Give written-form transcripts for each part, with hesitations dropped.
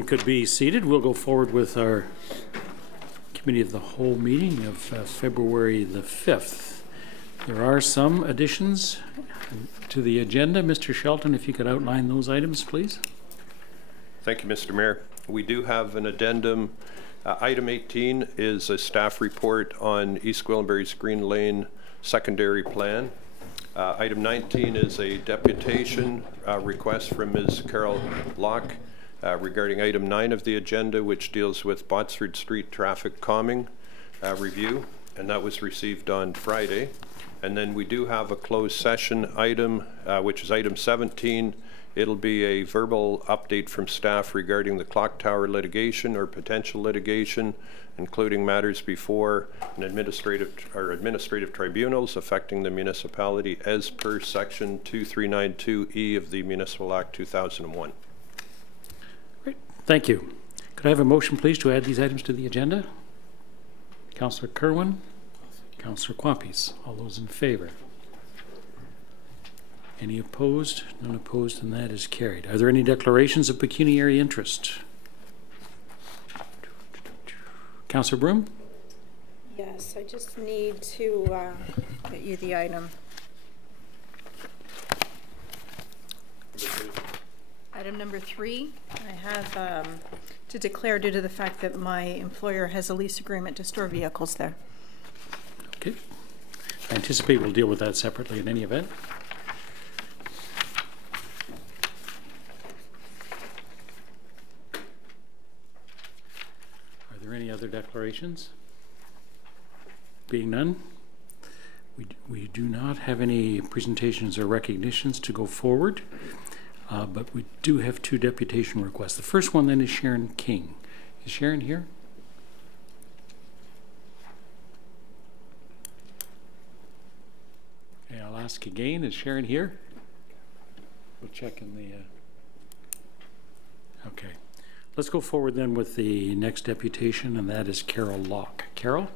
everyone could be seated, we'll go forward with our Committee of the Whole meeting of February the 5th. There are some additions to the agenda. Mr. Shelton, if you could outline those items, please. Thank you, Mr. Mayor. We do have an addendum. Item 18 is a staff report on East Gwillimbury's Green Lane secondary plan. Item 19 is a deputation request from Ms. Carol Locke regarding item 9 of the agenda, which deals with Botsford Street traffic calming review, and that was received on Friday. And then we do have a closed session item, which is item 17. It'll be a verbal update from staff regarding the clock tower litigation or potential litigation, including matters before an administrative tribunals affecting the municipality as per section 2392E of the Municipal Act 2001. Great, thank you. Could I have a motion, please, to add these items to the agenda? Councillor Kerwin, Councillor Quappies, all those in favor? Any opposed? None opposed, and that is carried. Are there any declarations of pecuniary interest? Councillor Broom? Yes, I just need to get you the item. Item number 3, I have to declare due to the fact that my employer has a lease agreement to store vehicles there. Okay. I anticipate we'll deal with that separately in any event. Any other declarations? Being none, we do not have any presentations or recognitions to go forward, but we do have 2 deputation requests. The first one then is Sharon King. Is Sharon here? Okay, I'll ask again, is Sharon here? We'll check in the, okay. Let's go forward then with the next deputation, and that is Carol Locke. Carol?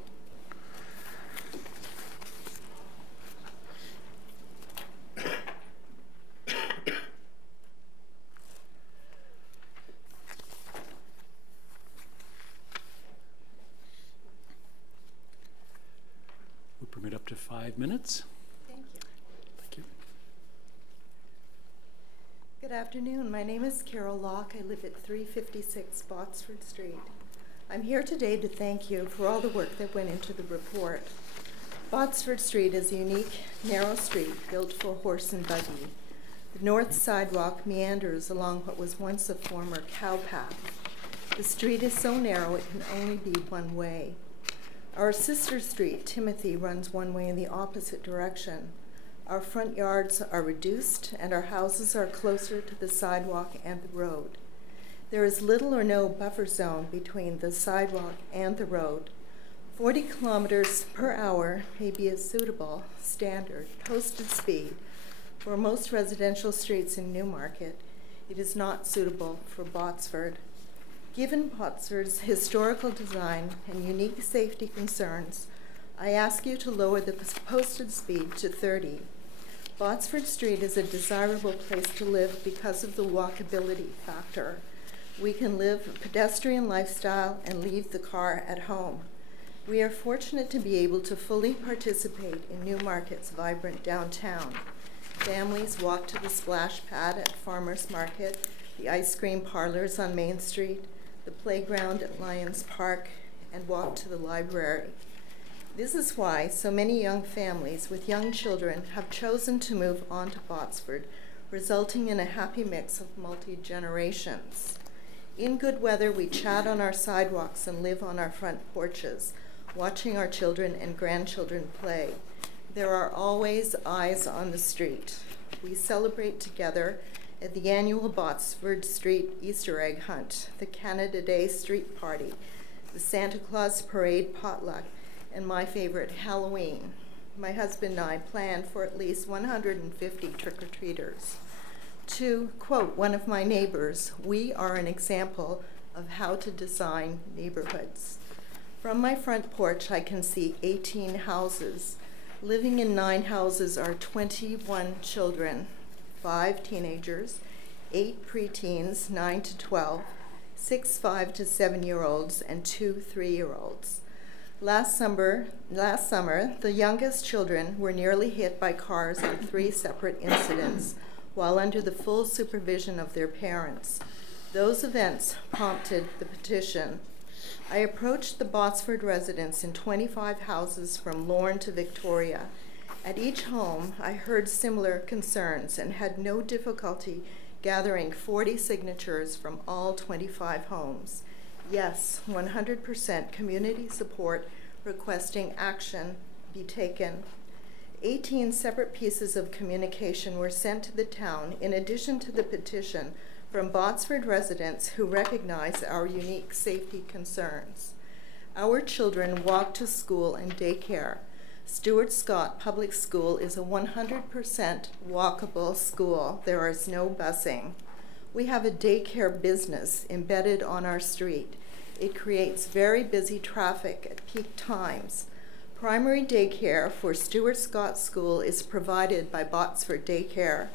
We permit up to 5 minutes. Good afternoon. My name is Carol Locke. I live at 356 Botsford Street. I'm here today to thank you for all the work that went into the report. Botsford Street is a unique, narrow street built for horse and buggy. The north sidewalk meanders along what was once a former cow path. The street is so narrow it can only be one way. Our sister street, Timothy, runs one way in the opposite direction. Our front yards are reduced and our houses are closer to the sidewalk and the road. There is little or no buffer zone between the sidewalk and the road. 40 kilometers per hour may be a suitable, standard, posted speed for most residential streets in Newmarket. It is not suitable for Botsford. Given Botsford's historical design and unique safety concerns, I ask you to lower the posted speed to 30. Botsford Street is a desirable place to live because of the walkability factor. We can live a pedestrian lifestyle and leave the car at home. We are fortunate to be able to fully participate in Newmarket's vibrant downtown. Families walk to the splash pad at Farmers Market, the ice cream parlors on Main Street, the playground at Lions Park, and walk to the library. This is why so many young families with young children have chosen to move on to Botsford, resulting in a happy mix of multi-generations. In good weather, we chat on our sidewalks and live on our front porches, watching our children and grandchildren play. There are always eyes on the street. We celebrate together at the annual Botsford Street Easter egg hunt, the Canada Day street party, the Santa Claus parade potluck, and my favorite, Halloween. My husband and I planned for at least 150 trick-or-treaters. To quote one of my neighbors, we are an example of how to design neighborhoods. From my front porch, I can see 18 houses. Living in 9 houses are 21 children, 5 teenagers, 8 preteens, 9 to 12, 6 5 to 7-year-olds, and 2 3-year-olds. Last summer, the youngest children were nearly hit by cars in 3 separate incidents while under the full supervision of their parents. Those events prompted the petition. I approached the Botsford residents in 25 houses from Lorne to Victoria. At each home, I heard similar concerns and had no difficulty gathering 40 signatures from all 25 homes. Yes, 100% community support requesting action be taken. 18 separate pieces of communication were sent to the town in addition to the petition from Botsford residents who recognize our unique safety concerns. Our children walk to school and daycare. Stuart Scott Public School is a 100% walkable school. There is no busing. We have a daycare business embedded on our street. It creates very busy traffic at peak times. Primary daycare for Stuart Scott School is provided by Botsford Daycare.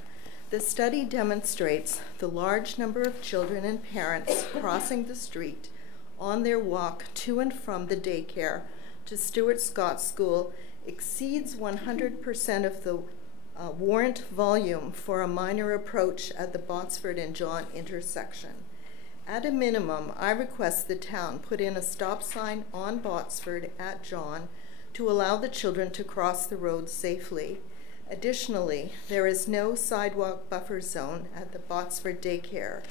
The study demonstrates the large number of children and parents crossing the street on their walk to and from the daycare to Stuart Scott School exceeds 100% of the warrant volume for a minor approach at the Botsford and John intersection. At a minimum, I request the town put in a stop sign on Botsford at John to allow the children to cross the road safely. Additionally, there is no sidewalk buffer zone at the Botsford Daycare.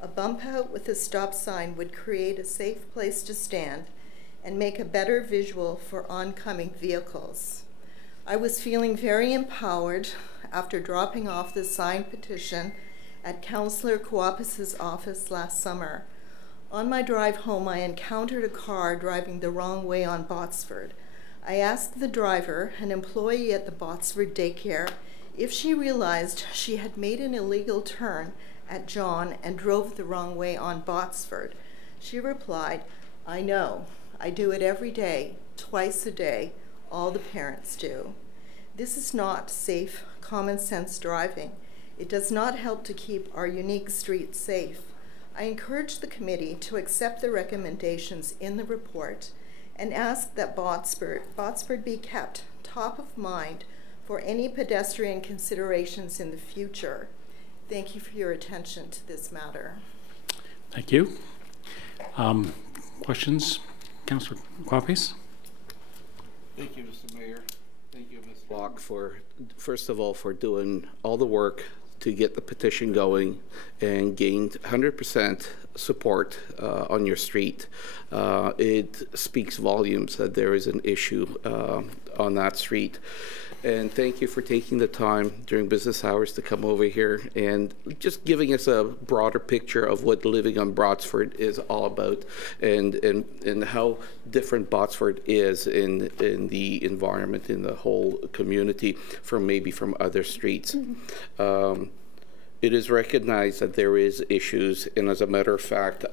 A bump out with a stop sign would create a safe place to stand and make a better visual for oncoming vehicles. I was feeling very empowered after dropping off the signed petition at Councillor Kouapis' office last summer. On my drive home, I encountered a car driving the wrong way on Botsford. I asked the driver, an employee at the Botsford Daycare, if she realized she had made an illegal turn at John and drove the wrong way on Botsford. She replied, "I know. I do it every day, twice a day. All the parents do." This is not safe, common sense driving. It does not help to keep our unique streets safe. I encourage the committee to accept the recommendations in the report and ask that Botsford be kept top of mind for any pedestrian considerations in the future. Thank you for your attention to this matter. Thank you. Questions? Councillor Kouapis? Thank you, Mr. Mayor. Thank you, Ms. Locke, for, first of all, for doing all the work to get the petition going and gained 100% support on your street. It speaks volumes that there is an issue on that street. And thank you for taking the time during business hours to come over here and just giving us a broader picture of what living on Botsford is all about and how different Botsford is in the environment, in the whole community from maybe from other streets. Mm-hmm. It is recognized that there is issues, and as a matter of fact,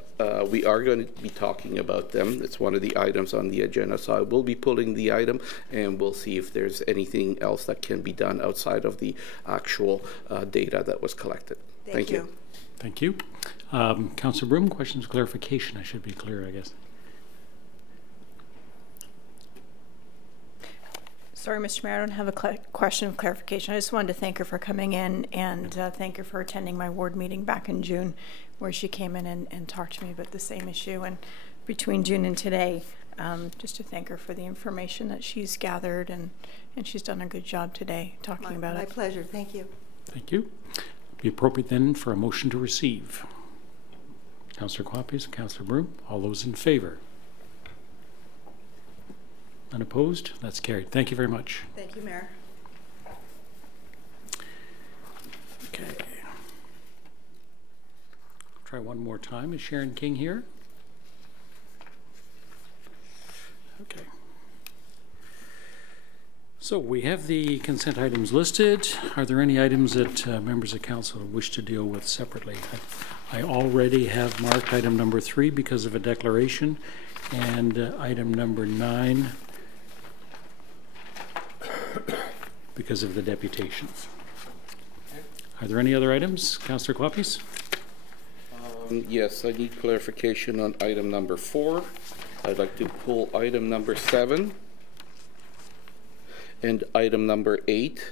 we are going to be talking about them. It's one of the items on the agenda, so I will be pulling the item, and we'll see if there's anything else that can be done outside of the actual data that was collected. Thank you. Thank you. Councillor Broom, questions of clarification? I should be clear, I guess. Sorry, Mr. Mayor, I don't have a question of clarification. I just wanted to thank her for coming in and thank her for attending my ward meeting back in June, where she came in and talked to me about the same issue. And between June and today, just to thank her for the information that she's gathered, and she's done a good job today talking about it. My pleasure. Thank you. Thank you. Be appropriate then for a motion to receive. Councillor Kouapis, Councillor Broom, all those in favour? Unopposed? That's carried. Thank you very much. Thank you, Mayor. Okay. Try one more time. Is Sharon King here? Okay. So we have the consent items listed. Are there any items that members of council wish to deal with separately? I already have marked item number 3 because of a declaration, and item number 9 because of the deputations. Are there any other items? Councillor Kouapis? Yes, I need clarification on item number 4. I'd like to pull item number 7 and item number 8,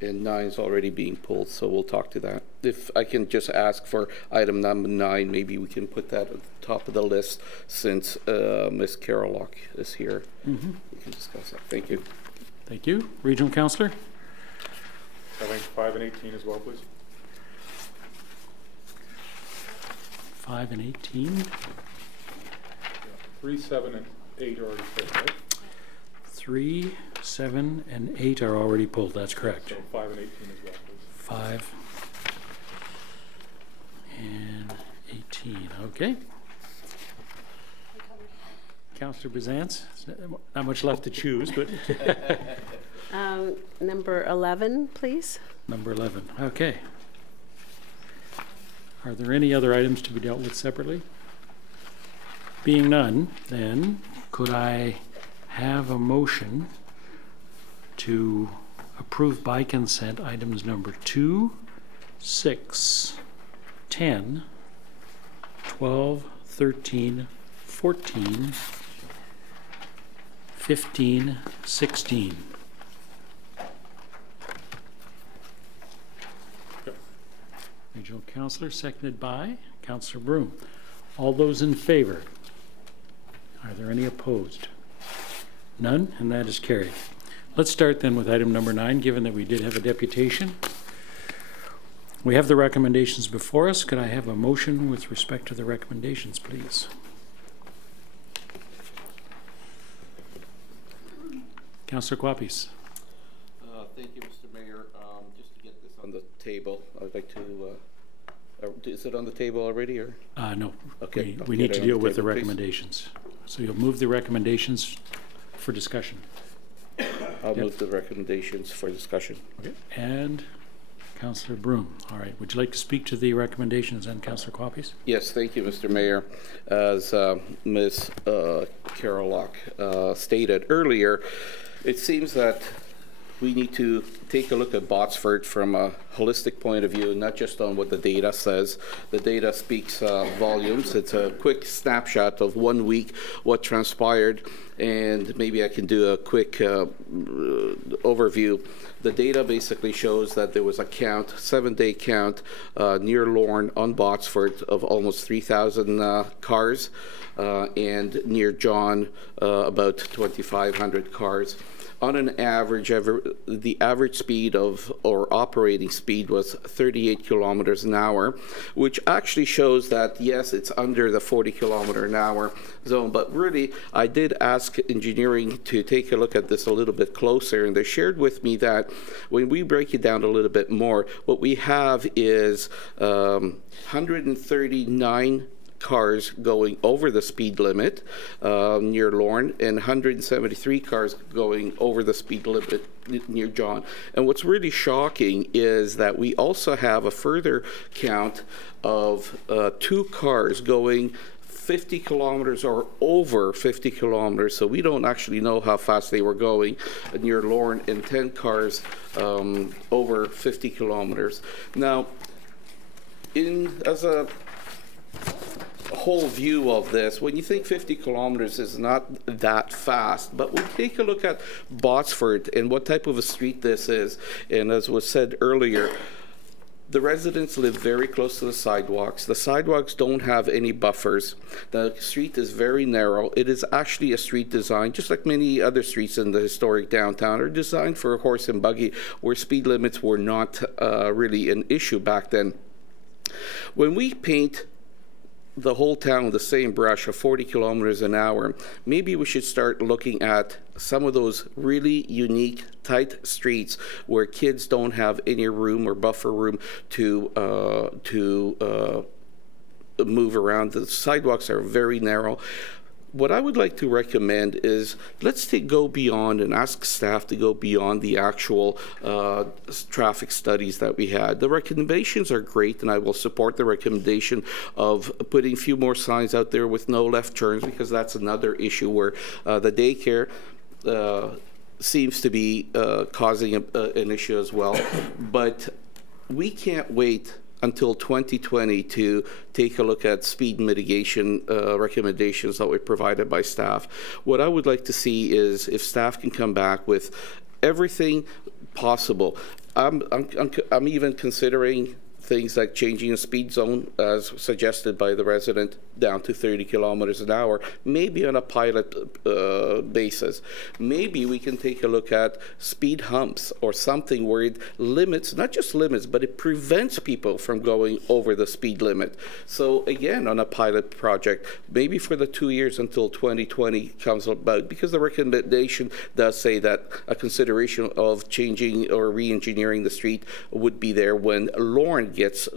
and 9 is already being pulled, so we'll talk to that. If I can just ask for item number 9, maybe we can put that at the top of the list since Ms. Carol Locke is here. We can discuss that. Thank you. Thank you. Regional Councillor? I think 5 and 18 as well, please. 5 and 18. 3, 7, and 8 are already pulled, right? 3, 7, and 8 are already pulled. That's correct. So 5 and 18 as well, please. 5 and 18. Okay. Councillor Bizance, not much left to choose, but Number 11, please. number 11. Okay. Are there any other items to be dealt with separately? Being none, then could I have a motion to approve by consent items number 2, 6, 10, 12, 13, 14, 15, 16. Regional Councillor, seconded by Councillor Broom. All those in favor? Are there any opposed? None, and that is carried. Let's start then with item number 9, given that we did have a deputation. We have the recommendations before us. Could I have a motion with respect to the recommendations, please? Councillor Quapis. Thank you, Mr. Mayor. Just to get this on the table, I'd like to, is it on the table already, or? No. Okay. We need to deal with the table, please. recommendations. So you'll move the recommendations for discussion. I'll move the recommendations for discussion. Okay. And Councillor Broom. All right. Would you like to speak to the recommendations then, Councillor Quapis? Yes, thank you, Mr. Mayor. As Ms. Carol Locke stated earlier, it seems that we need to take a look at Botsford from a holistic point of view, not just on what the data says. The data speaks volumes. It's a quick snapshot of 1 week, what transpired, and maybe I can do a quick overview. The data basically shows that there was a count, 7-day count, near Lorne on Botsford of almost 3,000 cars, and near John about 2,500 cars. On an average, the average speed or operating speed was 38 kilometers an hour, which actually shows that, yes, it's under the 40 kilometer an hour zone. But really, I did ask engineering to take a look at this a little bit closer, and they shared with me that when we break it down a little bit more, what we have is 139 cars going over the speed limit near Lorne, and 173 cars going over the speed limit near John. And what's really shocking is that we also have a further count of 2 cars going 50 kilometers or over 50 kilometers, so we don't actually know how fast they were going near Lorne, and 10 cars over 50 kilometers. Now, as a whole view of this, when you think 50 kilometers is not that fast, but we take a look at Botsford and what type of a street this is, and as was said earlier, the residents live very close to the sidewalks. The sidewalks don't have any buffers. The street is very narrow. It is actually a street design, just like many other streets in the historic downtown, are designed for a horse and buggy, where speed limits were not really an issue back then. When we paint the whole town with the same brush of 40 kilometers an hour, maybe we should start looking at some of those really unique, tight streets where kids don't have any room or buffer room to move around. The sidewalks are very narrow. What I would like to recommend is let's go beyond and ask staff to go beyond the actual traffic studies that we had. The recommendations are great, and I will support the recommendation of putting a few more signs out there with no left turns, because that's another issue where the daycare seems to be causing an issue as well. But we can't wait until 2020 to take a look at speed mitigation recommendations that were provided by staff. What I would like to see is if staff can come back with everything possible. I'm even considering things like changing a speed zone, as suggested by the resident, down to 30 kilometers an hour, maybe on a pilot basis. Maybe we can take a look at speed humps or something where it limits, not just limits, but it prevents people from going over the speed limit. So again, on a pilot project, maybe for the 2 years until 2020 comes about, because the recommendation does say that a consideration of changing or re-engineering the street would be there when Lorne gets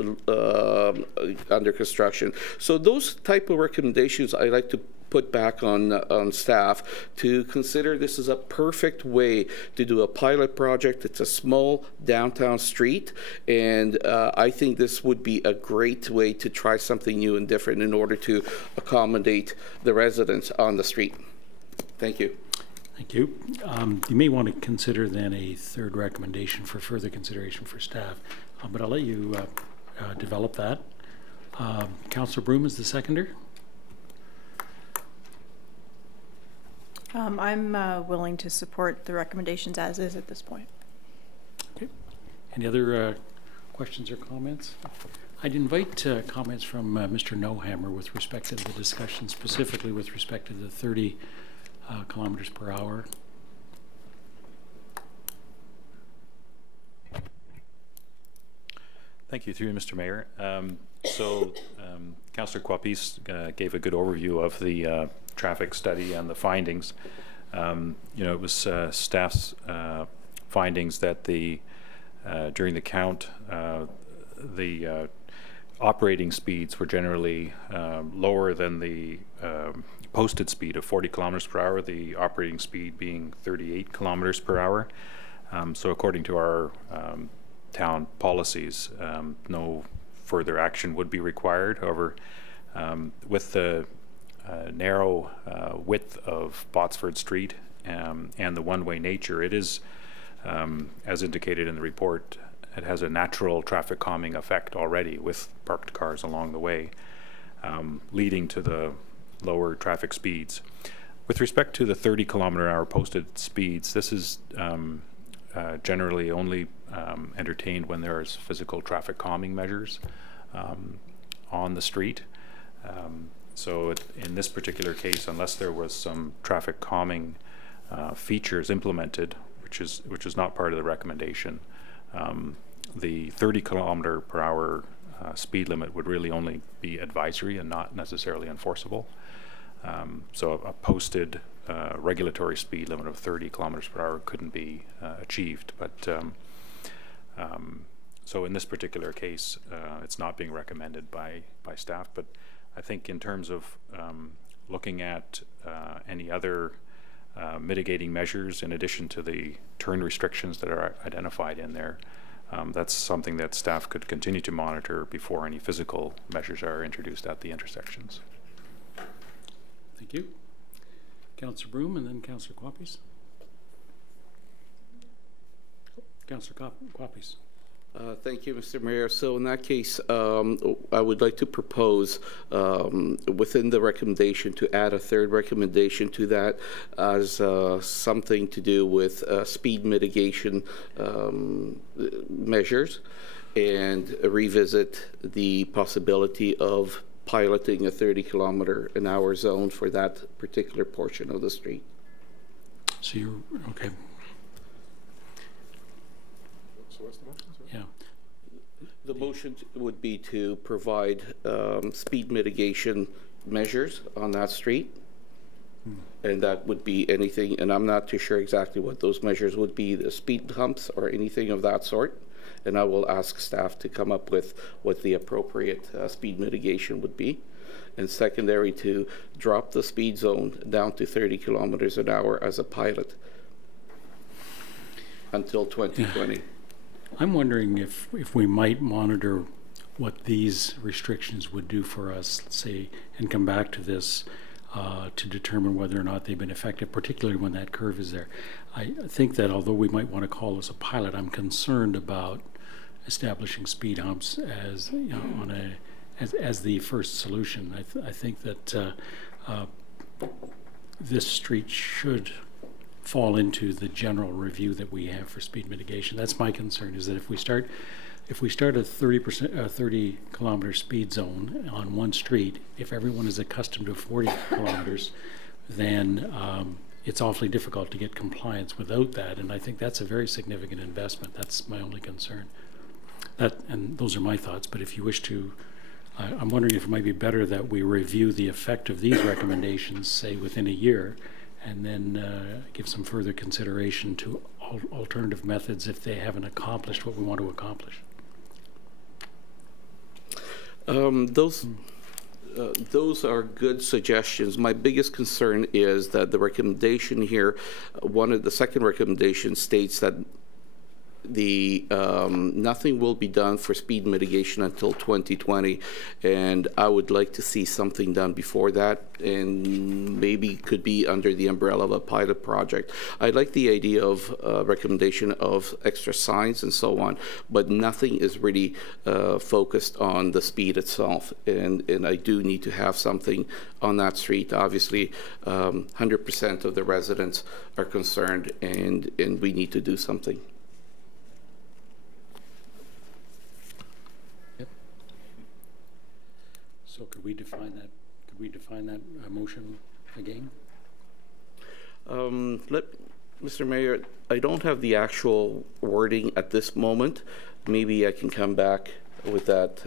under construction. So those type of recommendations I like to put back on staff to consider. This is a perfect way to do a pilot project. It's a small downtown street, and I think this would be a great way to try something new and different in order to accommodate the residents on the street. Thank you. Thank you. You may want to consider then a third recommendation for further consideration for staff, but I'll let you develop that. Councillor Broom is the seconder. I'm willing to support the recommendations as is at this point. Okay. Any other questions or comments? I'd invite comments from Mr. Nohammer with respect to the discussion, specifically with respect to the 30 kilometers per hour. Thank you, through Mr. Mayor. Councillor Quapis gave a good overview of the traffic study and the findings. It was staff's findings that during the count, the operating speeds were generally lower than the posted speed of 40 kilometers per hour, the operating speed being 38 kilometers per hour. So according to our town policies, no further action would be required. However, with the narrow width of Botsford Street and the one-way nature, it is, as indicated in the report, it has a natural traffic calming effect already with parked cars along the way, leading to the lower traffic speeds. With respect to the 30 kilometer an hour posted speeds, this is generally only entertained when there's physical traffic calming measures on the street. So in this particular case, unless there was some traffic calming features implemented, which is not part of the recommendation, the 30 kilometer per hour speed limit would really only be advisory and not necessarily enforceable. So a posted regulatory speed limit of 30 kilometers per hour couldn't be achieved. But so in this particular case, it's not being recommended by staff. But I think in terms of looking at any other mitigating measures in addition to the turn restrictions that are identified in there, that's something that staff could continue to monitor before any physical measures are introduced at the intersections. Thank you. Councillor Broom and then Councillor Quapis. Councillor Quapis. Thank you, Mr. Mayor. So in that case, I would like to propose within the recommendation to add a third recommendation to that as something to do with speed mitigation measures, and revisit the possibility of piloting a 30 kilometer an hour zone for that particular portion of the street. So you're, okay. So what's the motion? Yeah. The motion would be to provide speed mitigation measures on that street. And that would be anything, and I'm not too sure exactly what those measures would be, the speed humps or anything of that sort. And I will ask staff to come up with what the appropriate speed mitigation would be. And secondary, to drop the speed zone down to 30 kilometers an hour as a pilot until 2020. I'm wondering if we might monitor what these restrictions would do for us, say, and come back to this to determine whether or not they've been effective, particularly when that curve is there. I think that although we might want to call this a pilot, I'm concerned about establishing speed humps as, you know, on a as the first solution. I think that this street should fall into the general review that we have for speed mitigation. That's my concern, is that if we start a 30 kilometer speed zone on one street, if everyone is accustomed to 40 kilometers, then it's awfully difficult to get compliance without that, and I think that's a very significant investment. That's my only concern. And those are my thoughts, but if you wish to, I'm wondering if it might be better that we review the effect of these recommendations, say within a year, and then give some further consideration to alternative methods if they haven't accomplished what we want to accomplish. Those are good suggestions. My biggest concern is that the recommendation here, the second recommendation states that nothing will be done for speed mitigation until 2020, and I would like to see something done before that, and maybe could be under the umbrella of a pilot project. I like the idea of recommendation of extra signs and so on, but nothing is really focused on the speed itself, and I do need to have something on that street. Obviously, 100% of the residents are concerned, and we need to do something. So could we define that? Could we define that motion again? Mr. Mayor, I don't have the actual wording at this moment. Maybe I can come back with that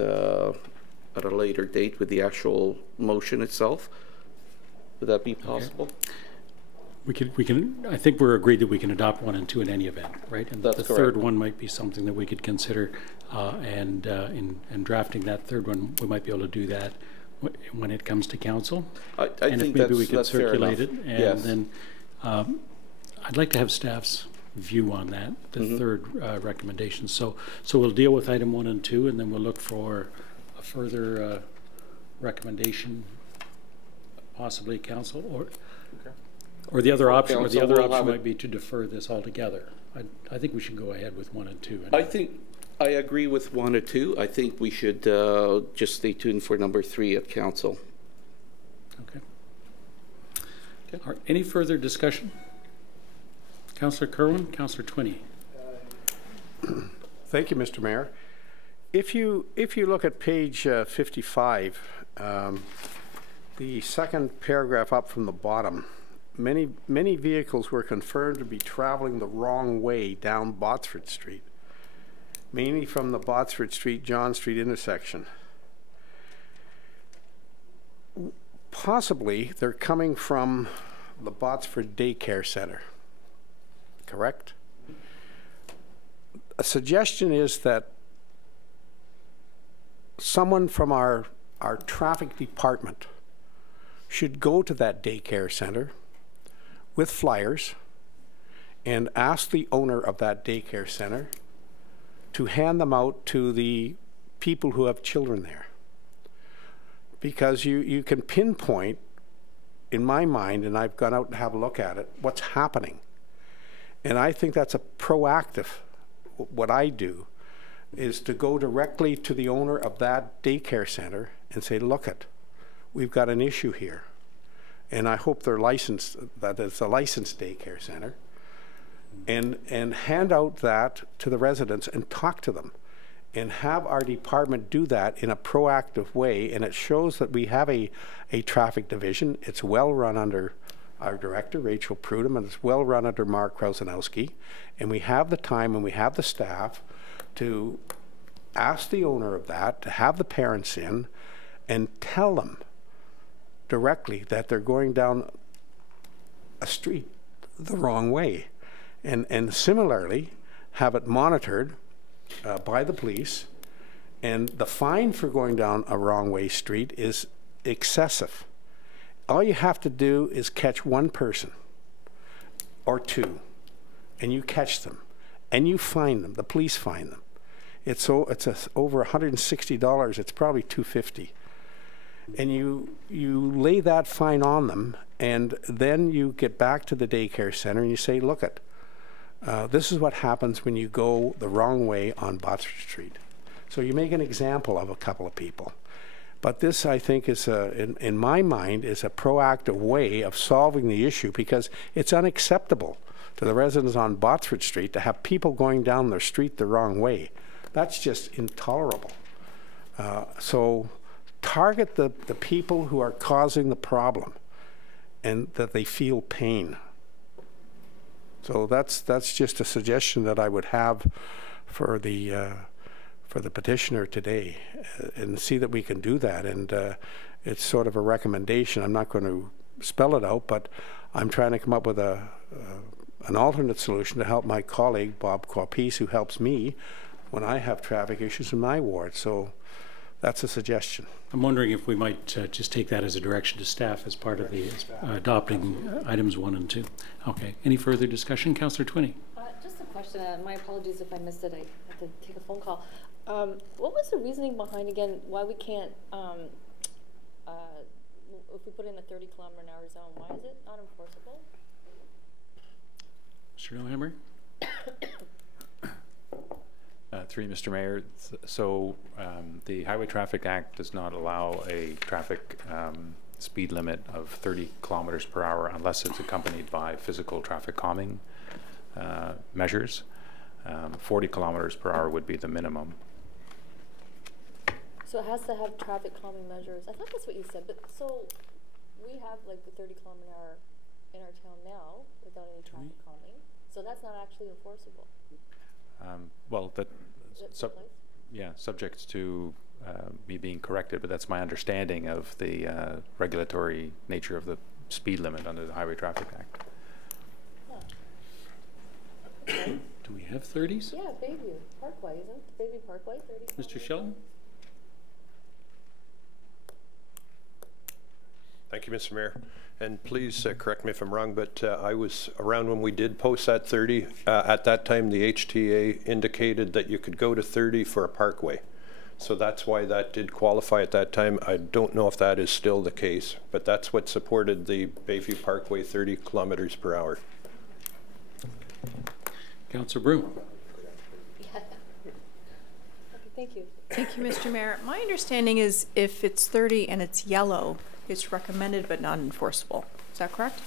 at a later date with the actual motion itself. Would that be possible? Okay. We can. I think we're agreed that we can adopt 1 and 2 in any event, right? And that's the correct. Third one might be something that we could consider, and in drafting that third one, we might be able to do that when it comes to council. I and think if maybe we could that's circulate it, and yes. then I'd like to have staff's view on that, the third recommendation. So we'll deal with item 1 and 2, and then we'll look for a further recommendation, possibly council, or the other option. Or the other option might be to defer this altogether. I think we should go ahead with 1 and 2. I think I agree with 1 or 2. I think we should just stay tuned for number 3 at council. Okay. All right, any further discussion? Councillor Kerwin, Councillor Twinney. Thank you, Mr. Mayor. If you look at page 55, the second paragraph up from the bottom, many vehicles were confirmed to be traveling the wrong way down Botsford Street, mainly from the Botsford Street, John Street intersection. Possibly they're coming from the Botsford Daycare Center, correct? A suggestion is that someone from our traffic department should go to that daycare center with flyers and ask the owner of that daycare center to hand them out to the people who have children there. Because you can pinpoint, in my mind, and I've gone out and have a look at it, what's happening. And I think that's a proactive, what I do, is to go directly to the owner of that daycare center and say, look we've got an issue here. And I hope they're licensed, that it's a licensed daycare center, and hand out that to the residents and talk to them and have our department do that in a proactive way. And it shows that we have a traffic division. It's well run under our director, Rachel Prudham, and it's well run under Mark Krausanowski. And we have the time and we have the staff to ask the owner of that, to have the parents in and tell them directly that they're going down a street the wrong way. And similarly, have it monitored by the police, and the fine for going down a wrong way street is excessive. All you have to do is catch one person or two, and you catch them, and you fine them. The police fine them. It's over $160. It's probably $250, and you lay that fine on them, and then you get back to the daycare center and you say, look This is what happens when you go the wrong way on Botsford Street. So you make an example of a couple of people. But this, I think, is in my mind, is a proactive way of solving the issue, because it's unacceptable to the residents on Botsford Street to have people going down their street the wrong way. That's just intolerable. So target the people who are causing the problem and that they feel pain. So that's just a suggestion that I would have for the petitioner today, and see that we can do that. And it's sort of a recommendation. I'm not going to spell it out, but I'm trying to come up with an alternate solution to help my colleague, Bob Corpise, who helps me when I have traffic issues in my ward. So that's a suggestion. I'm wondering if we might just take that as a direction to staff as part of the adopting items 1 and 2. Okay. Any further discussion? Councillor Twinney. Just a question. My apologies if I missed it. I had to take a phone call. What was the reasoning behind, again, why we can't, if we put in a 30-kilometer-an-hour zone, why is it not enforceable? Mr. Nohammer? Through you, Mr. Mayor. So the Highway Traffic Act does not allow a traffic speed limit of 30 kilometers per hour unless it's accompanied by physical traffic calming measures. 40 kilometers per hour would be the minimum. So it has to have traffic calming measures. I thought that's what you said, but so we have like the 30-kilometer-an-hour in our town now without any traffic calming. So that's not actually enforceable. Well, subject to me being corrected, but that's my understanding of the regulatory nature of the speed limit under the Highway Traffic Act. Huh. Do we have 30s? Yeah, Bayview Parkway, isn't Bayview Parkway 30? Mr. Sheldon? Thank you, Mr. Mayor. And please correct me if I'm wrong, but I was around when we did post that 30. At that time, the HTA indicated that you could go to 30 for a parkway. So that's why that did qualify at that time. I don't know if that is still the case, but that's what supported the Bayview Parkway 30 kilometers per hour. Councillor Broom. Yeah. Okay, thank you. Thank you, Mr. Mayor. My understanding is if it's 30 and it's yellow, it's recommended but not enforceable. Is that correct?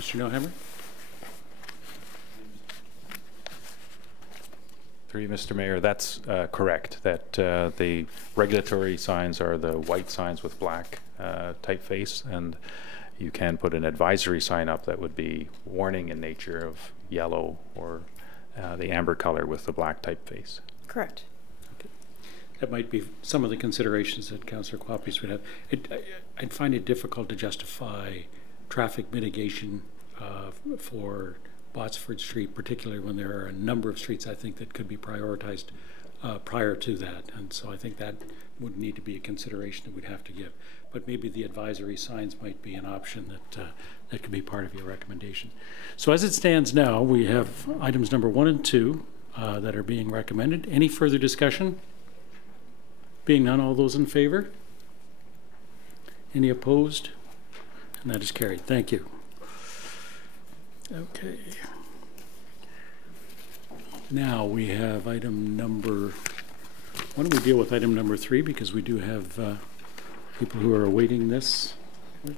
Mr. Nohammer? Through you, Mr. Mayor, that's correct. That the regulatory signs are the white signs with black typeface, and you can put an advisory sign up that would be warning in nature of yellow, or the amber color with the black typeface. Correct. That might be some of the considerations that Councillor Quapis would have. I'd find it difficult to justify traffic mitigation for Botsford Street, particularly when there are a number of streets I think that could be prioritized prior to that. And so I think that would need to be a consideration that we'd have to give. But maybe the advisory signs might be an option that could be part of your recommendation. So as it stands now, we have items number 1 and 2 that are being recommended. Any further discussion? Being none, all those in favor? Any opposed? And that is carried. Thank you. Okay. Now we have item number, why don't we deal with item number 3, because we do have people who are awaiting this. Where'd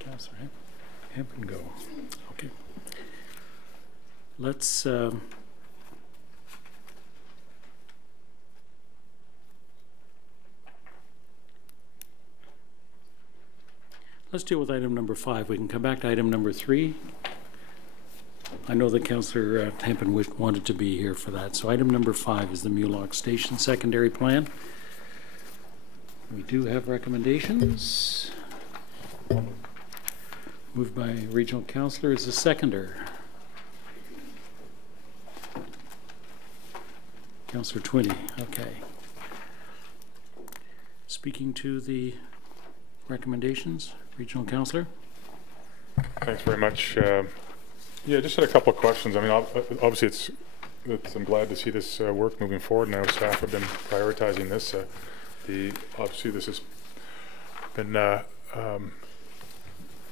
Councillor Hampton go? Okay. Let's deal with item number 5. We can come back to item number 3. I know that Councillor Hampton wanted to be here for that. So item number 5 is the Mulock Station Secondary Plan. We do have recommendations. Moved by Regional Councillor. Is the seconder? Councillor Twinney. Okay. Speaking to the recommendations, Regional Councillor. Thanks very much. Yeah, just had a couple of questions. I mean, obviously, I'm glad to see this work moving forward. Now, staff have been prioritizing this. Obviously, this has been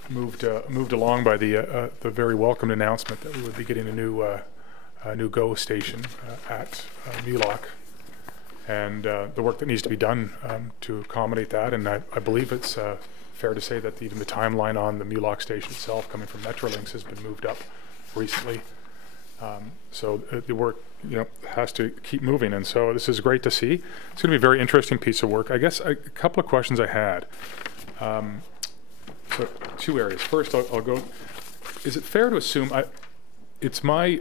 moved along by the very welcomed announcement that we would be getting a new GO station at Mulock, and the work that needs to be done to accommodate that. And I believe it's fair to say that even the timeline on the Mulock station itself, coming from Metrolinx, has been moved up recently. So the work, has to keep moving, and so this is great to see. It's going to be a very interesting piece of work. I guess a couple of questions I had. So 2 areas. First, I'll go. Is it fair to assume it's my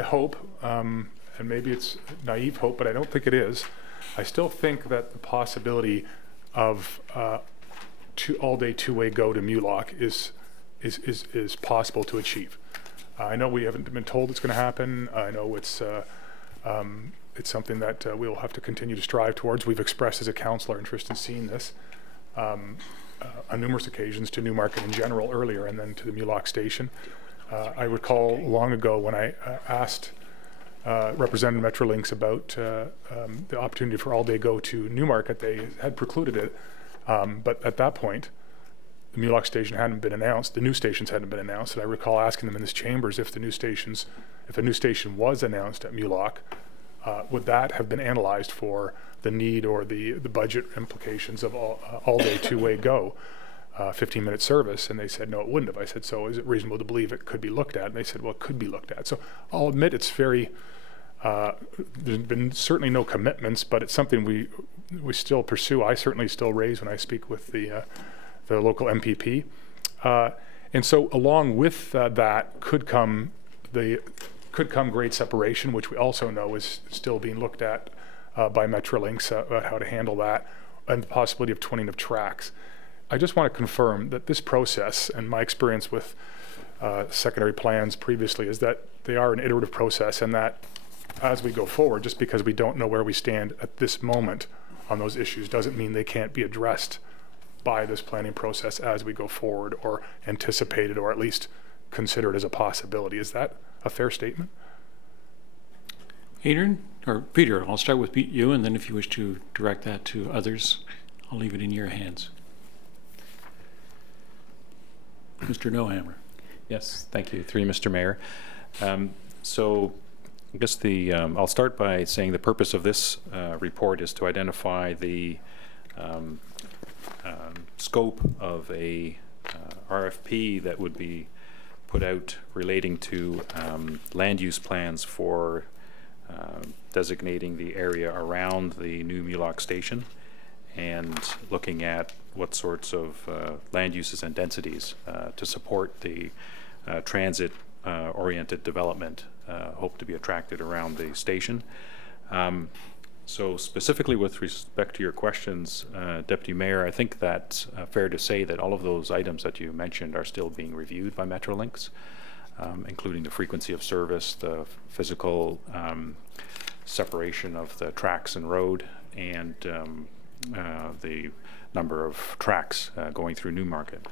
hope, and maybe it's naive hope, but I don't think it is. I still think that the possibility of all-day two-way GO to Mulock is possible to achieve. I know we haven't been told it's going to happen. I know it's something that we'll have to continue to strive towards. We've expressed as a council our interest in seeing this on numerous occasions to Newmarket in general earlier, and then to the Mulock station. I recall long ago when I asked Representative Metrolinx about the opportunity for all-day GO to Newmarket. They had precluded it, but at that point, the Mulock station hadn't been announced. The new stations hadn't been announced, and I recall asking them in this chambers if a new station was announced at Mulock, would that have been analyzed for the need or the budget implications of all-day two-way GO, 15-minute service? And they said no, it wouldn't have. I said, so is it reasonable to believe it could be looked at? And they said, well, it could be looked at. So I'll admit it's very. There's been certainly no commitments, but it's something we still pursue. I certainly still raise when I speak with the local MPP, and so along with that could come grade separation, which we also know is still being looked at by Metrolinx about how to handle that, and the possibility of twinning of tracks. I just want to confirm that this process, and my experience with secondary plans previously, is that they are an iterative process, and that as we go forward, just because we don't know where we stand at this moment on those issues doesn't mean they can't be addressed by this planning process as we go forward, or anticipated, or at least considered as a possibility. Is that a fair statement? Adrian, or Peter, I'll start with you, and then if you wish to direct that to others, I'll leave it in your hands. Mr. Nohammer. Yes, thank you. Through you, Mr. Mayor. So I guess I'll start by saying the purpose of this report is to identify the scope of a RFP that would be put out relating to land use plans for designating the area around the new Mulock station, and looking at what sorts of land uses and densities to support the transit oriented development hope to be attracted around the station. So specifically with respect to your questions, Deputy Mayor, I think that's fair to say that all of those items that you mentioned are still being reviewed by Metrolinx, including the frequency of service, the physical separation of the tracks and road, and the number of tracks going through Newmarket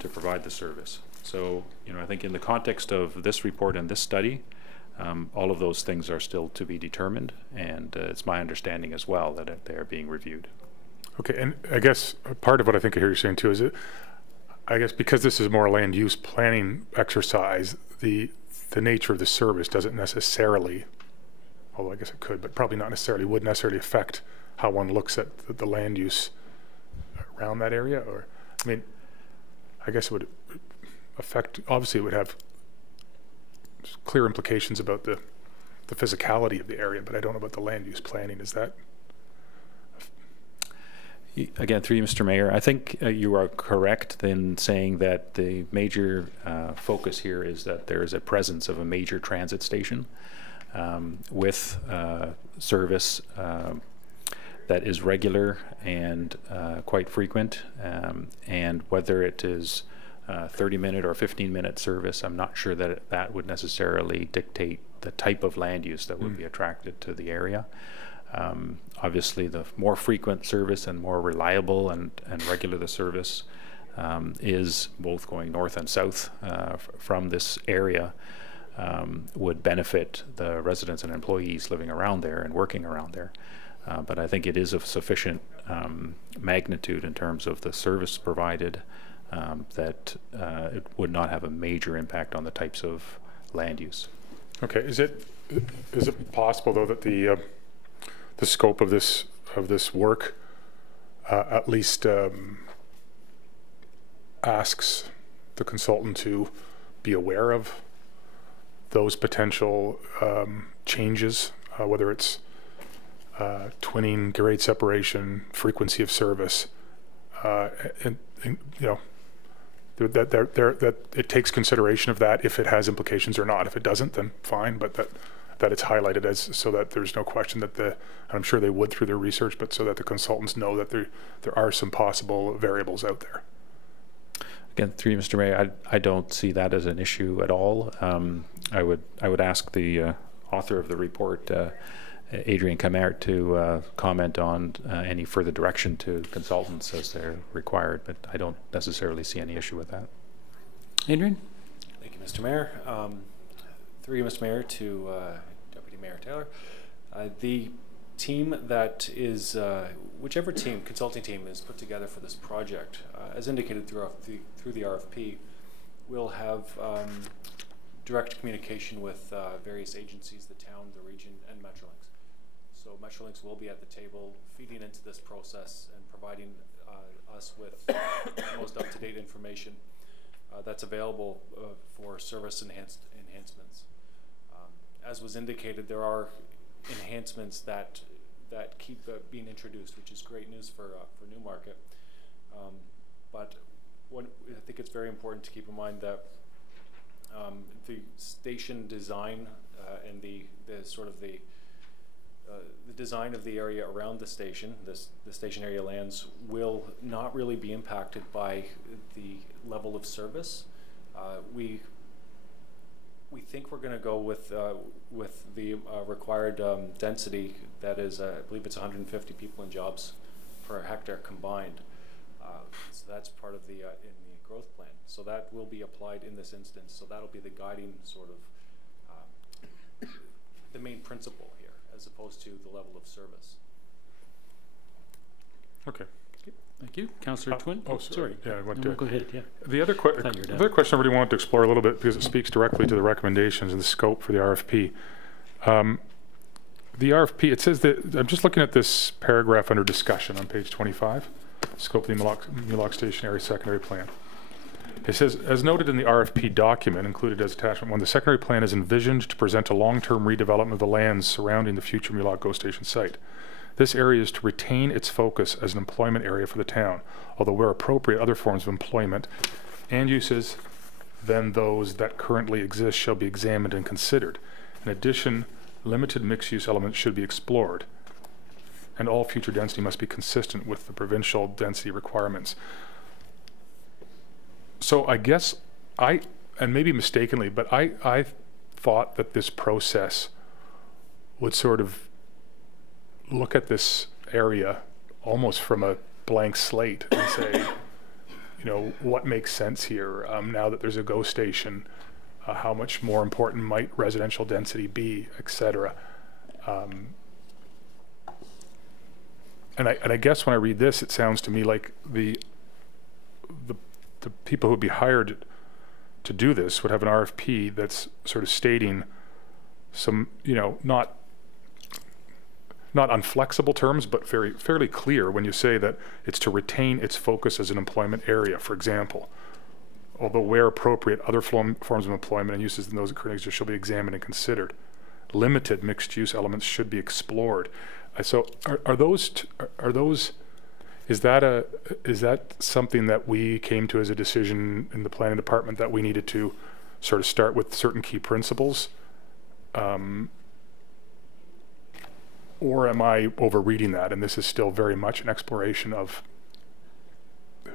to provide the service. So, I think in the context of this report and this study, all of those things are still to be determined, and it's my understanding as well that they are being reviewed. Okay, and I guess part of what I think I hear you saying too is I guess because this is more a land use planning exercise, the nature of the service doesn't necessarily, although I guess it could, but probably not necessarily, would necessarily affect how one looks at the land use around that area. Or, I mean, I guess it would affect, obviously it would have clear implications about the physicality of the area, but I don't know about the land use planning. Is that? Again, through you, Mr. Mayor, I think you are correct in saying that the major focus here is that there is a presence of a major transit station with service that is regular and quite frequent, and whether it is 30-minute or 15-minute service, I'm not sure that that would necessarily dictate the type of land use that would be attracted to the area. Obviously, the more frequent service and more reliable and regular the service is, both going north and south from this area, would benefit the residents and employees living around there and working around there. But I think it is of sufficient magnitude in terms of the service provided that it would not have a major impact on the types of land use. Okay, is it possible though that the scope of this work at least asks the consultant to be aware of those potential changes, whether it's twinning, grade separation, frequency of service, and you know, that it takes consideration of that if it has implications or not. If it doesn't, then fine, but that it's highlighted as so that there's no question that and I'm sure they would through their research, but so that the consultants know that there are some possible variables out there. Again, through you, Mr. Mayor, I don't see that as an issue at all. I would ask the author of the report, Adrian Camert, to comment on any further direction to consultants as they're required, but I don't necessarily see any issue with that. Adrian? Thank you, Mr. Mayor. Through you, Mr. Mayor, to Deputy Mayor Taylor. The team that is, whichever team, consulting team is put together for this project, as indicated through the RFP, will have direct communication with various agencies, the town, the region, and Metrolinx. So Metrolinx will be at the table feeding into this process and providing us with the most up-to-date information that's available for service enhancements. As was indicated, there are enhancements that keep being introduced, which is great news for Newmarket. But I think it's very important to keep in mind that the station design and the design of the area around the station, the station area lands, will not really be impacted by the level of service. We think we're going to go with the required density that is, I believe it's 150 people and jobs per hectare combined. So that's part of the in the growth plan. So that will be applied in this instance. So that'll be the guiding sort of the main principle here, as opposed to the level of service. Okay. Thank you. Councillor Twin? Oh, sorry. Yeah, I went to go ahead. Yeah. The other question I really wanted to explore a little bit, because it speaks directly to the recommendations and the scope for the RFP. The RFP, it says that, I'm just looking at this paragraph under discussion on page 25, scope of the Mulock Station Area Secondary Plan. It says, as noted in the RFP document included as attachment 1, the secondary plan is envisioned to present a long-term redevelopment of the lands surrounding the future Mulock GO Station site. This area is to retain its focus as an employment area for the town, although where appropriate, other forms of employment and uses than those that currently exist shall be examined and considered. In addition, limited mixed-use elements should be explored, and all future density must be consistent with the provincial density requirements. So I guess and maybe mistakenly, but I thought that this process would sort of look at this area almost from a blank slate and say, you know, what makes sense here now that there's a GO station, how much more important might residential density be, etc. And I guess when I read this, it sounds to me like the people who would be hired to do this would have an RFP that's sort of stating some, you know, not unflexible terms, but fairly clear when you say that it's to retain its focus as an employment area, for example. Although where appropriate, other forms of employment and uses than those that currently exist shall be examined and considered. Limited mixed-use elements should be explored. So is that something that we came to as a decision in the planning department that we needed to sort of start with certain key principles? Or am I over-reading that, and this is still very much an exploration of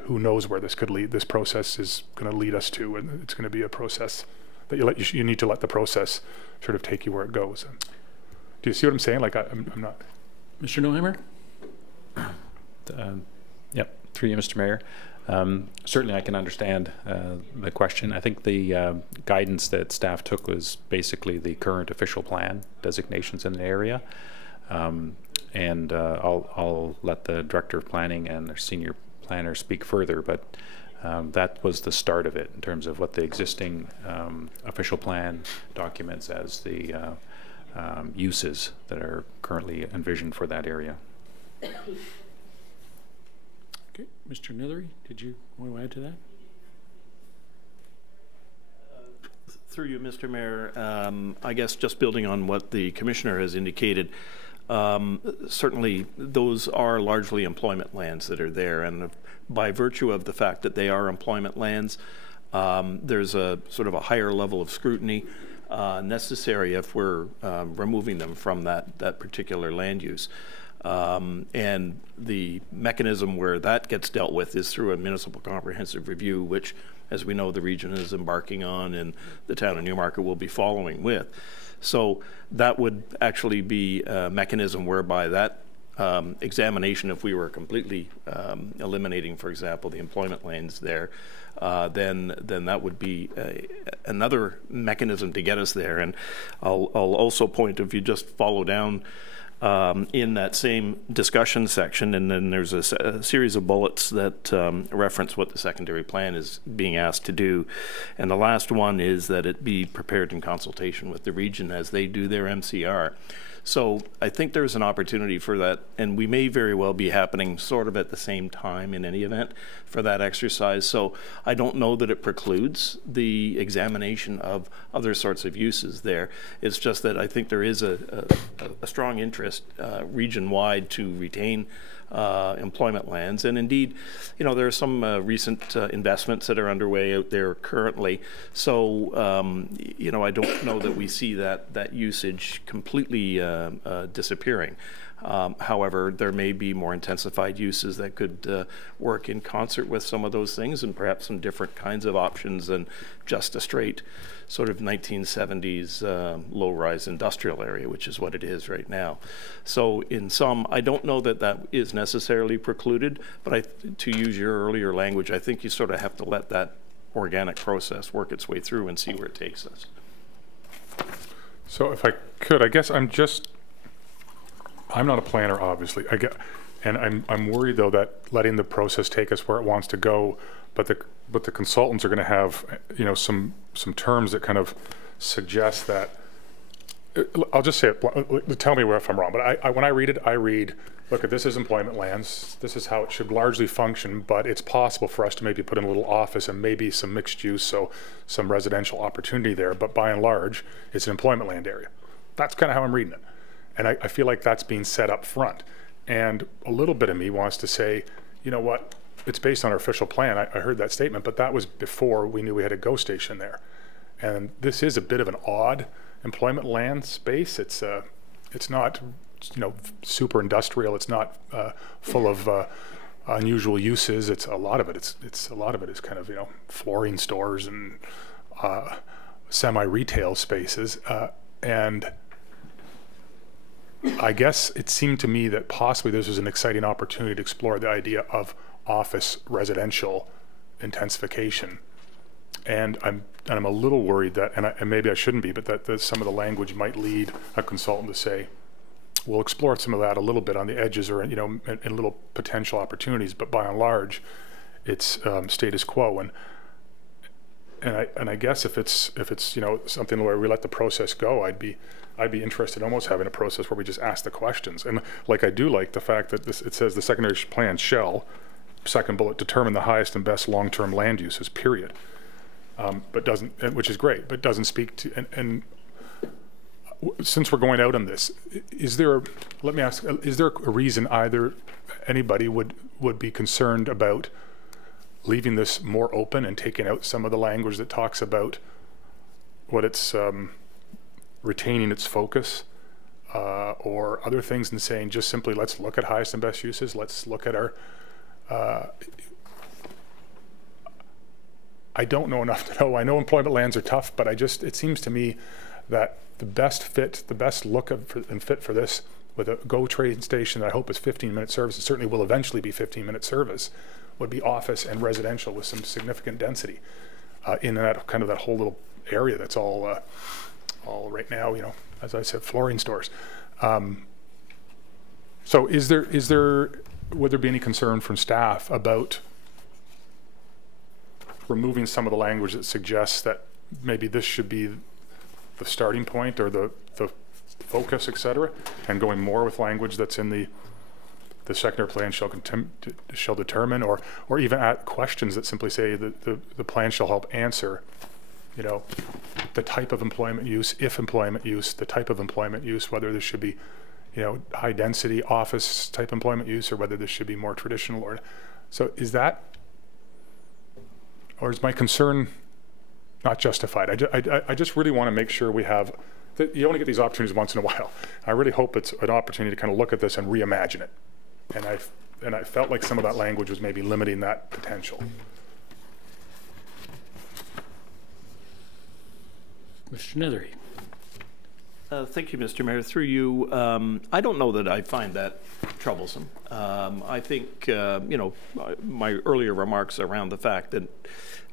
who knows where this could lead? This process is going to lead us to, and it's going to be a process that you need to let the process sort of take you where it goes. Do you see what I'm saying? Like I'm not. Mr. Neuheimer? Yep, through you, Mr. Mayor. Certainly I can understand the question. I think the guidance that staff took was basically the current official plan designations in the area. And I'll let the Director of Planning and the Senior Planner speak further, but that was the start of it in terms of what the existing official plan documents as the uses that are currently envisioned for that area. Okay, Mr. Nethery, did you want to add to that? Through you, Mr. Mayor, I guess just building on what the Commissioner has indicated, certainly those are largely employment lands that are there, and by virtue of the fact that they are employment lands, there's a sort of a higher level of scrutiny necessary if we're removing them from that particular land use. And the mechanism where that gets dealt with is through a municipal comprehensive review, which, as we know, the region is embarking on and the town of Newmarket will be following with. So that would actually be a mechanism whereby that examination, if we were completely eliminating, for example, the employment lands there, then that would be another mechanism to get us there. And I'll also point, if you just follow down in that same discussion section, and then there's a series of bullets that reference what the secondary plan is being asked to do. And the last one is that it be prepared in consultation with the region as they do their MCR. So I think there's an opportunity for that, and we may very well be happening sort of at the same time in any event for that exercise. So I don't know that it precludes the examination of other sorts of uses there. It's just that I think there is a strong interest region-wide to retain employment lands. And indeed, you know, there are some recent investments that are underway out there currently. So, you know, I don't know that we see that usage completely disappearing. However, there may be more intensified uses that could work in concert with some of those things, and perhaps some different kinds of options than just a straight sort of 1970s low-rise industrial area, which is what it is right now. So in some, I don't know that that is necessarily precluded, but to use your earlier language, I think you sort of have to let that organic process work its way through and see where it takes us. So if I could, I guess I'm not a planner, obviously. And I'm worried though that letting the process take us where it wants to go, but the consultants are going to have, you know, some terms that kind of suggest that. I'll just say it. Tell me if I'm wrong. But when I read it, I read, look, this is employment lands. This is how it should largely function. But it's possible for us to maybe put in a little office and maybe some mixed use, so some residential opportunity there. But by and large, it's an employment land area. That's kind of how I'm reading it. And I feel like that's being set up front. And a little bit of me wants to say, you know what, it's based on our official plan. I heard that statement, but that was before we knew we had a GO station there. And this is a bit of an odd employment land space. It's not, you know, super industrial. It's not full of unusual uses. It's a lot of it. It's a lot of it is kind of, you know, flooring stores and semi-retail spaces. And I guess it seemed to me that possibly this was an exciting opportunity to explore the idea of office residential intensification. And I'm a little worried that, and maybe I shouldn't be, but that some of the language might lead a consultant to say, we'll explore some of that a little bit on the edges, or, you know, in little potential opportunities, but by and large, it's status quo. And I guess if it's you know, something where we let the process go, I'd be interested in almost having a process where we just ask the questions. And like, I do like the fact that it says the secondary plan shall, second bullet, determine the highest and best long-term land uses, period. But doesn't, which is great, but doesn't speak to, and since we're going out on this, let me ask, is there a reason either anybody would be concerned about leaving this more open and taking out some of the language that talks about what it's retaining its focus, or other things, and saying just simply, let's look at highest and best uses, let's look at our, I don't know enough to know. I know employment lands are tough, but it seems to me that the best fit, the best look and fit for this, with a GO train station that I hope is 15-minute service, it certainly will eventually be 15-minute service, would be office and residential with some significant density in that kind of that whole little area that's all right now, you know, as I said, flooring stores. So would there be any concern from staff about removing some of the language that suggests that maybe this should be the starting point or the focus, et cetera, and going more with language that's in the secondary plan shall determine, or even at questions that simply say that the plan shall help answer, you know, the type of employment use, if employment use, the type of employment use, whether this should be, you know, high density office type employment use, or whether this should be more traditional. Or so is that, or is my concern not justified? I just really want to make sure we have, that you only get these opportunities once in a while. I really hope it's an opportunity to kind of look at this and reimagine it. And I felt like some of that language was maybe limiting that potential. Mr. Nethery. Thank you, Mr. Mayor. Through you, I don't know that I find that troublesome. I think, you know, my earlier remarks around the fact that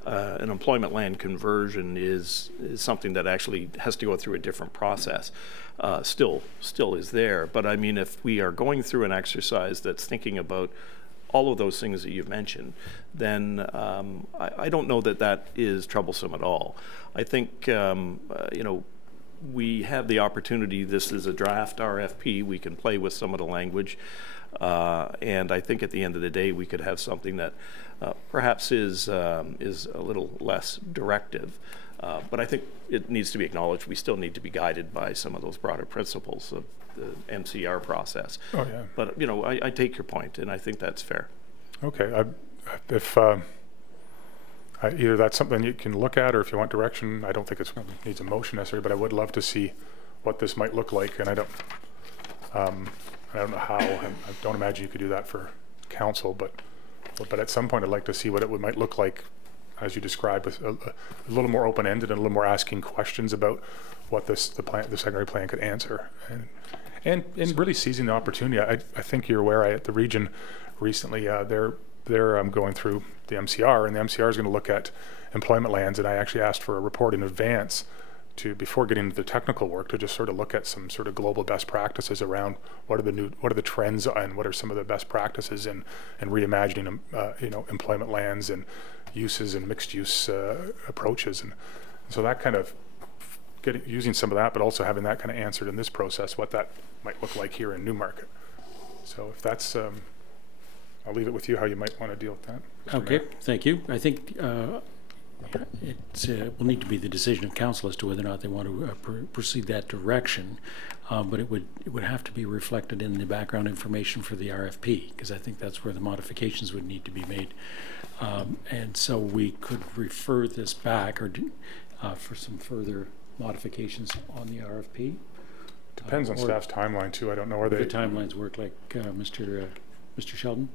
an employment land conversion is something that actually has to go through a different process. Still is there. But I mean, if we are going through an exercise that's thinking about all of those things that you've mentioned, then I don't know that that is troublesome at all. I think, you know, we have the opportunity. This is a draft RFP. We can play with some of the language. And I think at the end of the day, we could have something that perhaps is a little less directive. But I think it needs to be acknowledged we still need to be guided by some of those broader principles of the MCR process. Oh, yeah. But, you know, I take your point, and I think that's fair. Okay. If either that's something you can look at, or if you want direction, I don't think it needs a motion necessarily, but I would love to see what this might look like. And I don't know how. I don't imagine you could do that for council, but at some point I'd like to see what it might look like, as you described, with a little more open-ended and a little more asking questions about what the secondary plan could answer, and really seizing the opportunity. I think you're aware, at the region recently, they're going through the MCR, and the MCR is going to look at employment lands, and I actually asked for a report in advance before getting into the technical work, to just sort of look at some sort of global best practices around what are the trends, and what are some of the best practices in reimagining you know, employment lands and uses and mixed use approaches. And so that kind of using some of that, but also having that kind of answered in this process, what that might look like here in Newmarket. So if that's I'll leave it with you how you might want to deal with that. Okay, thank you. I think it will need to be the decision of council as to whether or not they want to proceed that direction, but it would have to be reflected in the background information for the RFP, because I think that's where the modifications would need to be made. And so we could refer this back for some further modifications on the RFP. Depends on staff's timeline too. I don't know where the timelines work, like Mr. Sheldon.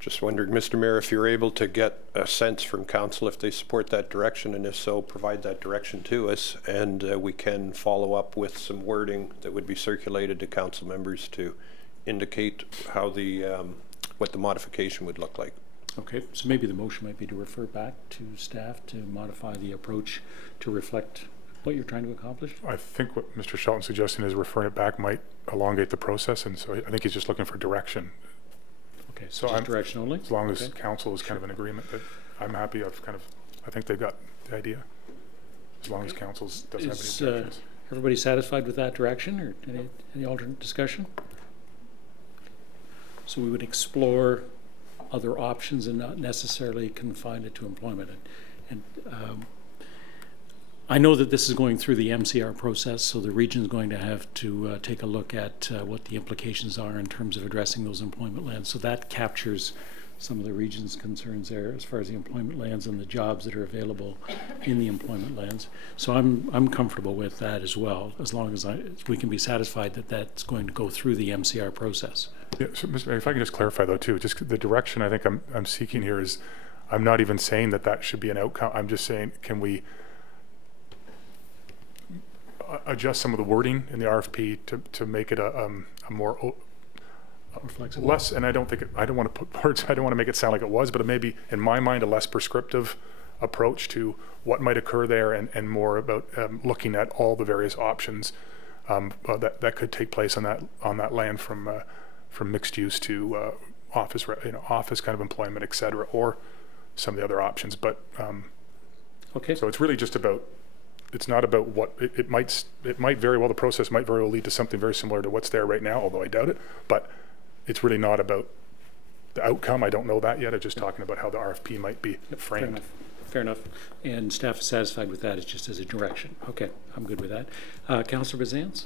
Just wondered, Mr. Mayor, if you're able to get a sense from council if they support that direction, and if so, provide that direction to us, and we can follow up with some wording that would be circulated to council members to indicate how what the modification would look like. Okay, so maybe the motion might be to refer back to staff to modify the approach to reflect what you're trying to accomplish? I think what Mr. Shelton's suggesting is referring it back might elongate the process, and so I think he's just looking for direction. Okay, so just direction only? As long as council is kind of in agreement, that I'm happy. I think they've got the idea. As long as council doesn't have any objections. Everybody satisfied with that direction, or any alternate discussion? So we would explore other options and not necessarily confine it to employment. And I know that this is going through the MCR process, so the region is going to have to take a look at what the implications are in terms of addressing those employment lands. So that captures some of the region's concerns there as far as the employment lands and the jobs that are available in the employment lands. So I'm comfortable with that as well, as long as we can be satisfied that that's going to go through the MCR process. Yeah, so Mr. Mayor, if I can just clarify though too, just the direction I think I'm seeking here is, I'm not even saying that should be an outcome. I'm just saying, can we adjust some of the wording in the RFP to make it a more flexible, less, and I don't want to put words, I don't want to make it sound like it was, but maybe in my mind a less prescriptive approach to what might occur there, and more about looking at all the various options that could take place on that land, from mixed use to office kind of employment, et cetera, or some of the other options. But okay. So it's really just about, it's not about what, it might very well, the process might very well lead to something very similar to what's there right now, although I doubt it, but it's really not about the outcome. I don't know that yet. I'm just talking about how the RFP might be framed. Fair enough. And staff is satisfied with that. It's just as a direction. Okay, I'm good with that. Councillor Bazance?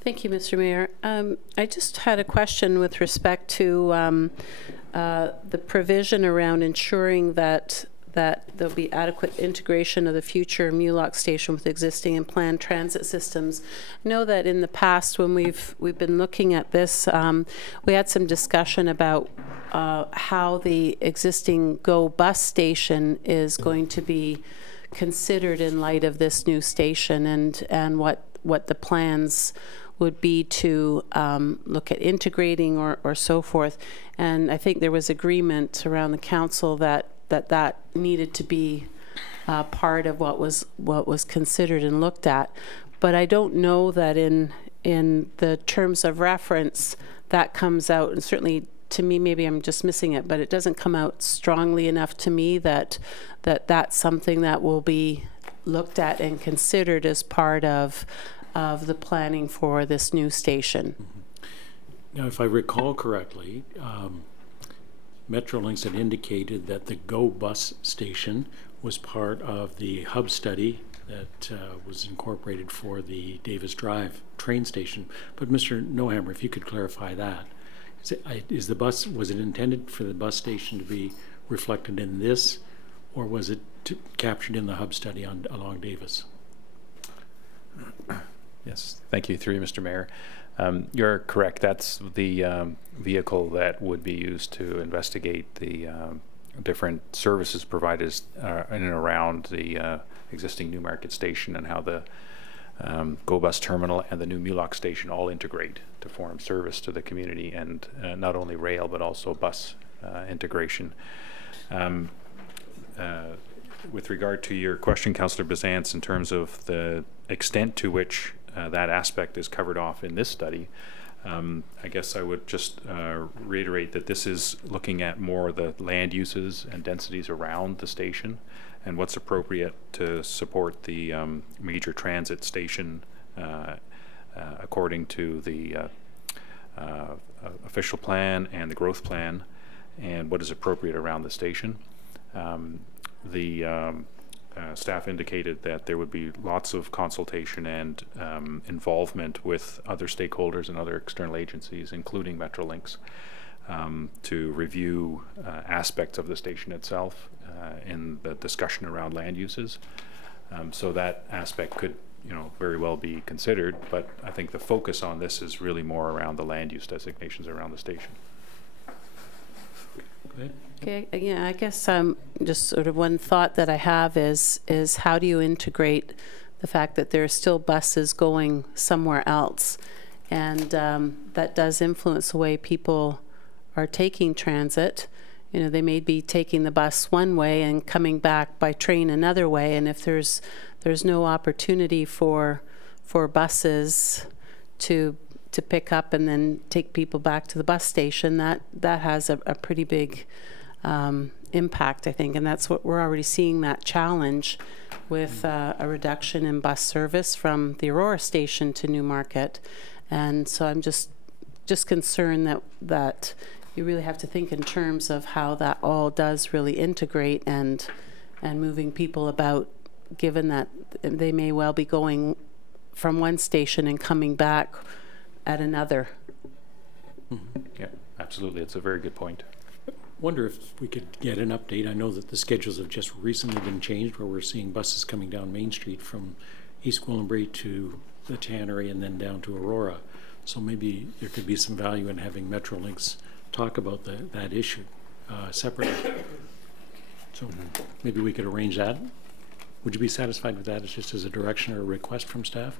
Thank you, Mr. Mayor. I just had a question with respect to the provision around ensuring that there'll be adequate integration of the future Mulock station with existing and planned transit systems. I know that in the past, when we've been looking at this, we had some discussion about how the existing GO bus station is going to be considered in light of this new station, and what the plans would be to look at integrating or so forth. And I think there was agreement around the council that needed to be part of what was considered and looked at. But I don't know that in the terms of reference that comes out, and certainly to me, maybe I'm just missing it, but it doesn't come out strongly enough to me that that's something that will be looked at and considered as part of the planning for this new station. Now, if I recall correctly, Metrolinx had indicated that the GO bus station was part of the hub study that was incorporated for the Davis Drive train station. But Mr. Nohammer, if you could clarify that. Was it intended for the bus station to be reflected in this, or was it captured in the hub study along Davis? Yes, thank you, through you, Mr. Mayor. You're correct. That's the vehicle that would be used to investigate the different services provided in and around the existing Newmarket station, and how the GO bus terminal and the new Mulock station all integrate to form service to the community, and not only rail but also bus integration. With regard to your question, Councillor Bazance, in terms of the extent to which that aspect is covered off in this study, I guess I would just reiterate that this is looking at more the land uses and densities around the station, and what's appropriate to support the major transit station according to the official plan and the growth plan, and what is appropriate around the station. Staff indicated that there would be lots of consultation and involvement with other stakeholders and other external agencies, including Metrolinx, to review aspects of the station itself in the discussion around land uses. So that aspect could, very well be considered, but I think the focus on this is really more around the land use designations around the station. Okay, yeah, I guess just sort of one thought that I have is how do you integrate the fact that there are still buses going somewhere else, and that does influence the way people are taking transit. They may be taking the bus one way and coming back by train another way, and if there's no opportunity for buses to pick up and then take people back to the bus station, that has a pretty big impact, I think, and that's what we're already seeing, that challenge with a reduction in bus service from the Aurora station to Newmarket. And so I'm just concerned that you really have to think in terms of how that all does really integrate and moving people about, given that they may well be going from one station and coming back at another. Mm-hmm. Yeah, absolutely. It's a very good point. Wonder if we could get an update. I know that the schedules have just recently been changed, where we're seeing buses coming down Main Street from East Gwillimbury to the Tannery and then down to Aurora. So maybe there could be some value in having Metrolinx talk about that issue separately. So maybe we could arrange that. Would you be satisfied with that? It's just as a direction or a request from staff?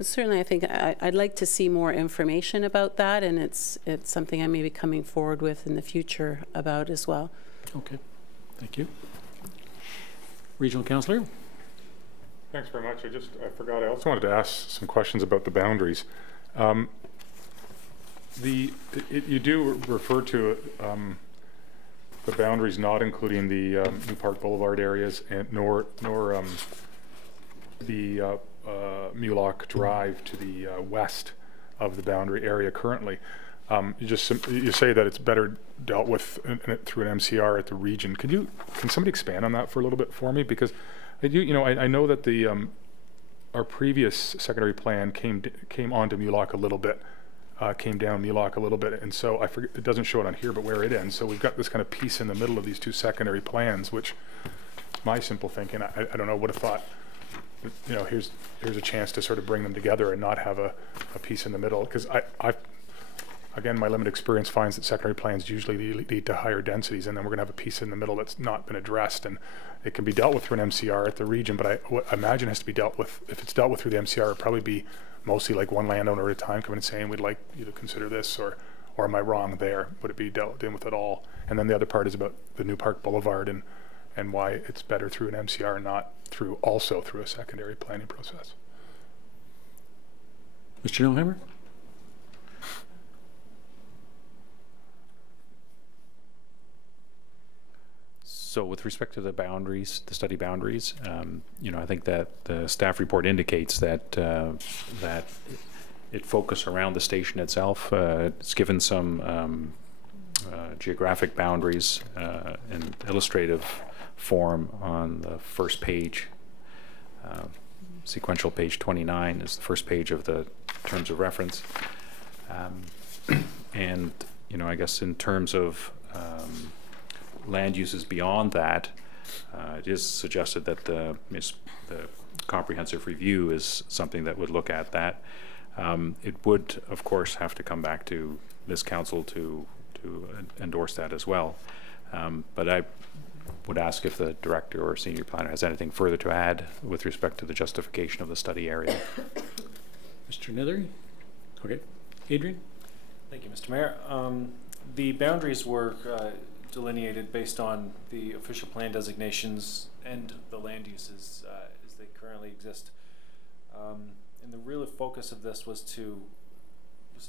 Certainly, I think I'd like to see more information about that, and it's something I may be coming forward with in the future about as well. Okay, thank you. Regional Councillor? Thanks very much. I forgot, I also wanted to ask some questions about the boundaries. You do refer to the boundaries not including the New Park Boulevard areas and nor the Mulock Drive to the west of the boundary area currently. You say that it's better dealt with through an MCR at the region. Can somebody expand on that for a little bit for me? Because I know that the our previous secondary plan came onto Mulock a little bit, came down Mulock a little bit, and so I forget, it doesn't show it on here, but where it ends. So we've got this kind of piece in the middle of these two secondary plans, which my simple thinking, I don't know, would have thought, here's a chance to sort of bring them together and not have a piece in the middle. Because again, my limited experience finds that secondary plans usually lead to higher densities, and then we're going to have a piece in the middle that's not been addressed, and it can be dealt with through an MCR at the region, but I imagine it has to be dealt with, if it's dealt with through the MCR, it'll probably be mostly like one landowner at a time coming and saying, we'd like you to consider this, or am I wrong there? Would it be dealt in with at all? And then the other part is about the New Park Boulevard and why it's better through an MCR and not also through a secondary planning process. Mr. Neilheimer? So with respect to the boundaries, the study boundaries, I think that the staff report indicates that that it focused around the station itself. It's given some geographic boundaries in illustrative form on the first page. Sequential page 29 is the first page of the terms of reference. And I guess in terms of land uses beyond that, it is suggested that the comprehensive review is something that would look at that. It would, of course, have to come back to this council to endorse that as well. But I would ask if the director or senior planner has anything further to add with respect to the justification of the study area. Mr. Nethery? Okay. Adrian? Thank you, Mr. Mayor. The boundaries were delineated based on the official plan designations and the land uses as they currently exist. And the real focus of this was to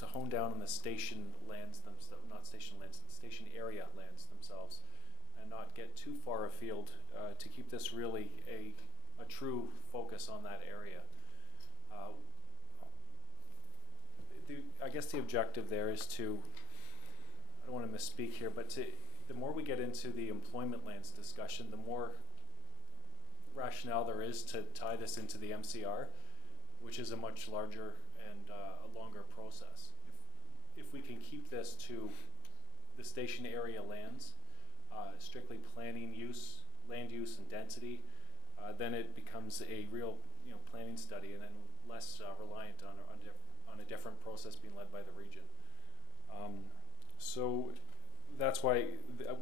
hone down on the station lands themselves, not station lands, station area lands themselves, and not get too far afield to keep this really a true focus on that area. I guess the objective there is to, I don't want to misspeak here, but the more we get into the employment lands discussion, the more rationale there is to tie this into the MCR, which is a much larger and a longer process. If we can keep this to the station area lands, strictly planning use, land use and density, then it becomes a real planning study and then less reliant on a different process being led by the region. So that's why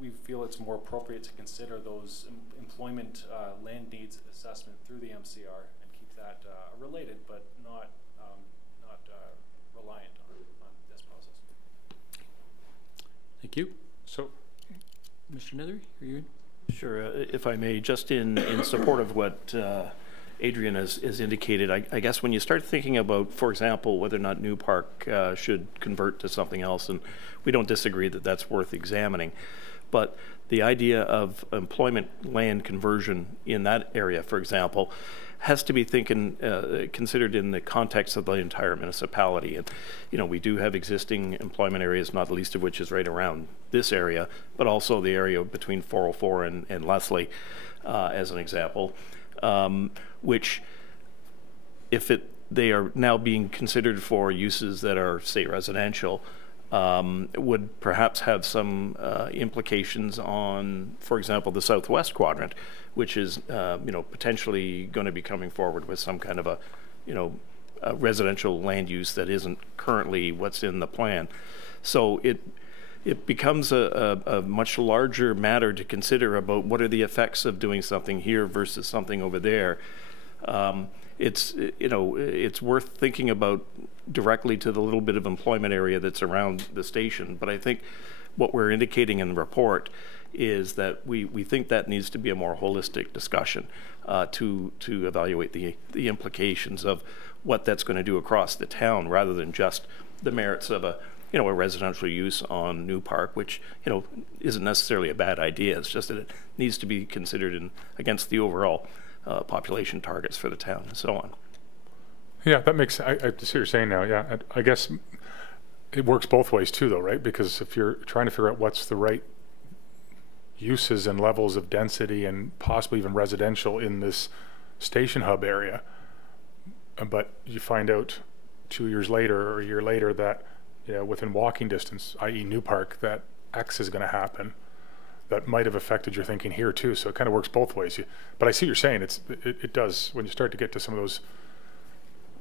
we feel it's more appropriate to consider those employment land needs assessment through the MCR and keep that related but not reliant on this process. Thank you. So, Mr. Nethery, are you in? Sure, if I may, just in support of what Adrian has indicated, I guess when you start thinking about, for example, whether or not New Park should convert to something else, and we don't disagree that that's worth examining, but the idea of employment land conversion in that area, for example, has to be considered in the context of the entire municipality. And we do have existing employment areas, not the least of which is right around this area, but also the area between 404 and Leslie, as an example, which, if they are now being considered for uses that are, say, residential, would perhaps have some implications on, for example, the southwest quadrant, which is potentially going to be coming forward with some kind of a residential land use that isn't currently what's in the plan. So it becomes a much larger matter to consider about what are the effects of doing something here versus something over there. It's worth thinking about directly to the little bit of employment area that's around the station. But I think what we're indicating in the report is that we think that needs to be a more holistic discussion to evaluate the implications of what that's going to do across the town, rather than just the merits of you know, a residential use on New Park, which, you know, isn't necessarily a bad idea. It's just that it needs to be considered against the overall population targets for the town and so on. Yeah, that makes, I see what you're saying now, yeah. I guess it works both ways too though, right? Because if you're trying to figure out what's the right uses and levels of density and possibly even residential in this station hub area, but you find out 2 years later or a year later that, you know, within walking distance, i.e. New Park, that X is going to happen, that might have affected your thinking here too. So it kind of works both ways. But I see what you're saying. It does, when you start to get to some of those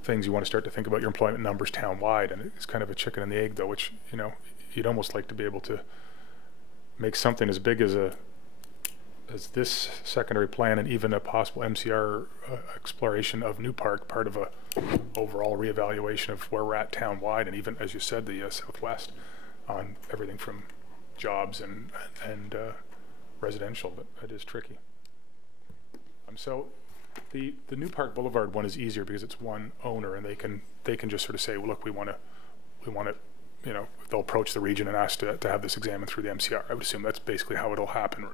things, you want to start to think about your employment numbers town-wide, and it's kind of a chicken and the egg though, which, you know, you'd almost like to be able to make something as big as this secondary plan and even a possible MCR exploration of New Park, part of a overall reevaluation of where we're at town-wide, and even, as you said, the Southwest, on everything from jobs and residential. But it is tricky. So the New Park Boulevard one is easier because it's one owner, and they can just sort of say, well, look, we want to, you know, they'll approach the region and ask to have this examined through the MCR. I would assume that's basically how it'll happen,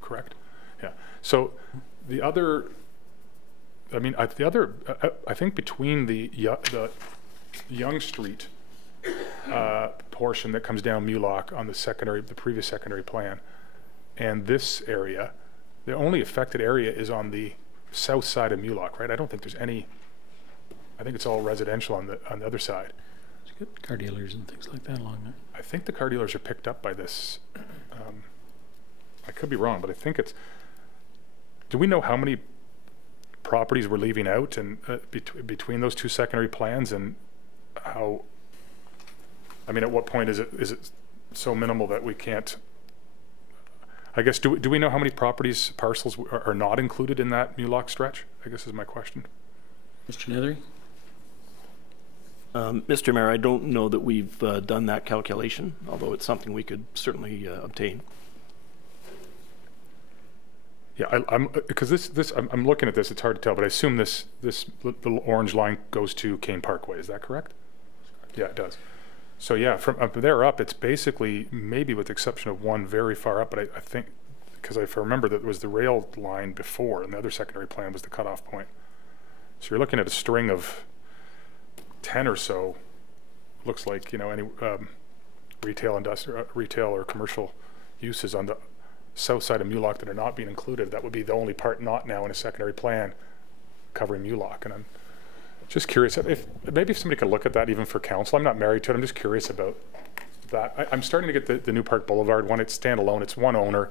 correct? Yeah. So the other, I mean, I think between the Yonge Street portion that comes down Mulock on the previous secondary plan, and this area, the only affected area is on the south side of Mulock, right? I don't think there's any, I think it's all residential on the other side. Car dealers and things like that along there. I think the car dealers are picked up by this. I could be wrong, but I think it's, do we know how many properties we're leaving out and between those two secondary plans, and how, I mean, at what point is it so minimal that we can't, I guess, do we know how many parcels are not included in that Mulock stretch, I guess is my question. Mr. Nethery? Mr. Mayor, I don't know that we've done that calculation, although it's something we could certainly obtain. Yeah, because I'm looking at this, it's hard to tell, but I assume this little orange line goes to Kane Parkway, is that correct? Yeah, it does. So yeah, from up there up, it's basically, maybe with the exception of one very far up, but I think, because if I remember, that was the rail line before, and the other secondary plan was the cutoff point. So you're looking at a string of 10 or so, looks like, you know, any retail or commercial uses on the south side of Mulock that are not being included. That would be the only part not now in a secondary plan covering Mulock. And I'm just curious if somebody could look at that even for council. I'm not married to it. I'm just curious about that. I'm starting to get the New Park Boulevard one. It's standalone. It's one owner.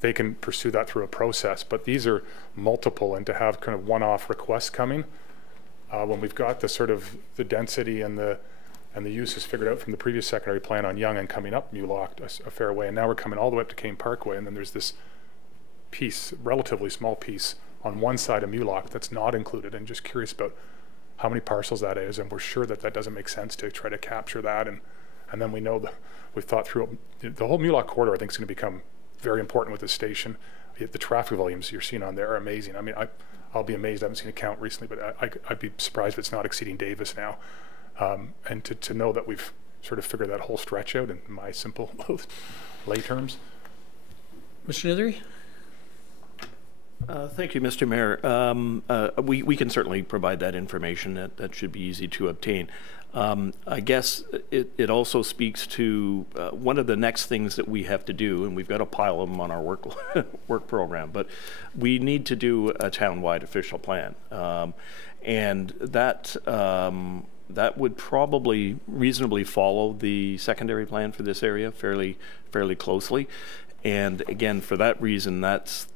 They can pursue that through a process. But these are multiple, and to have kind of one-off requests coming when we've got the sort of the density and the uses figured out from the previous secondary plan on Yonge and coming up Mulock a fair way, and now we're coming all the way up to Kane Parkway, and then there's this piece, relatively small piece, on one side of Mulock that's not included. And just curious about how many parcels that is, and we're sure that that doesn't make sense to try to capture that, and then we know that we've thought through the whole Mulock corridor. I think is going to become very important with this station. The traffic volumes you're seeing on there are amazing. I mean, I'll be amazed. I haven't seen a count recently, but I'd be surprised if it's not exceeding Davis now. And to know that we've sort of figured that whole stretch out in my simple lay terms. Mr. Nethery? Thank you, Mr. Mayor. We can certainly provide that information. That should be easy to obtain. I guess it also speaks to one of the next things that we have to do, and we've got a pile of them on our work program, but we need to do a town-wide official plan. And that would probably reasonably follow the secondary plan for this area fairly closely. And again, for that reason, that's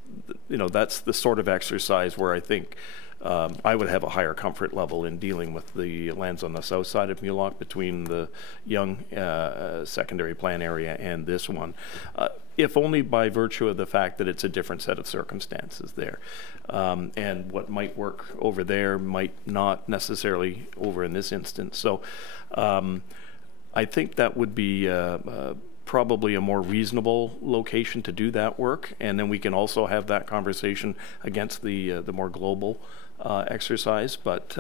the sort of exercise where I think I would have a higher comfort level in dealing with the lands on the south side of Mulock between the Yonge secondary plan area and this one, if only by virtue of the fact that it's a different set of circumstances there. And what might work over there might not necessarily over in this instance. So I think that would be probably a more reasonable location to do that work, and then we can also have that conversation against the more global exercise. But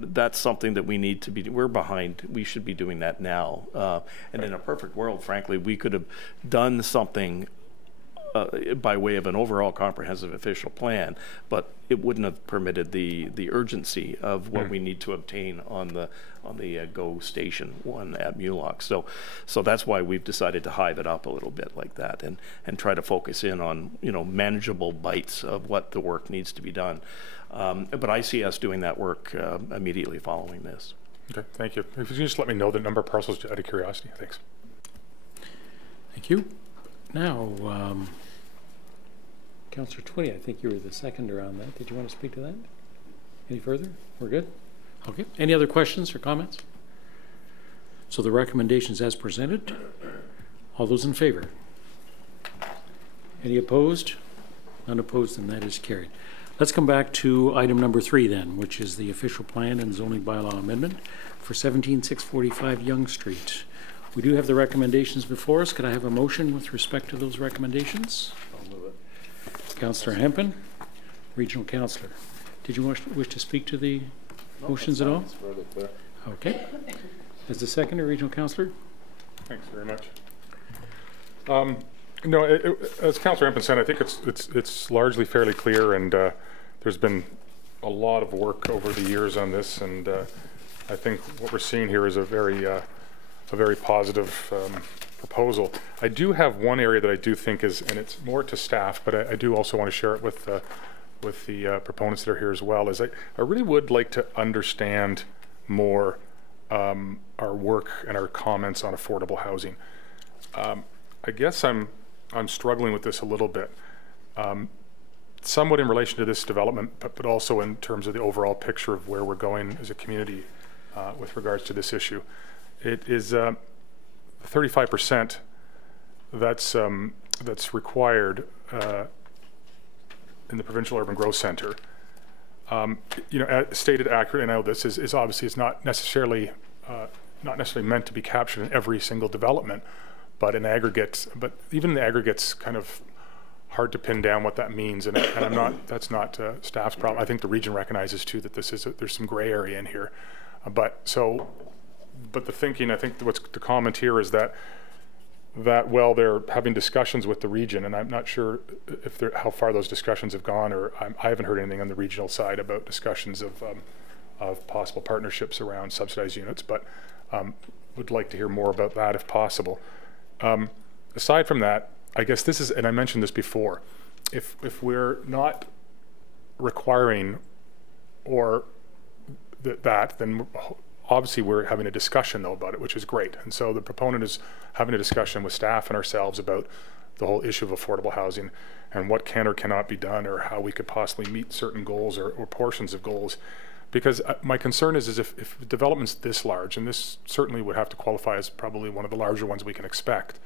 that's something that we need to be. We're behind. We should be doing that now. And in a perfect world, frankly, we could have done something by way of an overall comprehensive official plan, but it wouldn't have permitted the urgency of what we need to obtain on the GO Station 1 at Mulock. So that's why we've decided to hive it up a little bit like that, and try to focus in on, you know, manageable bites of what the work needs to be done. But I see us doing that work immediately following this. Okay, thank you. If you can just let me know the number of parcels out of curiosity. Thanks. Thank you. Now, Councillor Twitty, I think you were the seconder on that. Did you want to speak to that? Any further? We're good? Okay. Any other questions or comments? So the recommendations as presented. All those in favor? Any opposed? None opposed, and that is carried. Let's come back to item number 3 then, which is the official plan and zoning bylaw amendment for 17645 Yonge Street. We do have the recommendations before us. Could I have a motion with respect to those recommendations? I'll move it. Councillor Hempen, Regional Councillor. Did you wish to speak to the motions at all? It's fairly clear. Okay. As the seconder, Regional Councillor? Thanks very much. No, as Councillor Hempen said, I think it's largely fairly clear, and there's been a lot of work over the years on this, and I think what we're seeing here is a very positive proposal. I do have one area that I do think is, and it's more to staff, but I do also want to share it with the proponents that are here as well, is I really would like to understand more our work and our comments on affordable housing. I guess I'm struggling with this a little bit, somewhat in relation to this development, but also in terms of the overall picture of where we're going as a community with regards to this issue. It is 35% that's required in the Provincial Urban Growth Center. You know, stated accurately, I know this is obviously it's not necessarily meant to be captured in every single development, but in aggregate, but even the aggregate's kind of hard to pin down what that means, and I'm not. That's not staff's problem. I think the region recognizes too that there's some gray area in here, but the thinking, I think what's the comment here is that while they're having discussions with the region, and I'm not sure if how far those discussions have gone, or I haven't heard anything on the regional side about discussions of possible partnerships around subsidized units, but would like to hear more about that if possible. Aside from that, I guess this is, and I mentioned this before, if we're not requiring or that, then obviously we're having a discussion though about it, which is great. And so the proponent is having a discussion with staff and ourselves about the whole issue of affordable housing and what can or cannot be done, or how we could possibly meet certain goals or portions of goals. Because my concern is if development's this large, and this certainly would have to qualify as probably one of the larger ones we can expect,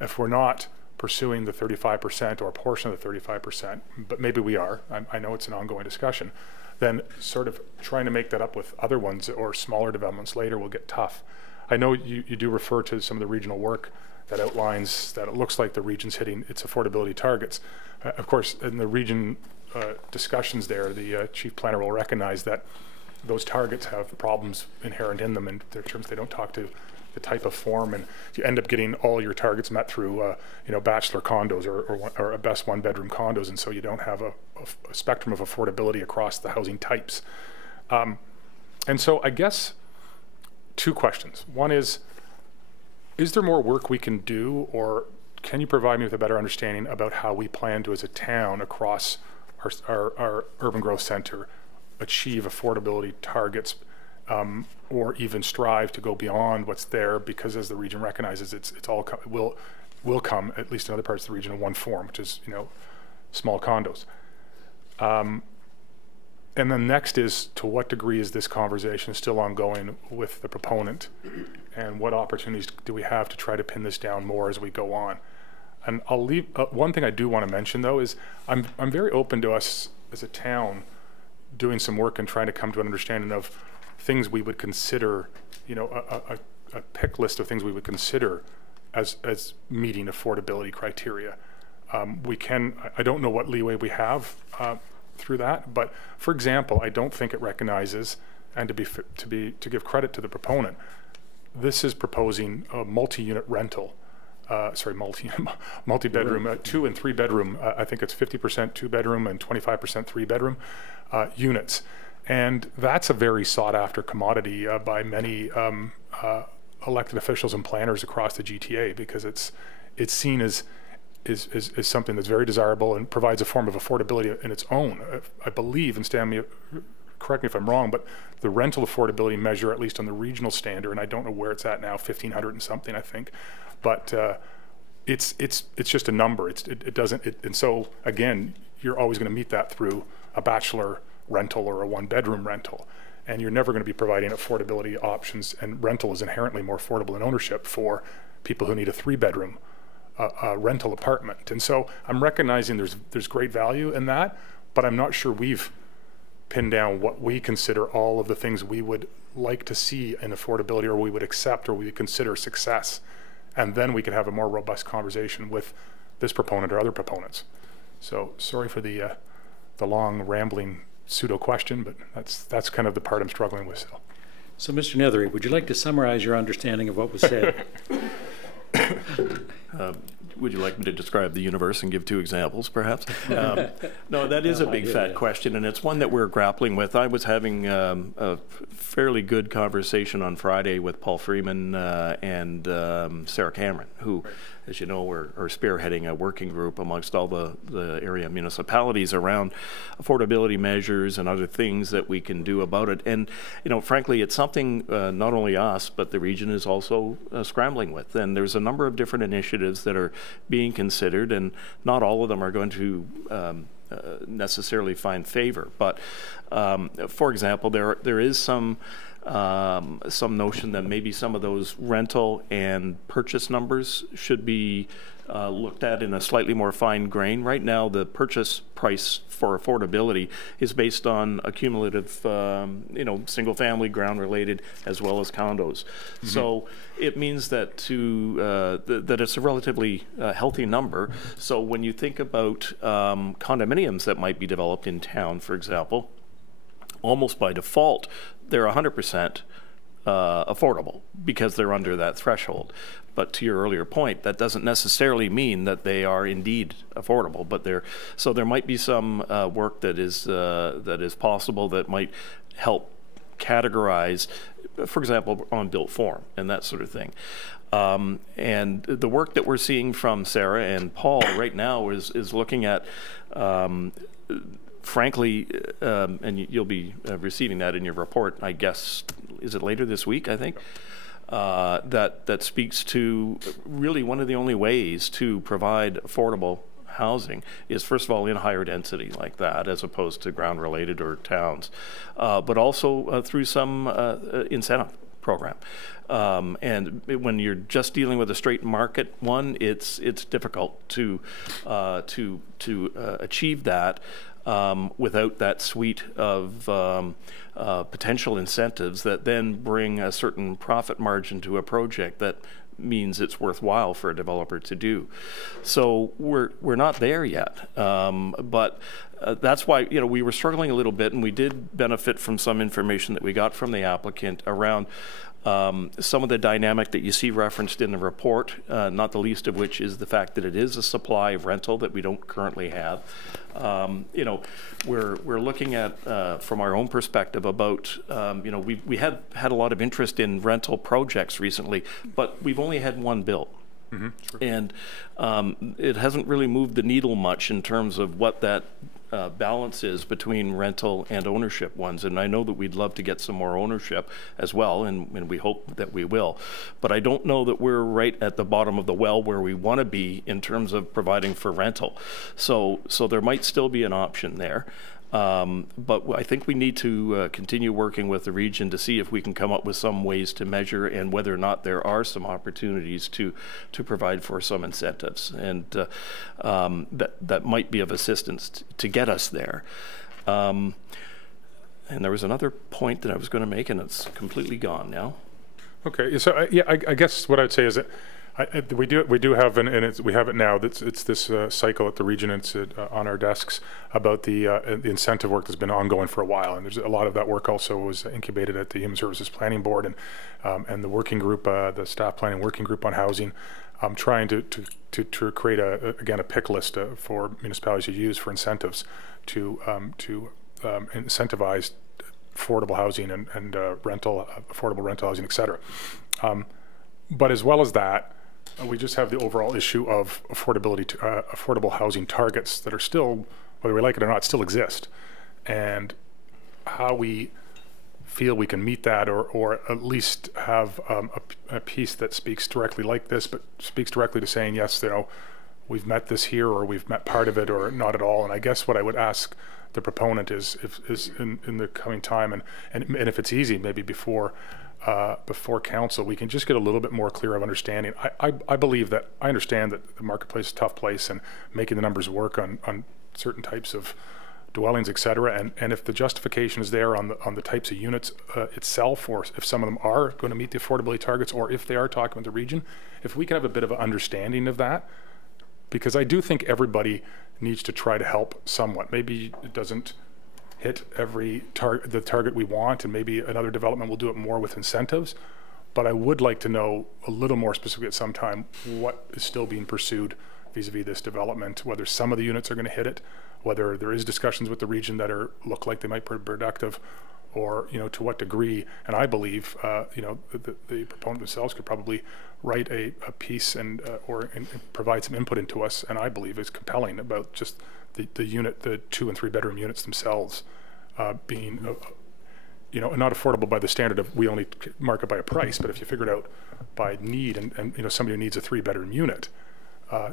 if we're not pursuing the 35% or a portion of the 35%, but maybe we are, I know it's an ongoing discussion, then sort of trying to make that up with other ones or smaller developments later will get tough. I know you do refer to some of the regional work that outlines that it looks like the region's hitting its affordability targets. Of course, in the region discussions there, the chief planner will recognize that those targets have problems inherent in them in terms they don't talk to the type of form, and you end up getting all your targets met through you know, bachelor condos or a best one-bedroom condos, and so you don't have a spectrum of affordability across the housing types. And so I guess two questions. One is there more work we can do, or can you provide me with a better understanding about how we plan to, as a town across our urban growth center, achieve affordability targets, or even strive to go beyond what's there, because as the region recognizes, it's all will come, at least in other parts of the region, in one form, which is, you know, small condos. And then next is, to what degree is this conversation still ongoing with the proponent, and what opportunities do we have to try to pin this down more as we go on? And I'll leave, one thing I do want to mention though is I'm very open to us as a town doing some work and trying to come to an understanding of things we would consider, you know, a pick list of things we would consider as meeting affordability criteria. I don't know what leeway we have through that, but for example, I don't think it recognizes, and to give credit to the proponent, this is proposing a multi-unit rental, multi-bedroom, 2 and 3 bedroom. I think it's 50% 2-bedroom and 25% 3-bedroom units, and that's a very sought-after commodity by many elected officials and planners across the GTA, because it's seen as something that's very desirable and provides a form of affordability in its own. I believe, and Stanley, correct me if I'm wrong, but the rental affordability measure, at least on the regional standard, and I don't know where it's at now, 1,500 and something, I think, but it's just a number. And so again, you're always going to meet that through a bachelor rental or a 1-bedroom rental, and you're never going to be providing affordability options. And rental is inherently more affordable than ownership for people who need a 3-bedroom rental apartment. And so I'm recognizing there's great value in that, but I'm not sure we've pinned down what we consider all of the things we would like to see in affordability, or we would accept, or we would consider success. And then we can have a more robust conversation with this proponent or other proponents. So sorry for the long rambling pseudo question, but that's kind of the part I'm struggling with still. So Mr. Nethery, would you like to summarize your understanding of what was said? Would you like me to describe the universe and give 2 examples, perhaps? No, that is a big, fat question, and it's one that we're grappling with. I was having a fairly good conversation on Friday with Paul Freeman and Sarah Cameron, who, as you know, are spearheading a working group amongst all the area municipalities around affordability measures and other things that we can do about it. And, you know, frankly, it's something not only us, but the region is also scrambling with. And there's a number of different initiatives that are being considered, and not all of them are going to necessarily find favor. But, for example, there is some notion that maybe some of those rental and purchase numbers should be looked at in a slightly more fine grain. Right now, the purchase price for affordability is based on accumulative, single-family, ground-related, as well as condos. Mm-hmm. So it means that that it's a relatively healthy number. So when you think about condominiums that might be developed in town, for example, almost by default, they're 100% affordable because they're under that threshold. But to your earlier point, that doesn't necessarily mean that they are indeed affordable. But so there might be some work that is possible that might help categorize, for example, on built form and that sort of thing. And the work that we're seeing from Sarah and Paul right now is looking at. Frankly, and you'll be receiving that in your report, I guess, is it later this week, I think, that speaks to really one of the only ways to provide affordable housing is, first of all, in higher density like that, as opposed to ground-related or towns, but also through some incentive program. And when you're just dealing with a straight market one, it's difficult to achieve that. Without that suite of potential incentives that then bring a certain profit margin to a project that means it's worthwhile for a developer to do. So we're not there yet, but that's why we were struggling a little bit, and we did benefit from some information that we got from the applicant around some of the dynamic that you see referenced in the report, not the least of which is the fact that it is a supply of rental that we don't currently have. We're looking at, from our own perspective, about, we had a lot of interest in rental projects recently, but we've only had one built. Mm-hmm, sure. And it hasn't really moved the needle much in terms of what that balance is between rental and ownership ones. And I know that we'd love to get some more ownership as well, and we hope that we will. But I don't know that we're right at the bottom of the well where we want to be in terms of providing for rental. So there might still be an option there. But I think we need to continue working with the region to see if we can come up with some ways to measure and whether or not there are some opportunities to provide for some incentives, and that might be of assistance to get us there. And there was another point that I was going to make, and it's completely gone now. Okay, so I guess what I'd say is that We do have, and we have it now. It's this cycle at the region. It's on our desks about the incentive work that's been ongoing for a while, and there's a lot of that work also was incubated at the Human Services Planning Board and the working group, the staff planning working group on housing, trying to create again a pick list for municipalities to use for incentives to incentivize affordable housing and affordable rental housing, et cetera. But as well as that, we just have the overall issue of affordable housing targets that are still, whether we like it or not, still exist. And how we feel we can meet that, or at least have a piece that speaks directly like this, but speaks directly to saying, yes, we've met this here, or we've met part of it, or not at all. And I guess what I would ask the proponent is in the coming time, and if it's easy, maybe before council, we can just get a little bit more clear of understanding. I believe that I understand that the marketplace is a tough place, and making the numbers work on certain types of dwellings, et cetera, and if the justification is there on the types of units itself, or if some of them are going to meet the affordability targets, or if they are talking with the region, if we can have a bit of an understanding of that, because I do think everybody needs to try to help somewhat. Maybe it doesn't hit the target we want, and maybe another development will do it more with incentives, but I would like to know a little more specifically at some time what is still being pursued vis-a-vis this development, whether some of the units are going to hit it, whether there is discussions with the region that look like they might be productive, or to what degree. And I believe the proponent themselves could probably write a piece and provide some input into us, and I believe is compelling about just the 2 and 3 bedroom units themselves being not affordable by the standard of we only market by a price, but if you figure it out by need, and somebody who needs a 3 bedroom unit.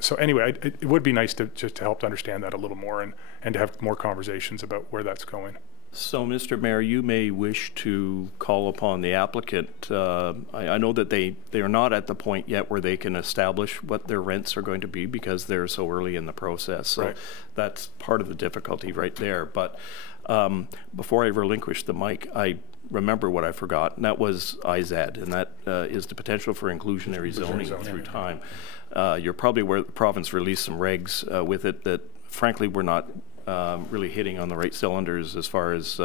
So anyway, it would be nice to help to understand that a little more, and to have more conversations about where that's going. So, Mr. Mayor, you may wish to call upon the applicant. I know that they are not at the point yet where they can establish what their rents are going to be, because they're so early in the process. So right. That's part of the difficulty right there. But before I relinquish the mic, I remember what I forgot, and that was IZAD, and that is the potential for inclusionary zoning through time. You're probably aware the province released some regs with it that, frankly, were not really hitting on the right cylinders as far as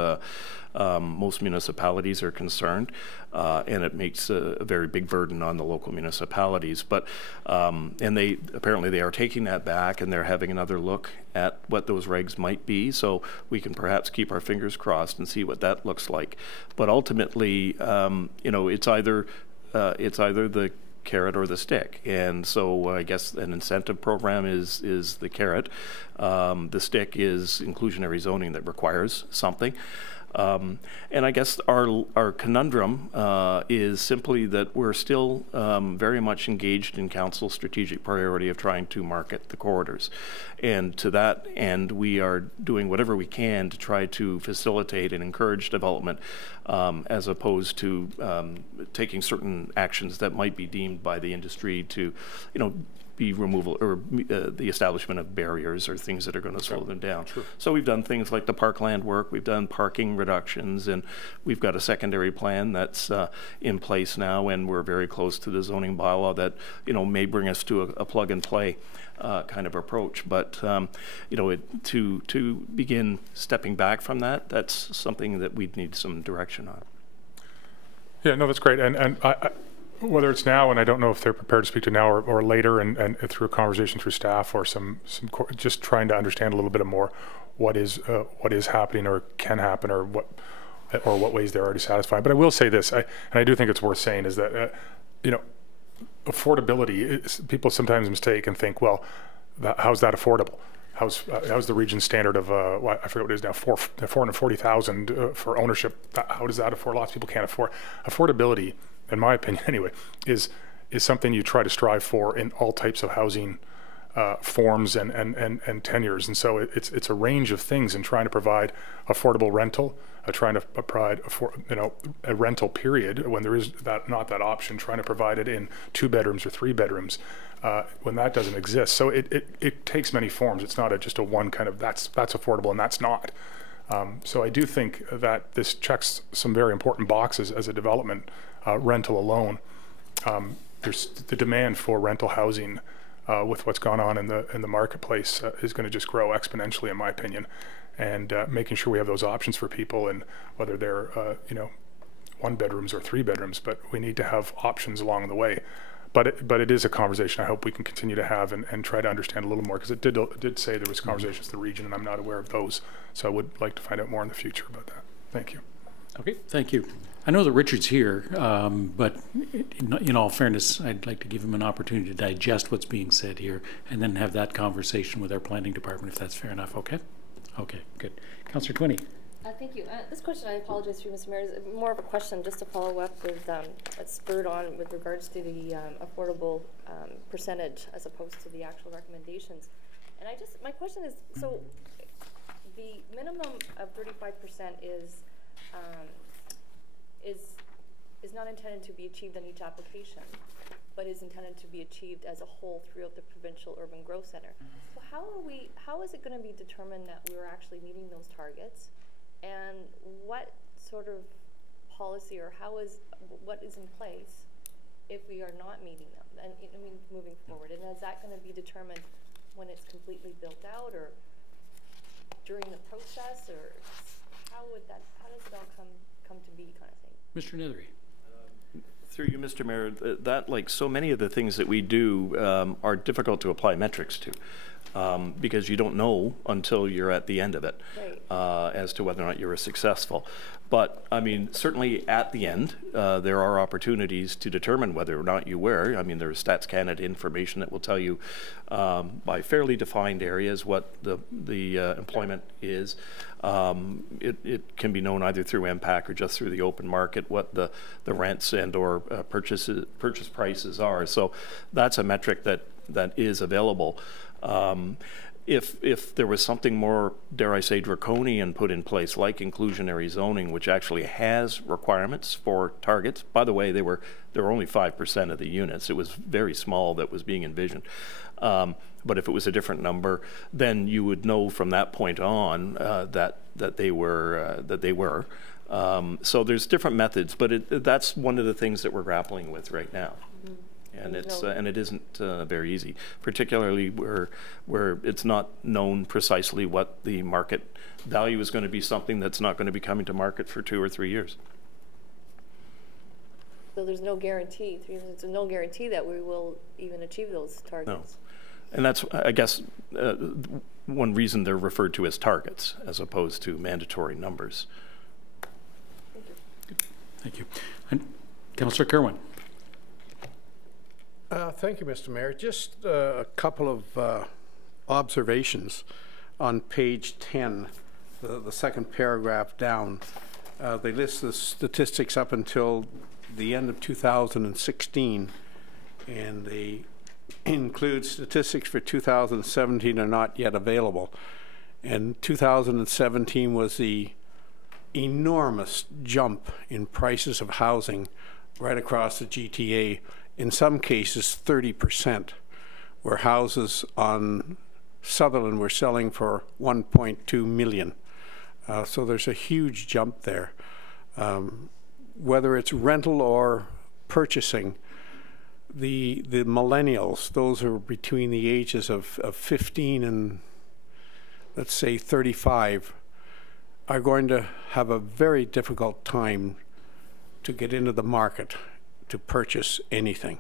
most municipalities are concerned, and it makes a very big burden on the local municipalities. But and they are taking that back, and they're having another look at what those regs might be. So we can perhaps keep our fingers crossed and see what that looks like. But ultimately, it's either the carrot or the stick, and so I guess an incentive program is the carrot. The stick is inclusionary zoning that requires something. And I guess our conundrum is simply that we're still very much engaged in council's strategic priority of trying to market the corridors. And to that end, we are doing whatever we can to try to facilitate and encourage development, as opposed to taking certain actions that might be deemed by the industry to, be removal or the establishment of barriers or things that are going to slow them down. Sure. So we've done things like the parkland work, we've done parking reductions, and we've got a secondary plan that's in place now, and we're very close to the zoning bylaw that may bring us to a plug and play kind of approach. But to begin stepping back from that, that's something that we'd need some direction on. Yeah, no, that's great, and I whether it's now, and I don't know if they're prepared to speak to now or later, and through a conversation through staff or just trying to understand a little bit more what is happening or can happen, or what ways they're already satisfied. But I will say this, and I do think it's worth saying, is that affordability, people sometimes mistake and think, well, how's that affordable? How's the region standard of I forget what it is now, $440,000 for ownership? How does that afford? Lots of people can't afford. Affordability, in my opinion anyway, is something you try to strive for in all types of housing forms and tenures. And so it's a range of things in trying to provide affordable rental, trying to provide a rental period when there is not that option, trying to provide it in 2 bedrooms or 3 bedrooms when that doesn't exist. So it takes many forms. It's not just a one kind of that's affordable and that's not. So I do think that this checks some very important boxes as a development, rental alone. there's the demand for rental housing with what's gone on in the marketplace is going to just grow exponentially, in my opinion. And making sure we have those options for people, and whether they're 1 bedrooms or 3 bedrooms, but we need to have options along the way. But it is a conversation I hope we can continue to have and try to understand a little more, because it did say there was conversations with the region, and I'm not aware of those. So I would like to find out more in the future about that. Thank you. Okay, thank you. I know that Richard's here, but in all fairness, I'd like to give him an opportunity to digest what's being said here and then have that conversation with our planning department, if that's fair enough, okay? Okay, good. Councillor Twinney. Thank you. This question, I apologize to you, Mr. Mayor, is more of a question just to follow up with what's spurred on with regards to the affordable percentage as opposed to the actual recommendations. And my question is, so the minimum of 35% is not intended to be achieved on each application, but is intended to be achieved as a whole throughout the provincial urban growth center. So how is it going to be determined that we're actually meeting those targets, and what sort of policy or what is in place if we are not meeting them, and I mean moving forward, and is that going to be determined when it's completely built out, or during the process, or how does it all come to be, kind of thing? Mr. Nethery. Through you, Mr. Mayor, that, like so many of the things that we do, are difficult to apply metrics to, because you don't know until you're at the end of it, right, as to whether or not you were successful. But I mean, certainly at the end, there are opportunities to determine whether or not you were. I mean, there's Stats Canada information that will tell you by fairly defined areas what the employment is. It can be known either through MPAC or just through the open market what the rents and or purchase prices are. So that's a metric that is available. If there was something more, dare I say, draconian put in place, like inclusionary zoning, which actually has requirements for targets. By the way, there were only 5% of the units. It was very small that was being envisioned. But if it was a different number, then you would know from that point on that they were. So there's different methods, but that's one of the things that we're grappling with right now. Mm-hmm. And it isn't very easy, particularly where it's not known precisely what the market value is going to be, something that's not going to be coming to market for 2 or 3 years. So there's no guarantee. There's no guarantee that we will even achieve those targets. No. And that's, I guess, one reason they're referred to as targets as opposed to mandatory numbers. Thank you. Thank you. And Councillor Kerwin. Thank you, Mr. Mayor. Just a couple of observations on page 10, the second paragraph down. They list the statistics up until the end of 2016, and they include statistics for 2017 are not yet available. And 2017 was the enormous jump in prices of housing right across the GTA. In some cases, 30%, where houses on Sutherland were selling for $1.2 million. So there's a huge jump there. Whether it's rental or purchasing, the millennials, those who are between the ages of 15 and, let's say, 35, are going to have a very difficult time to get into the market to purchase anything.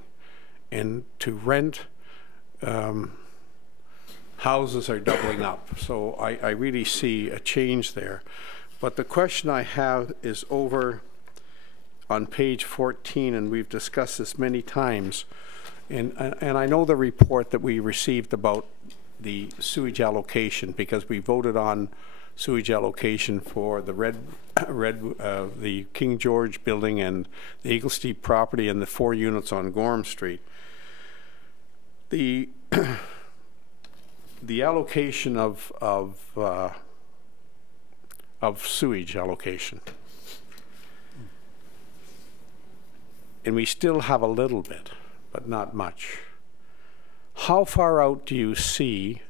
And to rent, houses are doubling up. So I really see a change there. But the question I have is over on page 14, and we've discussed this many times, and I know the report that we received about the sewage allocation, because we voted on sewage allocation for the the King George building and the Eagle Steep property and the 4 units on Gorham Street. The allocation of sewage allocation, and we still have a little bit, but not much. How far out do you see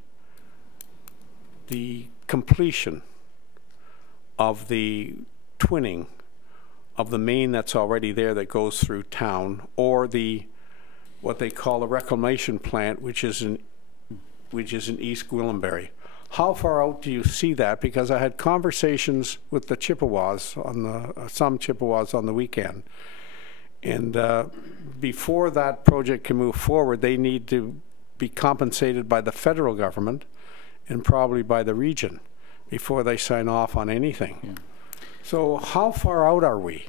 the completion of the twinning of the main that's already there that goes through town, or the what they call a reclamation plant, which is in East Gwillimbury. How far out do you see that? Because I had conversations with the Chippewas some Chippewas on the weekend, and before that project can move forward, they need to be compensated by the federal government and probably by the region before they sign off on anything. Yeah. So how far out are we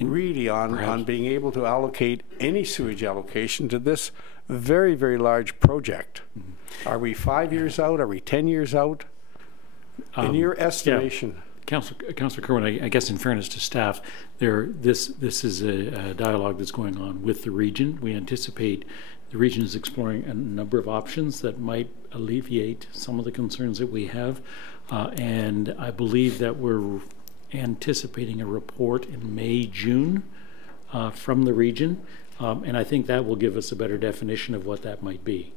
really on being able to allocate any sewage allocation to this very, very large project? Mm-hmm. Are we 5 years out? Are we 10 years out? In your estimation? Yeah. Councillor Kerwin, I guess in fairness to staff, this is a dialogue that's going on with the region. We anticipate the region is exploring a number of options that might alleviate some of the concerns that we have. And I believe that we're anticipating a report in May, June from the region. And I think that will give us a better definition of what that might be.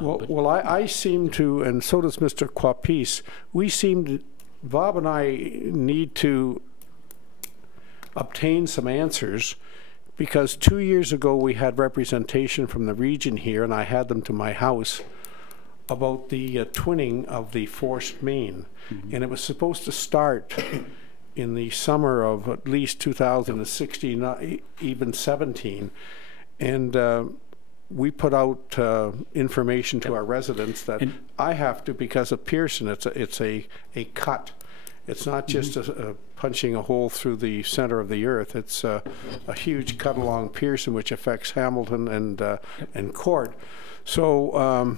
Well, I seem to, and so does Mr. Quapis, we seem to, Bob and I need to obtain some answers, because 2 years ago we had representation from the region here, and I had them to my house, about the twinning of the forced main. Mm-hmm. And it was supposed to start in the summer of at least 2016, even 17. And we put out information to our residents that I have to, because of Pearson, it's a cut. It's not just punching a hole through the center of the earth. It's a huge cut along Pearson, which affects Hamilton and Court. So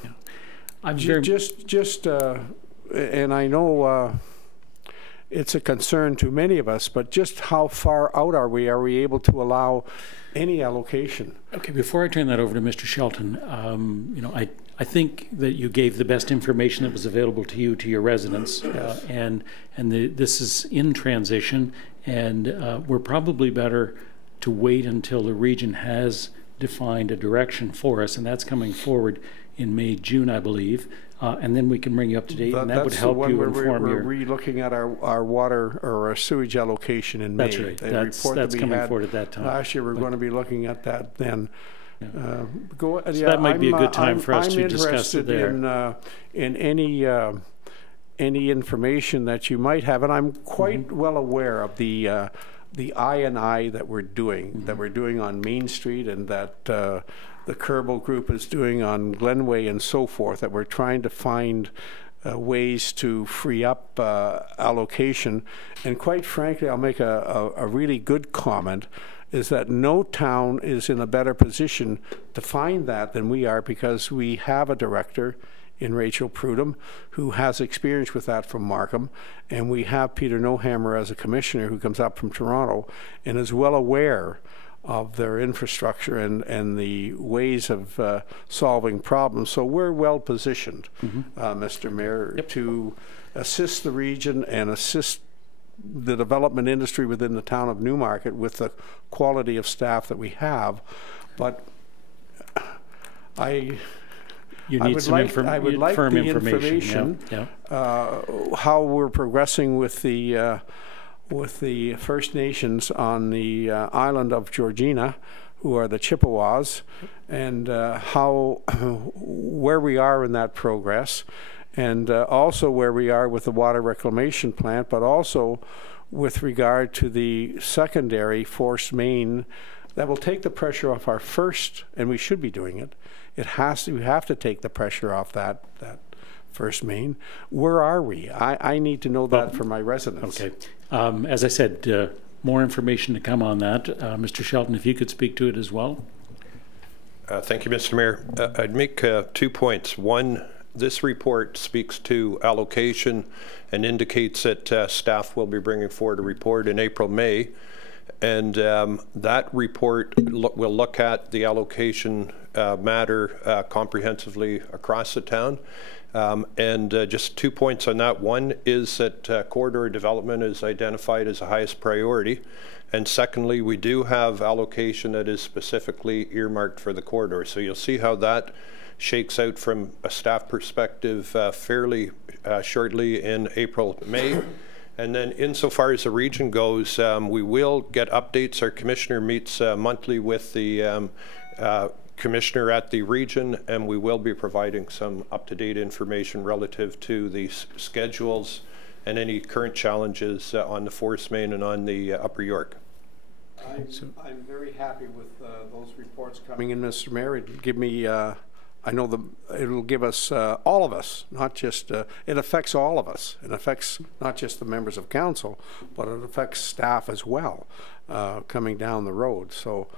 and I know it's a concern to many of us, but just how far out are we? Are we able to allow any allocation? Okay, before I turn that over to Mr. Shelton, you know, I think that you gave the best information that was available to you, to your residents, and this is in transition, and we're probably better to wait until the region has defined a direction for us, and that's coming forward in May, June, I believe. And then we can bring you up to date, and that would help you inform your... We're re-looking at our water or our sewage allocation in May. That's right. That's coming forward at that time. Last year, we're going to be looking at that then. Yeah. So that might be a good time for us to discuss it there. I'm interested in any information that you might have, and I'm quite well aware of the I&I that we're doing, on Main Street, and that the Kerbal Group is doing on Glenway and so forth, that we're trying to find ways to free up allocation. And quite frankly, I'll make a really good comment, is that no town is in a better position to find that than we are, because we have a director in Rachel Prudhomme who has experience with that from Markham, and we have Peter Nohammer as a commissioner who comes up from Toronto and is well aware of their infrastructure and the ways of solving problems. So we're well positioned, Mr. Mayor, to assist the region and assist the development industry within the town of Newmarket with the quality of staff that we have. But I would like the information, how we're progressing with the First Nations on the island of Georgina, who are the Chippewas, and where we are in that progress, and also where we are with the water reclamation plant, but also with regard to the secondary forced main that will take the pressure off our first, and we should be doing it. We have to take the pressure off that first main. Where are we? I need to know that for my residents. Okay. As I said, more information to come on that. Mr. Shelton, if you could speak to it as well. Thank you, Mr. Mayor. I'd make 2 points. One, this report speaks to allocation and indicates that staff will be bringing forward a report in April, May. And that report will look at the allocation matter comprehensively across the town. And just 2 points on that. One is that corridor development is identified as the highest priority. And secondly, we do have allocation that is specifically earmarked for the corridor. So you'll see how that shakes out from a staff perspective fairly shortly in April, May. And then insofar as the region goes, we will get updates. Our commissioner meets monthly with the commissioner at the region, and we will be providing some up-to-date information relative to the schedules and any current challenges on the Forest Main and on the Upper York. I'm very happy with those reports coming in, Mr. Mayor. It'll give me, I know it'll give us, all of us, not just, it affects all of us. It affects not just the members of council, but it affects staff as well, coming down the road. So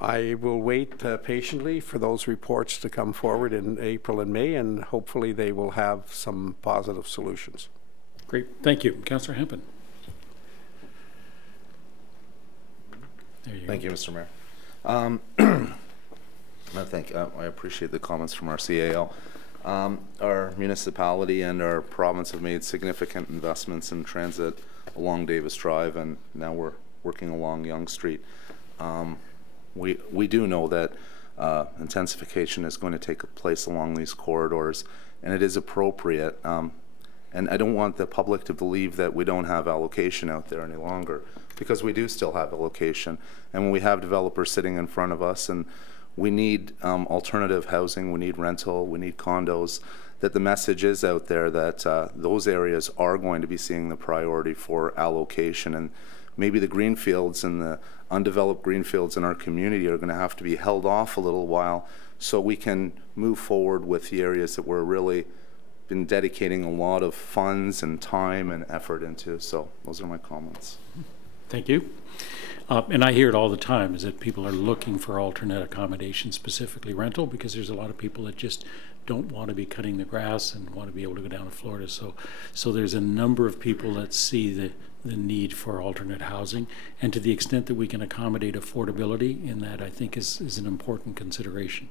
I will wait patiently for those reports to come forward in April and May, and hopefully they will have some positive solutions. Great, thank you. Councillor Hempin. Thank you, Mr. Mayor. I appreciate the comments from our CAO. Our municipality and our province have made significant investments in transit along Davis Drive, and now we're working along Yonge Street. We do know that intensification is going to take place along these corridors, and it is appropriate. And I don't want the public to believe that we don't have allocation out there any longer, because we do still have allocation. And when we have developers sitting in front of us, and we need alternative housing, we need rental, we need condos, that the message is out there that those areas are going to be seeing the priority for allocation. And maybe the greenfields and the undeveloped greenfields in our community are going to have to be held off a little while so we can move forward with the areas that we're really been dedicating a lot of funds and time and effort into. So those are my comments. Thank you. And I hear it all the time, is that people are looking for alternate accommodation, specifically rental, because there's a lot of people that just don't want to be cutting the grass and want to be able to go down to Florida. So there's a number of people that see the need for alternate housing, and to the extent that we can accommodate affordability in that, I think is an important consideration.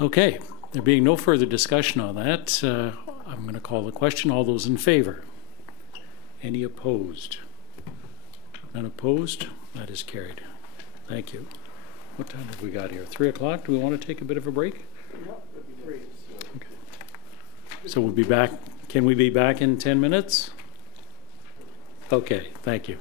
Okay, there being no further discussion on that, I'm going to call the question. All those in favor? Any opposed? None opposed? That is carried. Thank you. What time have we got here? 3 o'clock? Do we want to take a bit of a break? Yeah, that'd be great. Okay. So we'll be back. Can we be back in 10 minutes? Okay, thank you.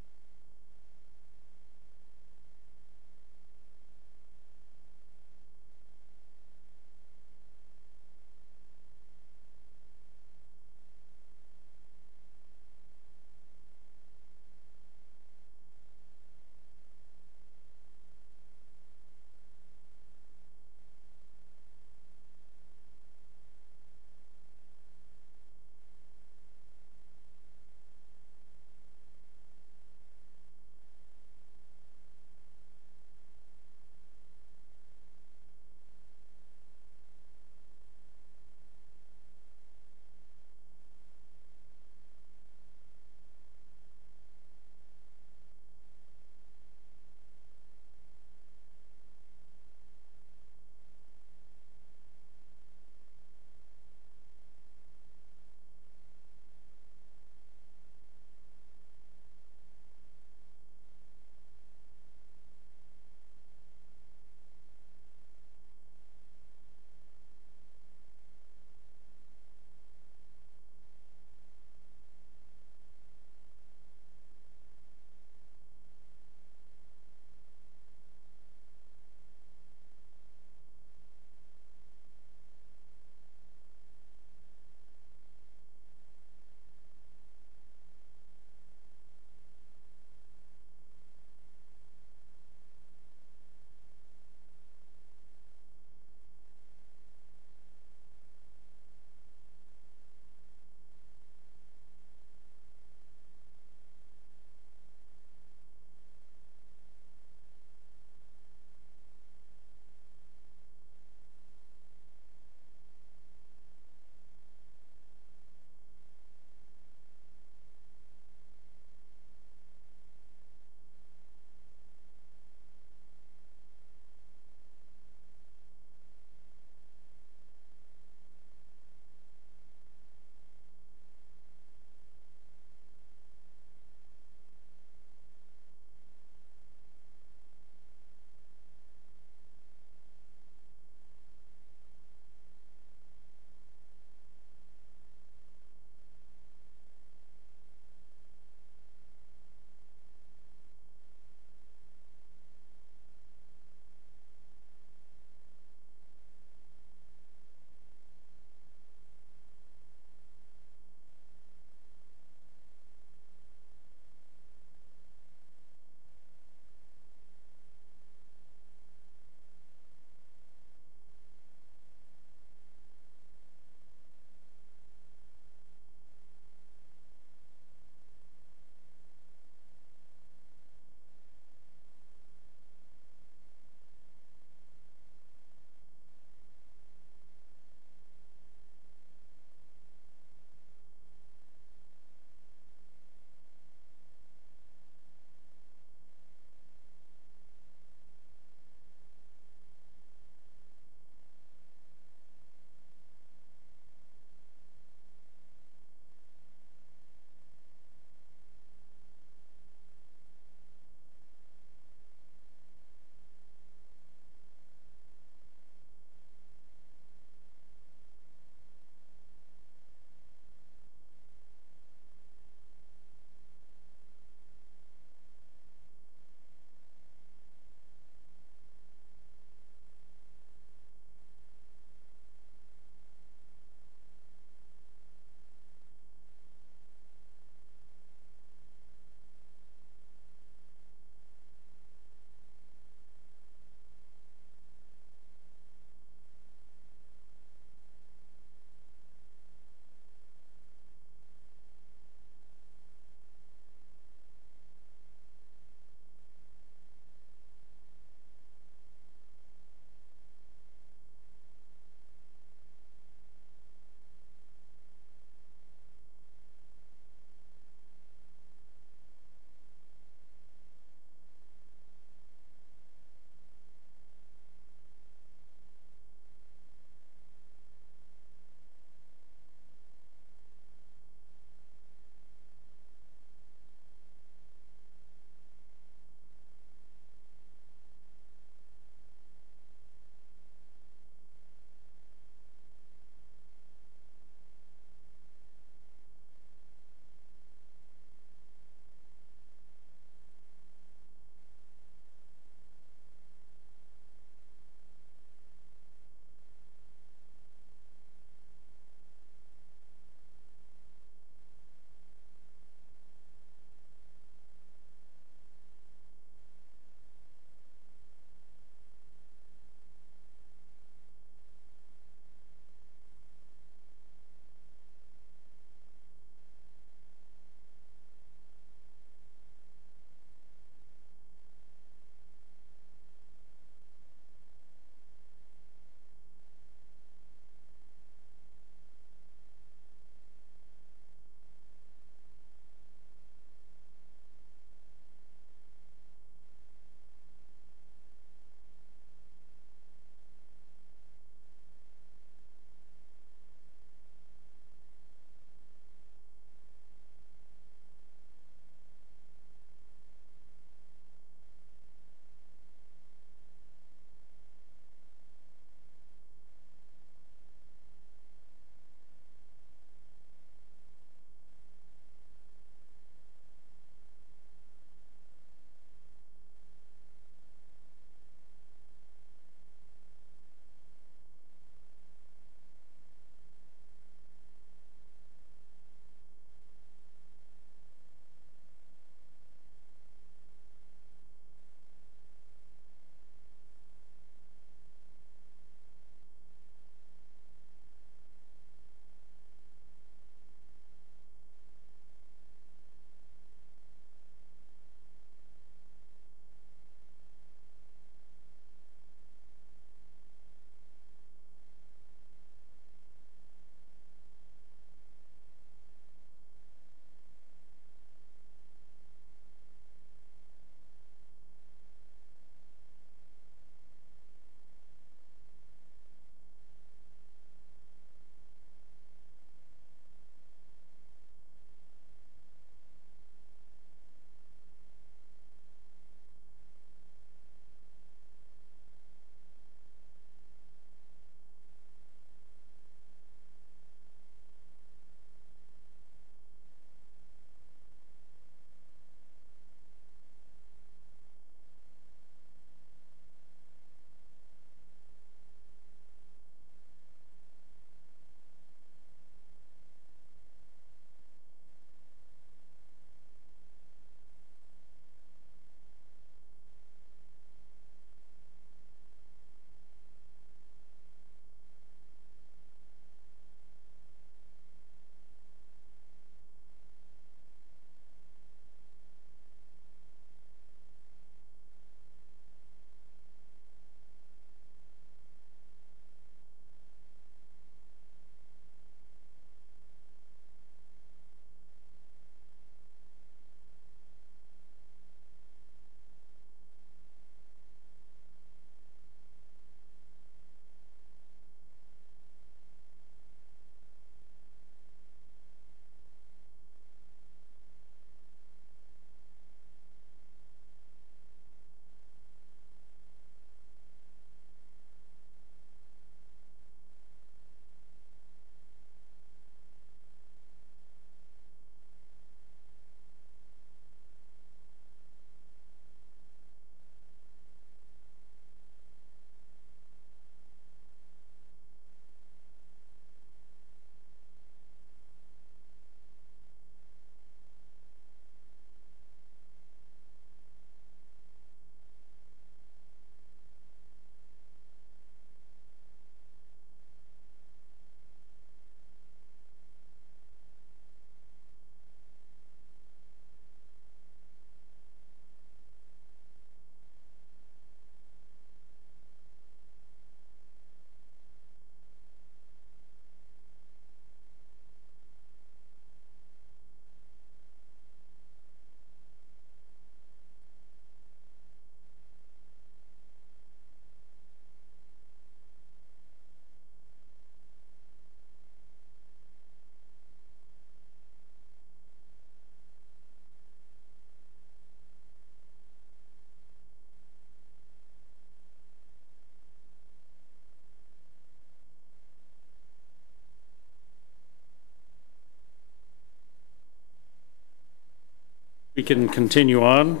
We can continue on.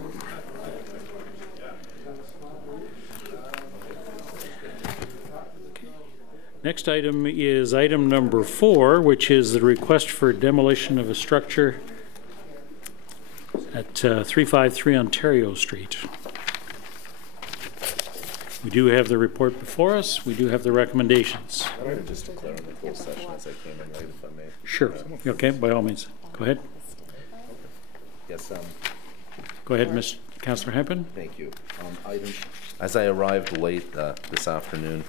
Next item is item number 4, which is the request for demolition of a structure at 353 Ontario Street. We do have the report before us. We do have the recommendations. I would just declare in the closed session as I came in late, if I may. Sure. Okay, by all means. Go ahead. Yes. Go ahead, Councillor Hempin. Thank you. As I arrived late this afternoon,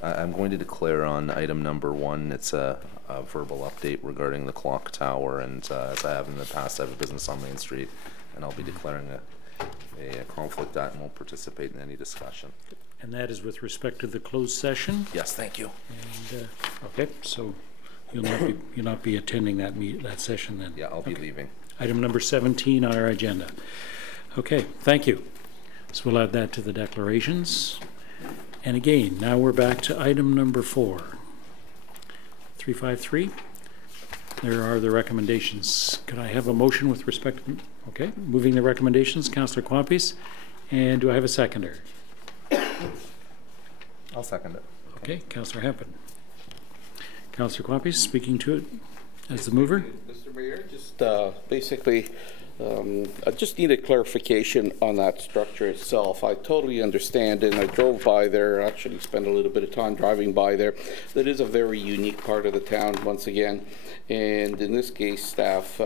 I'm going to declare on item number 1. It's a verbal update regarding the clock tower, and as I have in the past, I have a business on Main Street, and I'll be declaring a conflict that and won't participate in any discussion. And that is with respect to the closed session? Yes, thank you. And, okay, so you'll not be attending that session then? Yeah, I'll be leaving. Item number 17 on our agenda. Okay, thank you. So we'll add that to the declarations. And again, now we're back to item number 4. 353. There are the recommendations. Could I have a motion with respect to, okay, moving the recommendations, Councillor Quampis, and do I have a seconder? I'll second it. Okay, Councillor Hempin. Councillor Quampis, speaking to it as the mover. Mr. Mayor, just basically, I just need a clarification on that structure itself. I totally understand, and I drove by there, actually spent a little bit of time driving by there. That is a very unique part of the town, once again. And in this case, staff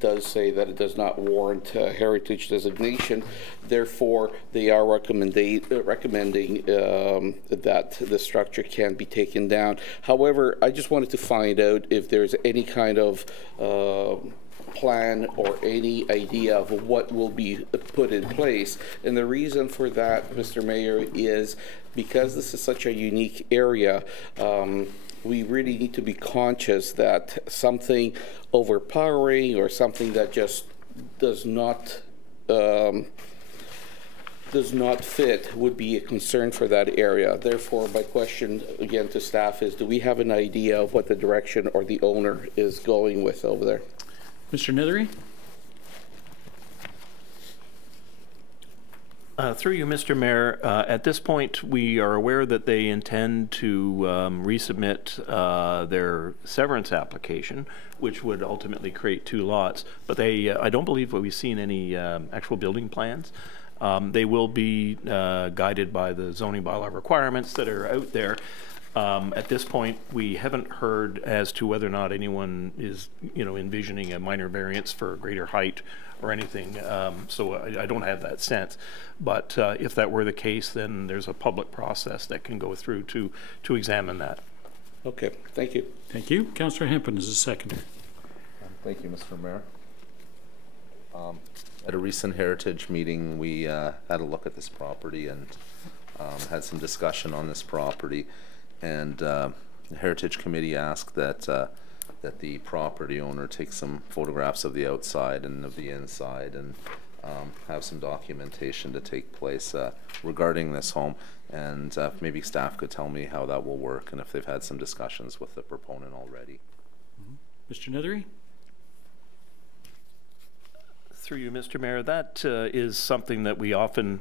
does say that it does not warrant heritage designation. Therefore, they are recommending that the structure can be taken down. However, I just wanted to find out if there's any kind of plan or any idea of what will be put in place. And the reason for that, Mr. Mayor, is because this is such a unique area, we really need to be conscious that something overpowering or something that just does not fit would be a concern for that area. Therefore, my question again to staff is, do we have an idea of what the direction or the owner is going with over there? Mr. Nethery? Through you, Mr. Mayor, at this point, we are aware that they intend to resubmit their severance application, which would ultimately create 2 lots. But I don't believe we've seen any actual building plans. They will be guided by the zoning bylaw requirements that are out there. At this point, we haven't heard as to whether or not anyone is, envisioning a minor variance for greater height or anything. So I don't have that sense. But if that were the case, then there's a public process that can go through to examine that. Okay, thank you. Thank you. Councillor Hempin is a seconder. Thank you, Mr. Mayor. At a recent Heritage meeting, we had a look at this property and had some discussion on this property. And the Heritage Committee asked that that the property owner take some photographs of the outside and of the inside, and have some documentation to take place regarding this home. And maybe staff could tell me how that will work and if they've had some discussions with the proponent already. Mr. Nethery? Through you, Mr. Mayor, that is something that we often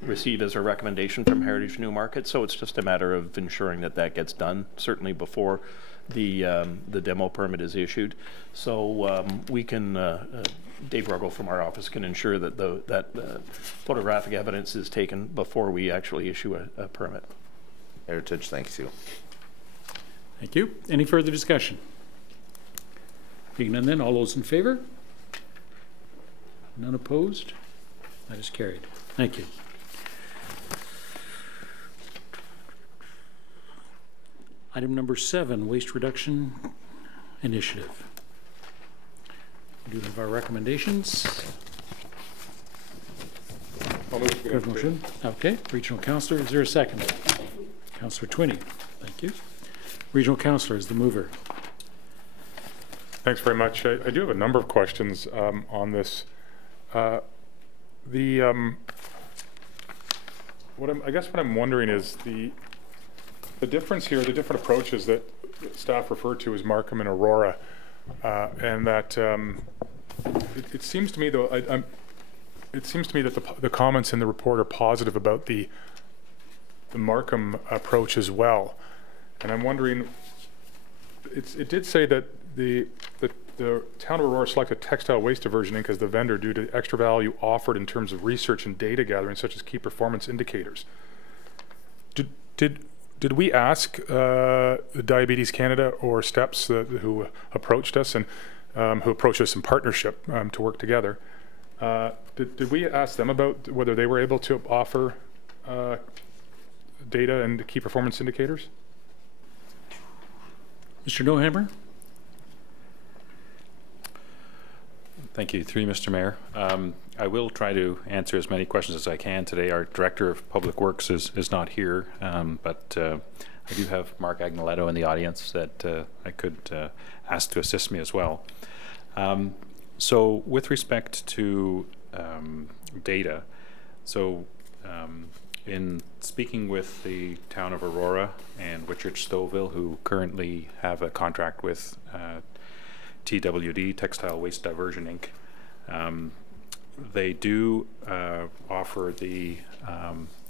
receive as a recommendation from Heritage Newmarket, so it's just a matter of ensuring that that gets done, certainly before the demo permit is issued. So we can, Dave Ruggles from our office can ensure that that photographic evidence is taken before we actually issue a permit. Heritage, thanks you. Thank you. Any further discussion? Being none then, all those in favor? None opposed? That is carried. Thank you. Item number 7, Waste Reduction Initiative. We do have our recommendations. I'll move to motion. Okay. Regional Councillor, is there a second? Councillor Twinney. Thank you. Regional Councillor is the mover. Thanks very much. I do have a number of questions on this. I guess what I'm wondering is the difference here, the different approaches that staff referred to as Markham and Aurora, and that it seems to me, though, it seems to me that the comments in the report are positive about the Markham approach as well. And I'm wondering, it did say that the town of Aurora selected Textile Waste Diversion Inc. as the vendor due to extra value offered in terms of research and data gathering, such as key performance indicators. Did we ask Diabetes Canada or STEPS who approached us and who approached us in partnership to work together? Did we ask them about whether they were able to offer data and key performance indicators? Mr. Nohammer? Thank you. Through you, Mr. Mayor. I will try to answer as many questions as I can today. Our Director of Public Works is not here, but I do have Mark Agnoletto in the audience that I could ask to assist me as well. So with respect to data, so in speaking with the town of Aurora and Whitchurch Stouffville, who currently have a contract with TWD, Textile Waste Diversion Inc., they do offer the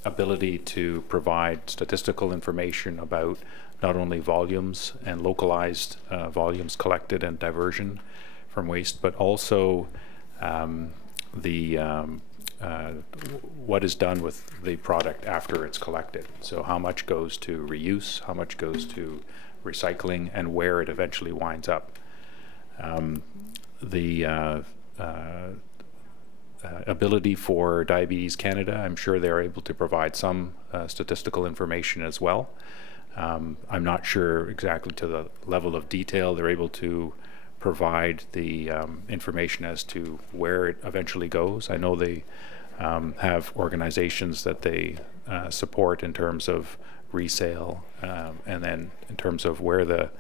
ability to provide statistical information about not only volumes and localized volumes collected and diversion from waste, but also what is done with the product after it's collected. So how much goes to reuse, how much goes to recycling, and where it eventually winds up. Ability for Diabetes Canada, I'm sure they're able to provide some statistical information as well. I'm not sure exactly to the level of detail they're able to provide the information as to where it eventually goes. I know they have organizations that they support in terms of resale, and then in terms of where the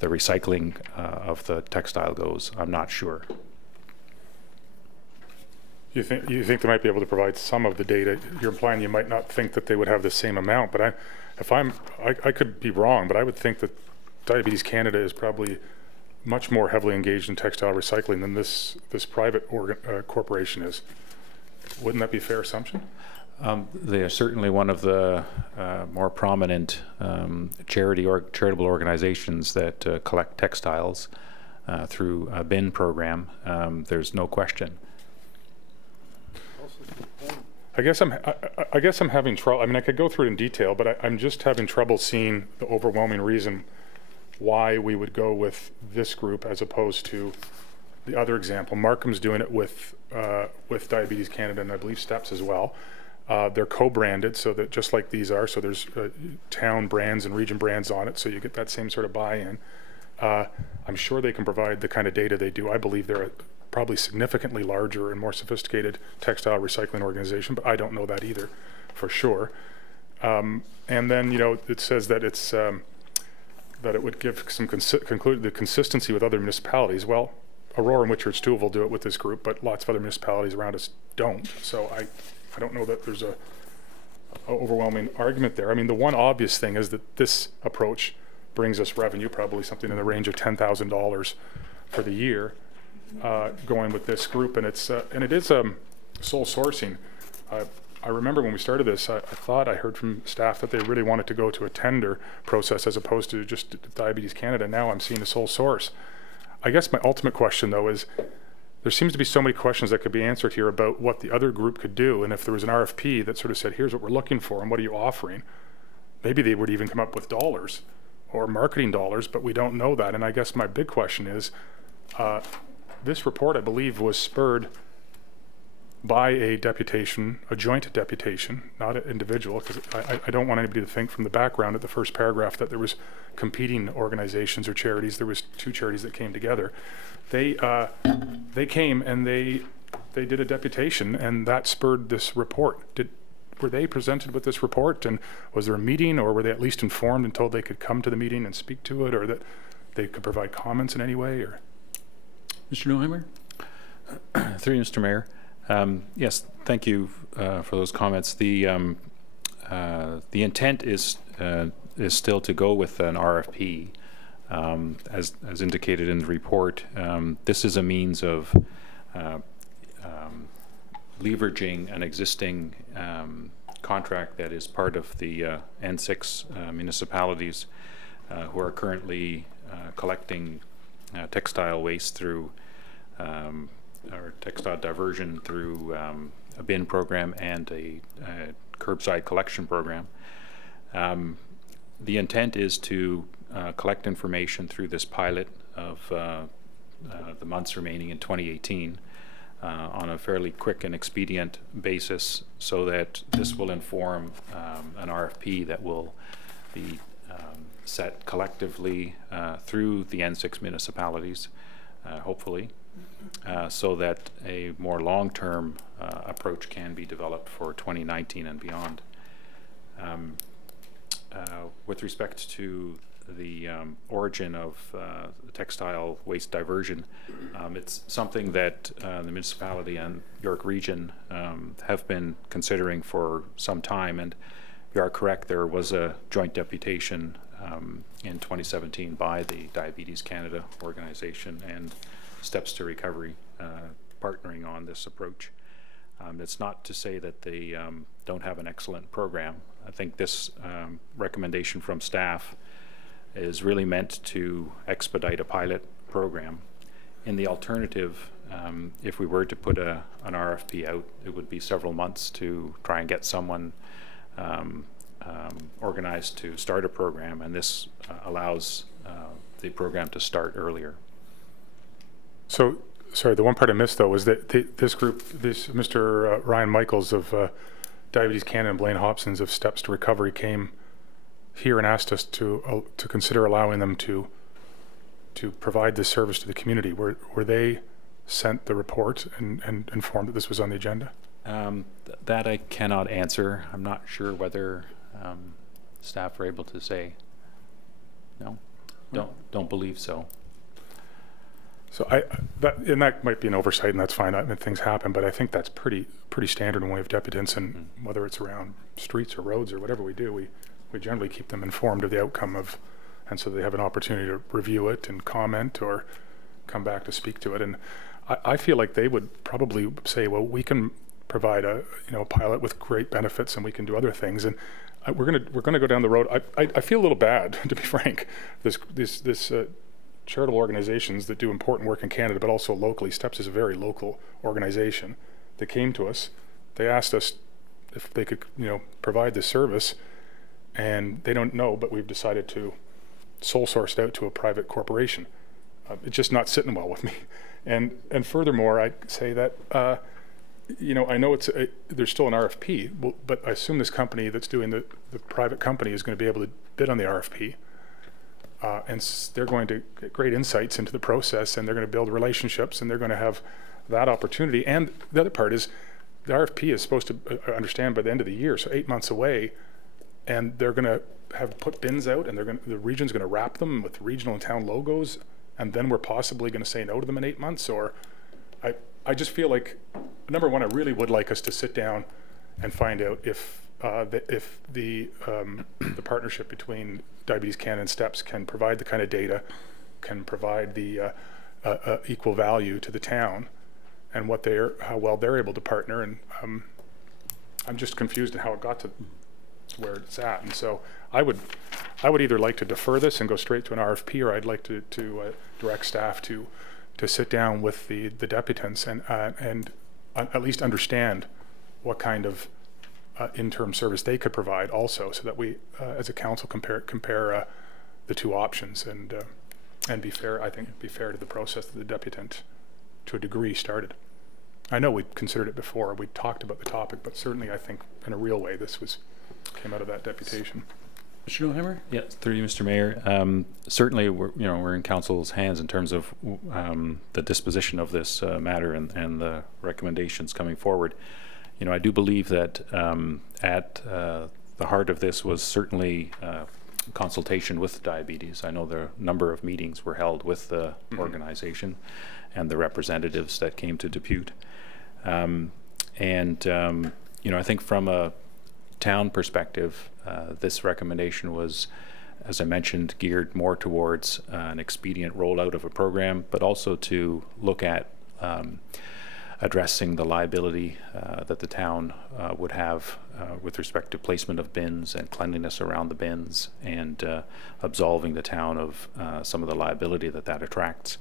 recycling of the textile goes, I'm not sure. You think they might be able to provide some of the data? You're implying you might not think that they would have the same amount, but I could be wrong, but I would think that Diabetes Canada is probably much more heavily engaged in textile recycling than this private corporation is. Wouldn't that be a fair assumption? They are certainly one of the more prominent charitable organizations that collect textiles through a bin program. There's no question. I guess I'm having trouble. I mean, I could go through it in detail, but I'm just having trouble seeing the overwhelming reason why we would go with this group as opposed to the other example. Markham's doing it with Diabetes Canada, and I believe STEPS as well. They're co-branded, so that just like these are, so there's town brands and region brands on it, so you get that same sort of buy-in. I'm sure they can provide the kind of data they do. I believe they're a probably significantly larger and more sophisticated textile recycling organization, but I don't know that either for sure. And then, you know, it says that it's that it would give some the consistency with other municipalities. Well, Aurora and Whitchurch Stouffville do it with this group, but lots of other municipalities around us don't. So I don't know that there's a overwhelming argument there. I mean, the one obvious thing is that this approach brings us revenue, probably something in the range of $10,000 for the year, going with this group, and it's and it is sole sourcing. I remember when we started this, I thought I heard from staff that they really wanted to go to a tender process as opposed to just Diabetes Canada. Now I'm seeing a sole source. I guess my ultimate question, though, is there seems to be so many questions that could be answered here about what the other group could do, and if there was an RFP that sort of said, here's what we're looking for and what are you offering, maybe they would even come up with dollars or marketing dollars, but we don't know that. And I guess my big question is, this report, I believe, was spurred by a deputation, a joint deputation, not an individual, because I don't want anybody to think from the background at the first paragraph that there was competing organizations or charities. There was two charities that came together. They came and they did a deputation, and that spurred this report. Were they presented with this report, and was there a meeting, or were they at least informed and told they could come to the meeting and speak to it, or that they could provide comments in any way? Or Mr. Nohammer? Through you, Mr. Mayor. Yes, thank you for those comments. The intent is still to go with an RFP, as indicated in the report. This is a means of leveraging an existing contract that is part of the N6 municipalities who are currently collecting textile waste through or textile diversion through a bin program and a curbside collection program. The intent is to collect information through this pilot of the months remaining in 2018 on a fairly quick and expedient basis, so that this will inform an RFP that will be set collectively through the N6 municipalities, hopefully, so that a more long-term approach can be developed for 2019 and beyond. With respect to the origin of the textile waste diversion, it's something that the municipality and York Region have been considering for some time, and you are correct, there was a joint deputation in 2017 by the Diabetes Canada organization and Steps to Recovery partnering on this approach. It's not to say that they don't have an excellent program. I think this recommendation from staff is really meant to expedite a pilot program. In the alternative, if we were to put an RFP out, it would be several months to try and get someone organized to start a program, and this allows the program to start earlier. So, sorry, the one part I missed though was that this group, Mr. Ryan Michaels of Diabetes Canada and Blaine Hobsons of Steps to Recovery came here and asked us to consider allowing them to provide this service to the community. Were they sent the report and informed that this was on the agenda? That I cannot answer. I'm not sure whether staff were able to say no. Don't believe so. So that might be an oversight, and that's fine. I mean, things happen, but I think that's pretty standard when we have deputants, and whether it's around streets or roads or whatever we do, we generally keep them informed of the outcome of, and so they have an opportunity to review it and comment or come back to speak to it. And I feel like they would probably say, well, we can provide a pilot with great benefits, and we can do other things. And we're gonna go down the road. I feel a little bad, to be frank. This charitable organizations that do important work in Canada, but also locally. Steps is a very local organization. They came to us. They asked us if they could, provide this service, and they don't know, but we've decided to sole source it out to a private corporation. It's just not sitting well with me. And furthermore, I say that, I know there's still an RFP, but I assume this company that's doing the private company is going to be able to bid on the RFP. And they're going to get great insights into the process, and they're going to build relationships, and they're going to have that opportunity. And the other part is the RFP is supposed to understand by the end of the year, so 8 months away, and they're going to have put bins out, and the region's going to wrap them with regional and town logos, and then we're possibly going to say no to them in 8 months. Or I just feel like, number one, I really would like us to sit down and find out if the partnership between Diabetes Canada and Steps can provide the kind of data, can provide the equal value to the town, and how well they're able to partner. And I'm just confused at how it got to where it's at. And so I would either like to defer this and go straight to an RFP, or I'd like to direct staff to sit down with the deputants and at least understand what kind of interim service they could provide also, so that we as a council compare the two options and be fair. I think be fair to the process that the deputant to a degree started. I know we'd considered it before, we talked about the topic, but certainly I think in a real way this came out of that deputation. Mr. Neilhammer? Yes, through you, Mr. Mayor. Certainly, we're in council's hands in terms of the disposition of this matter and the recommendations coming forward. I do believe that at the heart of this was certainly consultation with diabetes. I know the number of meetings were held with the organization and the representatives that came to Depute. I think from a town perspective, this recommendation was, as I mentioned, geared more towards an expedient rollout of a program, but also to look at addressing the liability that the town would have with respect to placement of bins and cleanliness around the bins, and absolving the town of some of the liability that attracts.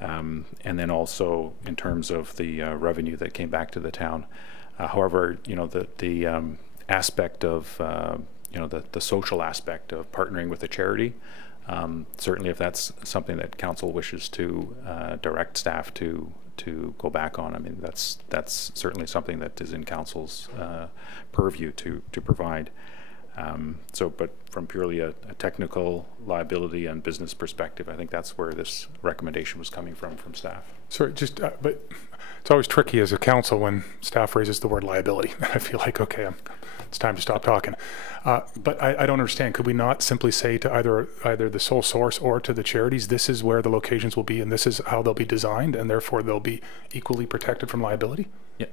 And then also in terms of the revenue that came back to the town. However, you know, the aspect of you know, the social aspect of partnering with a charity, certainly if that's something that council wishes to direct staff to go back on, I mean, that's certainly something that is in council's purview to provide. But from purely a technical liability and business perspective, I think that's where this recommendation was coming from staff. Sorry, just, but it's always tricky as a council when staff raises the word liability. I feel like, okay, it's time to stop talking. But I don't understand. Could we not simply say to either the sole source or to the charities, this is where the locations will be and this is how they'll be designed, and therefore they'll be equally protected from liability? Yeah.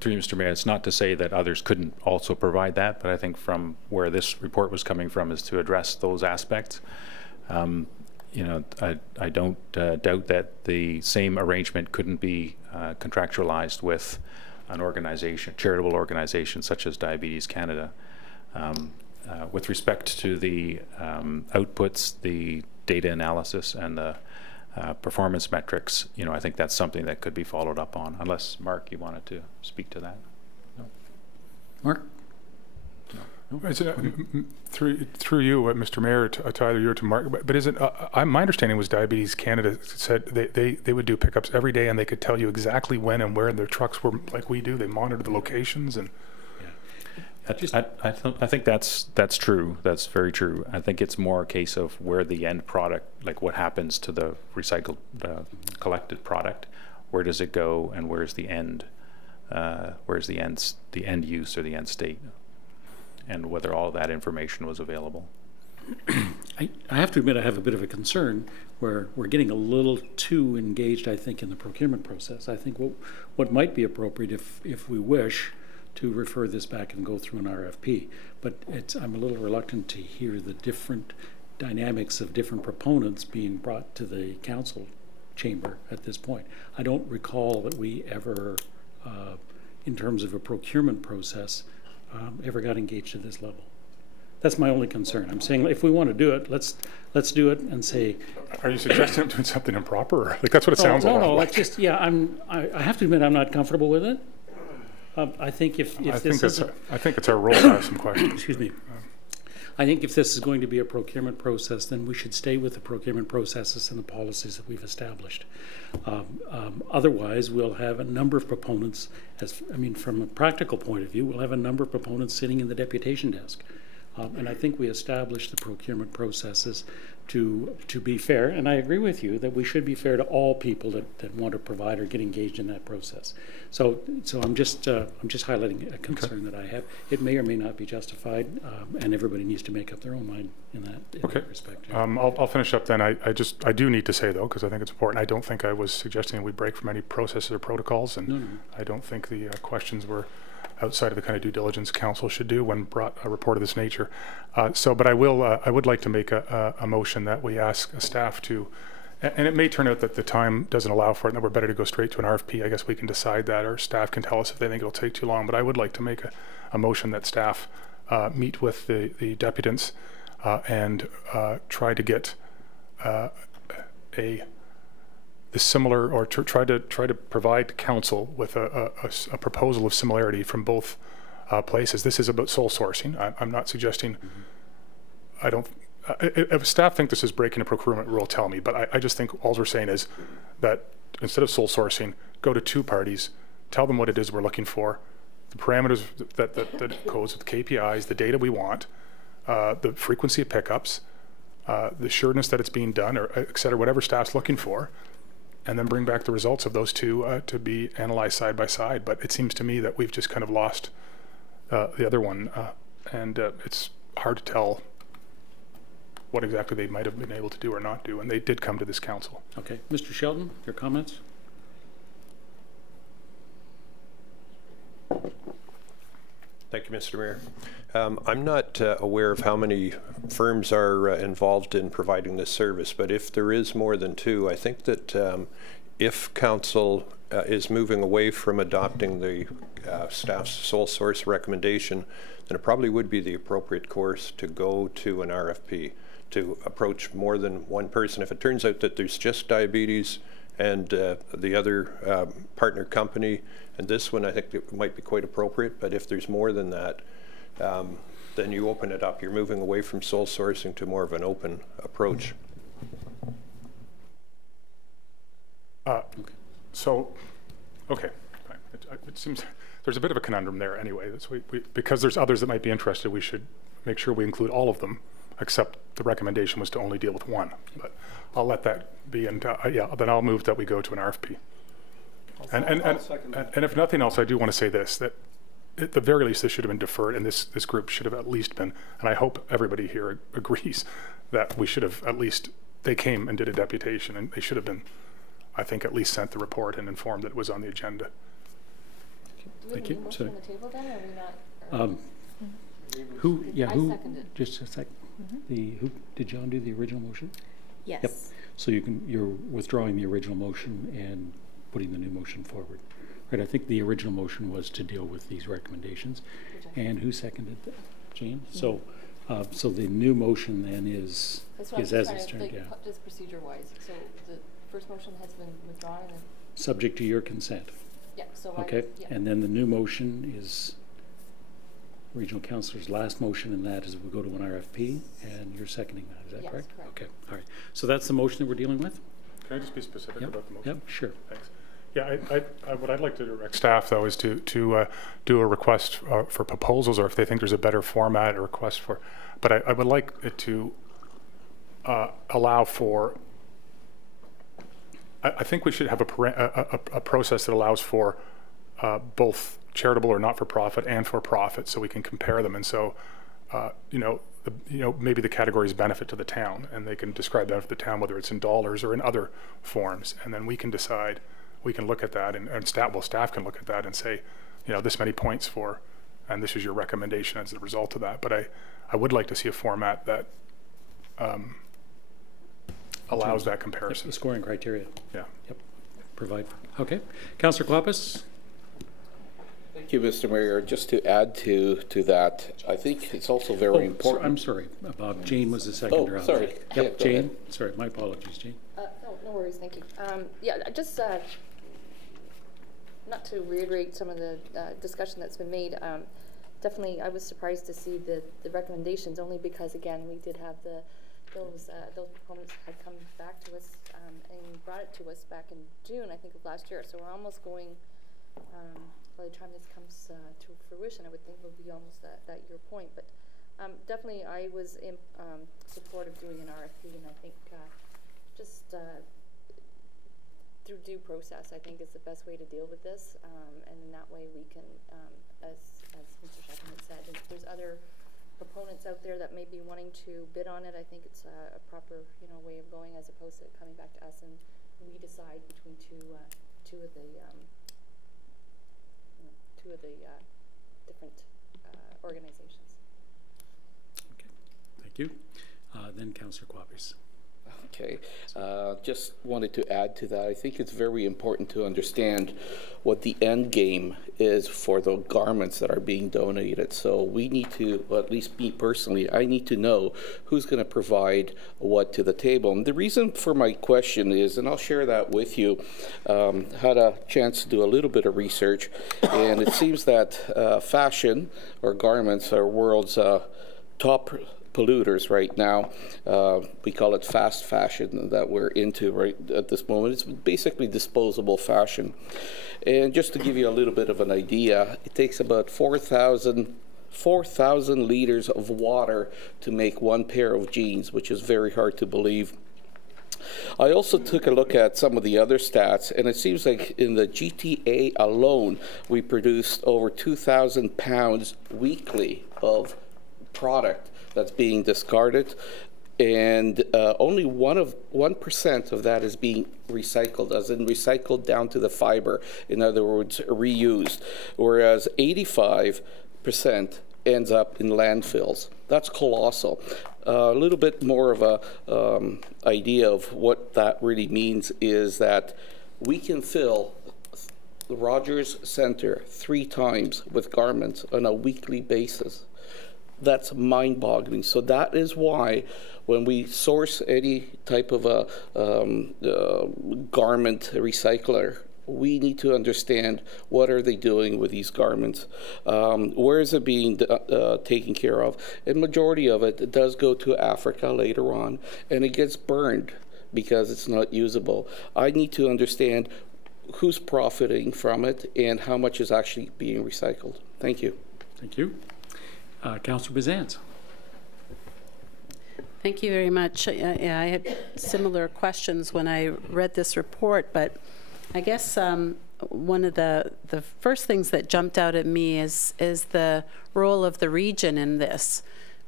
Through you, Mr. Mayor, it's not to say that others couldn't also provide that, but I think from where this report was coming from is to address those aspects. You know, I don't doubt that the same arrangement couldn't be contractualized with an organization, charitable organization such as Diabetes Canada. With respect to the outputs, the data analysis, and the performance metrics, you know, I think that's something that could be followed up on, unless, Mark, you wanted to speak to that. No. Mark? Through you, Mr. Mayor, to either you or to Mark, but is it, my understanding was Diabetes Canada said they would do pickups every day, and they could tell you exactly when and where their trucks were, like we do. They monitor the locations. And I think that's true. That's very true. I think it's more a case of where the end product, like what happens to the recycled, collected product, where does it go, and where's the end use or the end state, and whether all of that information was available. I have to admit I have a bit of a concern where we're getting a little too engaged, I think, in the procurement process. I think what might be appropriate if we wish to refer this back and go through an RFP, but I'm a little reluctant to hear the different dynamics of different proponents being brought to the council chamber at this point. I don't recall that we ever, in terms of a procurement process, ever got engaged at this level. That's my only concern. I'm saying if we want to do it, let's do it and say. Are you suggesting I'm doing something improper? Or, like, that's what it sounds like. No, like just, yeah. I have to admit I'm not comfortable with it. I think I think it's our role to ask some questions. Excuse me. I think if this is going to be a procurement process, then we should stay with the procurement processes and the policies that we've established. Otherwise, we'll have a number of proponents. From a practical point of view, we'll have a number of proponents sitting in the deputation desk. And I think we established the procurement processes to be fair. And I agree with you that we should be fair to all people that want to provide or get engaged in that process. So I'm just highlighting a concern that I have. It may or may not be justified, and everybody needs to make up their own mind in that respect. I'll finish up then. I do need to say though, because I think it's important. I don't think I was suggesting we break from any processes or protocols, and no. I don't think the questions were outside of the kind of due diligence council should do when brought a report of this nature. But I would like to make a motion that we ask staff to, and it may turn out that the time doesn't allow for it and that we're better to go straight to an RFP. I guess we can decide that, or staff can tell us if they think it'll take too long. But I would like to make a motion that staff meet with the deputants and try to get the similar, or try to provide council with a proposal of similarity from both places. This is about sole sourcing. I'm not suggesting. I don't. If staff think this is breaking a procurement rule, tell me. But I just think all we're saying is that instead of sole sourcing, go to two parties, tell them what it is we're looking for, the parameters that goes with the KPIs, the data we want, the frequency of pickups, the sureness that it's being done, or et cetera, whatever staff's looking for, and then bring back the results of those two to be analyzed side by side. But it seems to me that we've just kind of lost the other one, and it's hard to tell what exactly they might have been able to do or not do, and they did come to this council. Okay, Mr. Sheldon, your comments? Thank you, Mr. Mayor. I'm not aware of how many firms are involved in providing this service, but if there is more than two, I think that if council is moving away from adopting the staff's sole source recommendation, then it probably would be the appropriate course to go to an RFP, to approach more than one person. If it turns out that there's just diabetes and the other partner company, and this one I think it might be quite appropriate, but if there's more than that, then you open it up. You're moving away from sole sourcing to more of an open approach. Okay, fine. It seems there's a bit of a conundrum there anyway. That's because there's others that might be interested, we should make sure we include all of them, except the recommendation was to only deal with one. But I'll let that be, and yeah, then I'll move that we go to an RFP. And if nothing else, I do want to say this, that at the very least, this should have been deferred, and this group should have at least been, and I hope everybody here agrees that we should have at least, they came and did a deputation, and they should have been, I think, at least sent the report and informed that it was on the agenda. Thank you. So, on the table then, or are we not? Who? Yeah. I who? Seconded. Just a sec. Who did John do the original motion? Yes. Yep. So you're withdrawing the original motion and putting the new motion forward. Right. I think the original motion was to deal with these recommendations. And who seconded that? Jane. So the new motion then is as it's turned. Yeah. Just procedure-wise. So the first motion has been withdrawn, and then subject to your consent. Yeah. So okay. And then the new motion is regional councillor's last motion, and that is we go to an RFP, and you're seconding that. Is that correct? Correct. Okay. All right. So that's the motion that we're dealing with. Can I just be specific about the motion? Yep. Sure. Thanks. Yeah, what I'd like to direct staff, though, is to do a request for proposals, or if they think there's a better format, a request for, but I would like it to allow for, I think we should have a process that allows for both charitable or not-for-profit and for-profit, so we can compare them. And so, maybe the categories benefit to the town, and they can describe that for the town, whether it's in dollars or in other forms, and then we can decide. We can look at that, and staff can look at that and say, this many points for, and this is your recommendation as a result of that. But I would like to see a format that allows that comparison. The scoring criteria. Yeah. Yep. Provide. Okay. Councillor Kloppus. Thank you, Mr. Mayor. Just to add to that, I think it's also very important. I'm sorry, Bob. Jane was the seconder. Oh, sorry. Yep, yeah, Jane. Sorry, my apologies, Jane. No worries. Thank you. Yeah, just not to reiterate some of the discussion that's been made. Definitely, I was surprised to see the recommendations, only because, again, we did have those proponents had come back to us and brought it to us back in June, I think, of last year. So we're almost going. By the time this comes to fruition, I would think we'll be almost at that year point. But definitely, I was in support of doing an RFP, and I think just through due process, I think is the best way to deal with this. And in that way, we can, as Mr. Shackman had said, if there's other proponents out there that may be wanting to bid on it, I think it's a proper, way of going, as opposed to coming back to us and we decide between two of the different organizations. Okay, thank you. Then Councillor Kloppus. Okay, just wanted to add to that. I think it's very important to understand what the end game is for the garments that are being donated. So we need to, well, at least me personally, I need to know who's going to provide what to the table. And the reason for my question is, and I'll share that with you, had a chance to do a little bit of research, and it seems that fashion or garments are world's top polluters right now. We call it fast fashion that we're into right at this moment. It's basically disposable fashion. And just to give you a little bit of an idea, it takes about 4,000 liters of water to make one pair of jeans, which is very hard to believe. I also took a look at some of the other stats, and it seems like in the GTA alone, we produced over 2,000 pounds weekly of product that's being discarded, and only 1% of that is being recycled, as in recycled down to the fiber, in other words, reused, whereas 85% ends up in landfills. That's colossal. A little bit more of a idea of what that really means is that we can fill the Rogers Center 3 times with garments on a weekly basis. That's mind-boggling. So that is why when we source any type of a garment recycler, we need to understand what are they doing with these garments, where is it being taken care of, and majority of it does go to Africa later on, and it gets burned because it's not usable. I need to understand who's profiting from it and how much is actually being recycled. Thank you. Thank you. Councillor Bizans. Thank you very much. I had similar questions when I read this report, but I guess one of the first things that jumped out at me is the role of the region in this,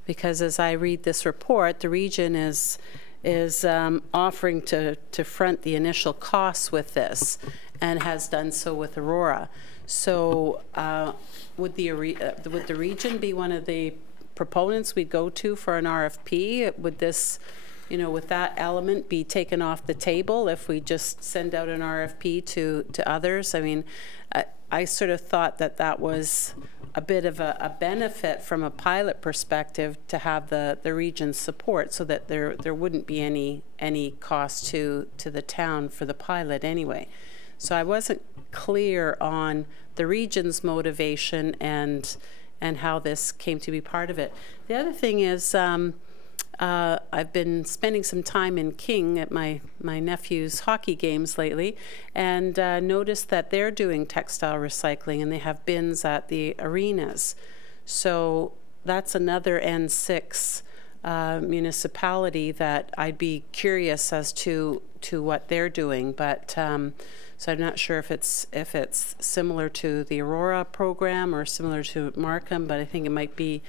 because as I read this report, the region is offering to front the initial costs with this, and has done so with Aurora. So would the region be one of the proponents we'd go to for an RFP? Would this, would that element be taken off the table if we just send out an RFP to others? I mean, I sort of thought that was a bit of a benefit from a pilot perspective to have the region's support, so that there wouldn't be any cost to the town for the pilot anyway. So I wasn't clear on the region's motivation and how this came to be part of it. The other thing is I've been spending some time in King at my nephew's hockey games lately, and noticed that they're doing textile recycling, and they have bins at the arenas. So that's another N6 municipality that I'd be curious as to what they're doing, but so I'm not sure if it's similar to the Aurora program or similar to Markham, but I think it might be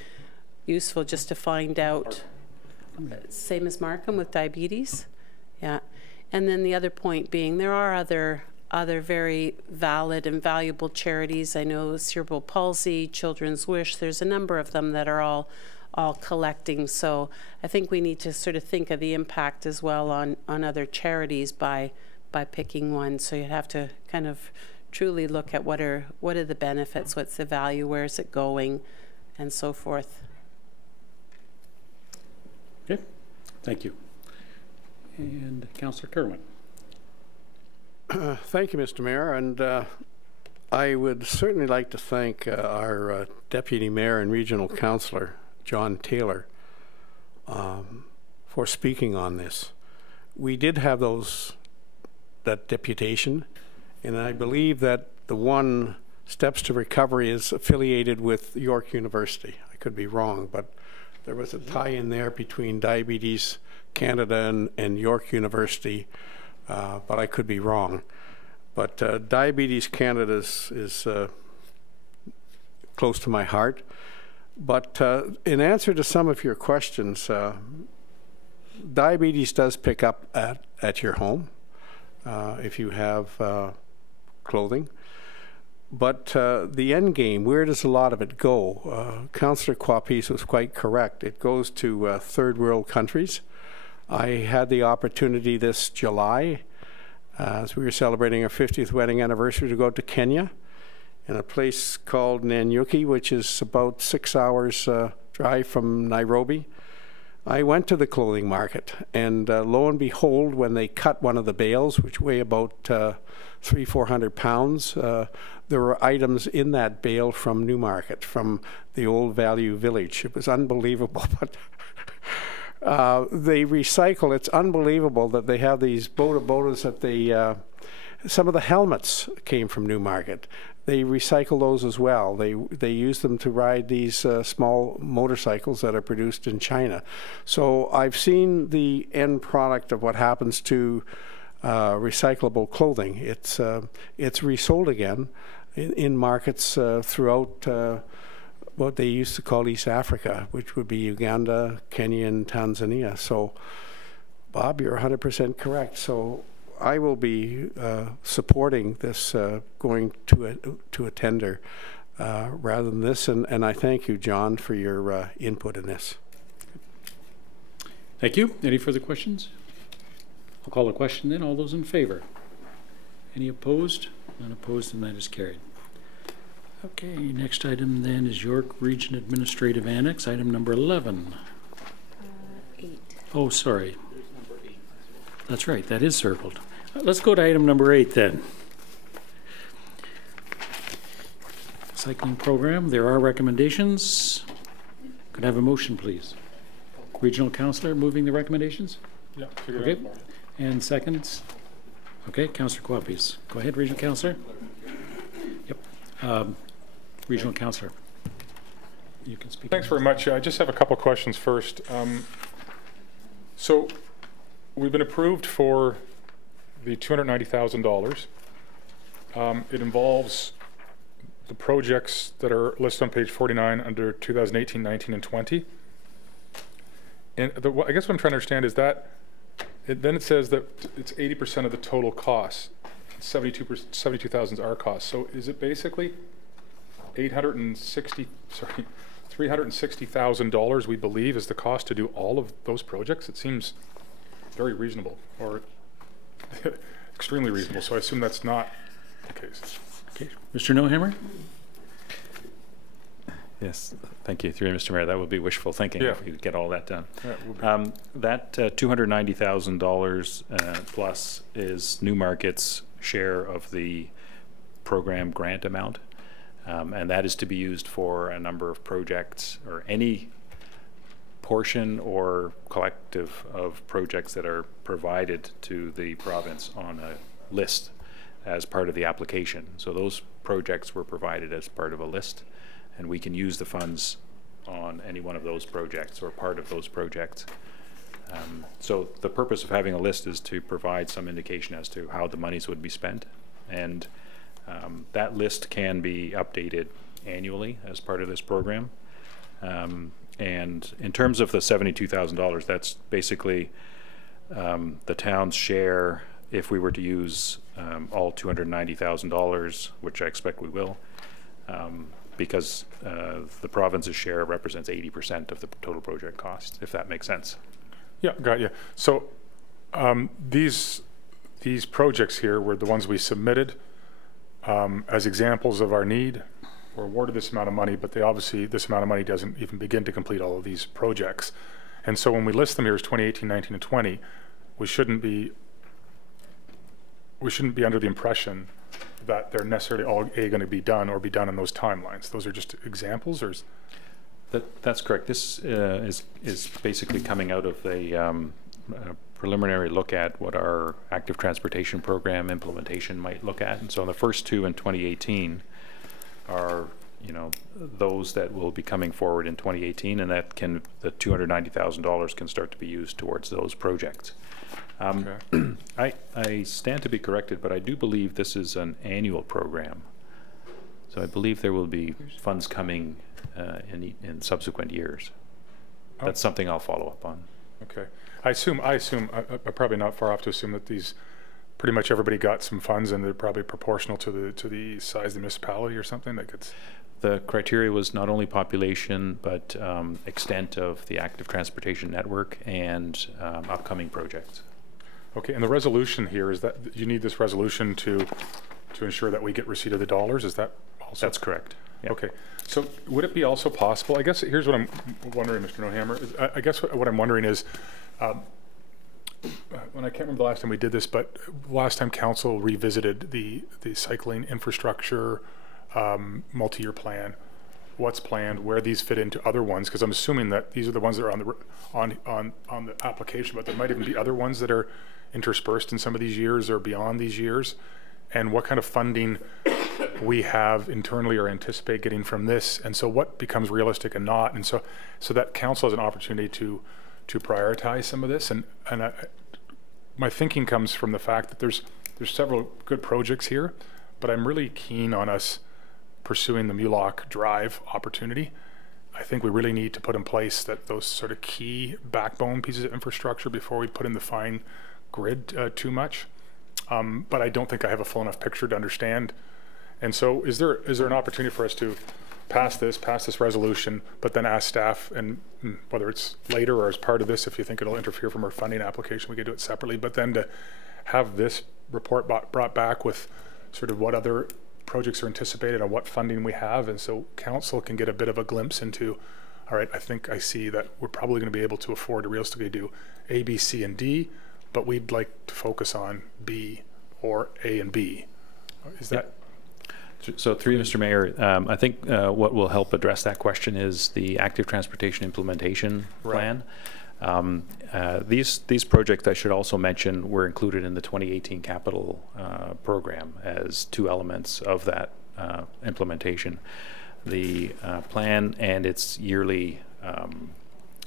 useful just to find out. Same as Markham with diabetes, yeah. And then the other point being, there are other very valid and valuable charities. I know Cerebral Palsy, Children's Wish. There's a number of them that are all collecting. So I think we need to sort of think of the impact as well on other charities by picking one. So you'd have to kind of truly look at what are the benefits, what's the value, where is it going, and so forth. Okay, thank you. And Councillor Kerwin. Thank you, Mr. Mayor, and I would certainly like to thank our Deputy Mayor and Regional Councillor, John Taylor, for speaking on this. We did have that deputation, and I believe that the one Steps to Recovery is affiliated with York University. I could be wrong, but there was a tie-in there between Diabetes Canada and York University, but I could be wrong. But Diabetes Canada is close to my heart. But in answer to some of your questions, diabetes does pick up at your home if you have clothing. But the end game, where does a lot of it go? Councillor Quapis was quite correct. It goes to third world countries. I had the opportunity this July, as we were celebrating our 50th wedding anniversary, to go to Kenya in a place called Nanyuki, which is about 6 hours drive from Nairobi. I went to the clothing market, and lo and behold, when they cut one of the bales, which weigh about 300-400 pounds, there were items in that bale from Newmarket, from the old Value Village. It was unbelievable, but they recycle. It's unbelievable that they have these bodas that they, some of the helmets came from Newmarket. They recycle those as well. They use them to ride these small motorcycles that are produced in China. So I've seen the end product of what happens to recyclable clothing. It's resold again in markets throughout what they used to call East Africa, which would be Uganda, Kenya, and Tanzania. So, Bob, you're 100% correct. So I will be supporting this going to a tender rather than this, and I thank you, John, for your input in this. Thank you. Any further questions? I'll call the question then. All those in favor? Any opposed? None opposed, and that is carried. Okay, next item then is York Region Administrative Annex, item number 11. 8. Oh, sorry. That's right, that is circled. Let's go to item number 8 then. Cycling program, there are recommendations. Could I have a motion, please? Regional Councillor moving the recommendations? Yeah. Okay, and seconds? Okay, Councillor Quapis. Go ahead, Regional Councillor. Yep. Regional Councillor. You can speak. Thanks very much. I just have a couple questions first. So we've been approved for the $290,000. It involves the projects that are listed on page 49 under 2018, 19, and 20. And I guess what I'm trying to understand is that then it says that it's 80% of the total cost. 72,000 is our cost. So is it basically $360,000 we believe is the cost to do all of those projects? It seems very reasonable, or extremely reasonable. So I assume that's not the case. Okay, Mr. Nohammer? Yes, thank you, through Mr. Mayor. That would be wishful thinking if we could get all that done. Yeah, that $290,000 plus is Newmarket's share of the program grant amount, and that is to be used for a number of projects or any portion or collective of projects that are provided to the province on a list as part of the application. So those projects were provided as part of a list, and we can use the funds on any one of those projects or part of those projects. So the purpose of having a list is to provide some indication as to how the monies would be spent, and that list can be updated annually as part of this program. And in terms of the $72,000, that's basically the town's share if we were to use all $290,000, which I expect we will, because the province's share represents 80% of the total project cost, if that makes sense. Yeah, got you. So these projects here were the ones we submitted as examples of our need. We're awarded this amount of money, but obviously this amount of money doesn't even begin to complete all of these projects. And so when we list them here as 2018, 19, and 20, we shouldn't be under the impression that they're necessarily all going to be done or be done in those timelines. Those are just examples, or that's correct. This is basically coming out of a preliminary look at what our active transportation program implementation might look at. And so the first two in 2018 are, those that will be coming forward in 2018, and that the $290,000 can start to be used towards those projects. I stand to be corrected, but I do believe this is an annual program. So I believe there will be funds coming in subsequent years. That's something I'll follow up on. Okay. I assume I'm probably not far off to assume that pretty much everybody got some funds, and they're probably proportional to the size of the municipality or something. The criteria was not only population, but extent of the active transportation network and upcoming projects. Okay, and the resolution here is that you need this resolution to ensure that we get receipt of the dollars. Is that also? That's correct. Yeah. Okay, so would it be also possible? I guess here's what I'm wondering, Mr. Nohammer. I guess what I'm wondering is, when I can't remember the last time we did this, but last time council revisited the cycling infrastructure multi-year plan, what's planned, where these fit into other ones, because I'm assuming that these are the ones that are on the application, but there might even be other ones that are interspersed in some of these years or beyond these years, and what kind of funding we have internally or anticipate getting from this, and so what becomes realistic and not, and so that council has an opportunity to prioritize some of this, and my thinking comes from the fact that there's several good projects here, but I'm really keen on us pursuing the Mulock Drive opportunity. I think we really need to put in place those sort of key backbone pieces of infrastructure before we put in the fine grid too much. But I don't think I have a full enough picture to understand. And so is there an opportunity for us to pass this resolution, but then ask staff, and whether it's later or as part of this, if you think it'll interfere from our funding application, we could do it separately, but then to have this report brought back with sort of what other projects are anticipated and what funding we have, and so council can get a bit of a glimpse into, all right, I think I see that we're probably going to be able to afford to realistically do A, B, C, and D, but we'd like to focus on B or A and B. Is that? So through you, Mr. Mayor, I think what will help address that question is the active transportation implementation plan. These projects, I should also mention, were included in the 2018 capital program as two elements of that implementation. The plan and its yearly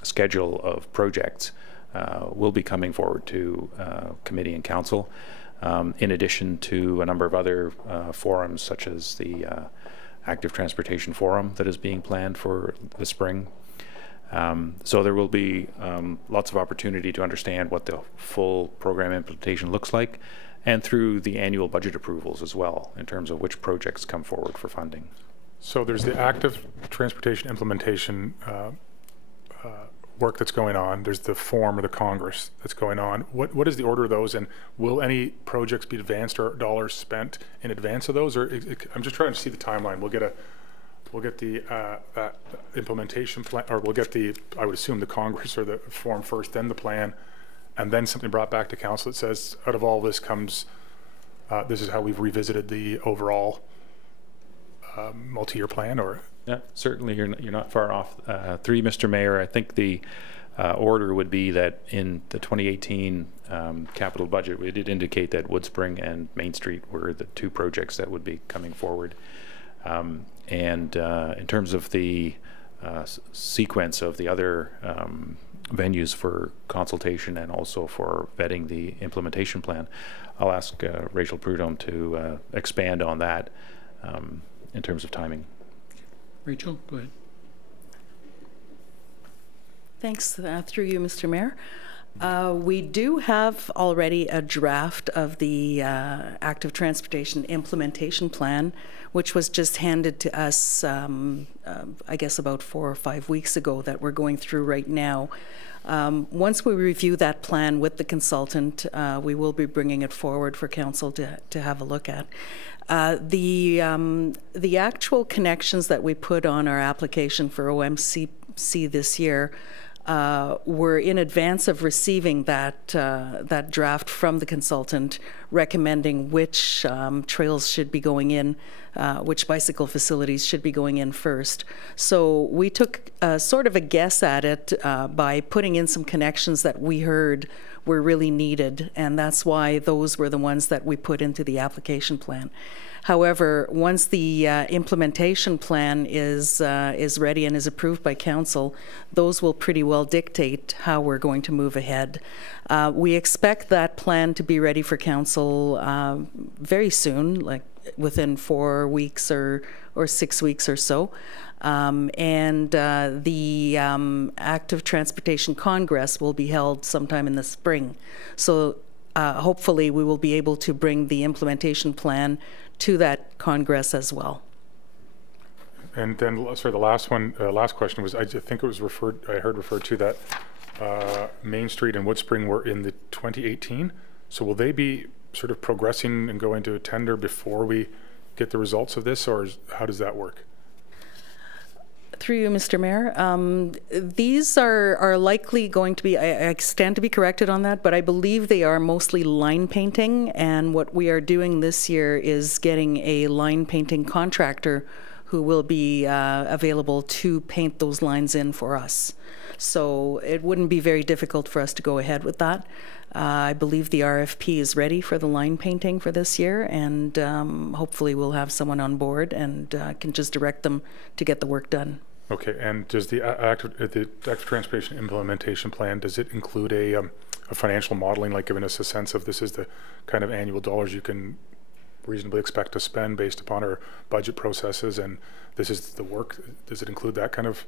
schedule of projects will be coming forward to committee and council, in addition to a number of other forums, such as the Active Transportation Forum that is being planned for the spring. So there will be lots of opportunity to understand what the full program implementation looks like, and through the annual budget approvals as well, in terms of which projects come forward for funding. So there's the active transportation implementation work that's going on. There's the forum or the Congress that's going on. What is the order of those, and will any projects be advanced or dollars spent in advance of those? Or I'm just trying to see the timeline. We'll get the that implementation plan, or we'll get the, I would assume, the Congress or the forum first, then the plan, and then something brought back to council that says, out of all this comes, this is how we've revisited the overall multi-year plan. Or yeah, certainly you're not far off. Through you, Mr. Mayor, I think the order would be that in the 2018 capital budget, we did indicate that Woodspring and Main Street were the two projects that would be coming forward. And in terms of the sequence of the other venues for consultation and also for vetting the implementation plan, I'll ask Rachel Prudhomme to expand on that in terms of timing. Rachel, go ahead. Thanks. Through you, Mr. Mayor. We do have already a draft of the Active Transportation Implementation Plan, which was just handed to us, I guess, about 4 or 5 weeks ago, that we're going through right now. Once we review that plan with the consultant, we will be bringing it forward for council to have a look at. The actual connections that we put on our application for OMCC this year were in advance of receiving that draft from the consultant, recommending which trails should be going in, which bicycle facilities should be going in first. So we took sort of a guess at it by putting in some connections that we heard were really needed, and that's why those were the ones that we put into the application plan. However, once the implementation plan is ready and is approved by council, those will pretty well dictate how we're going to move ahead. We expect that plan to be ready for council very soon, like within 4 weeks or 6 weeks or so. And the Active Transportation Congress will be held sometime in the spring. So hopefully we will be able to bring the implementation plan to that Congress as well. And then, sorry, the last question was, I think it was I heard referred to that Main Street and Woodspring were in the 2018. So will they be sort of progressing and go into a tender before we get the results of this, or how does that work? Through you, Mr. Mayor, these are likely going to be, I stand to be corrected on that, but I believe they are mostly line painting, and what we are doing this year is getting a line painting contractor who will be available to paint those lines in for us. So it wouldn't be very difficult for us to go ahead with that. I believe the RFP is ready for the line painting for this year, and hopefully we'll have someone on board and can just direct them to get the work done. Okay, and does the Active Transportation Implementation Plan, does it include a financial modeling, like giving us a sense of this is the kind of annual dollars you can reasonably expect to spend based upon our budget processes, and this is the work? Does it include that kind of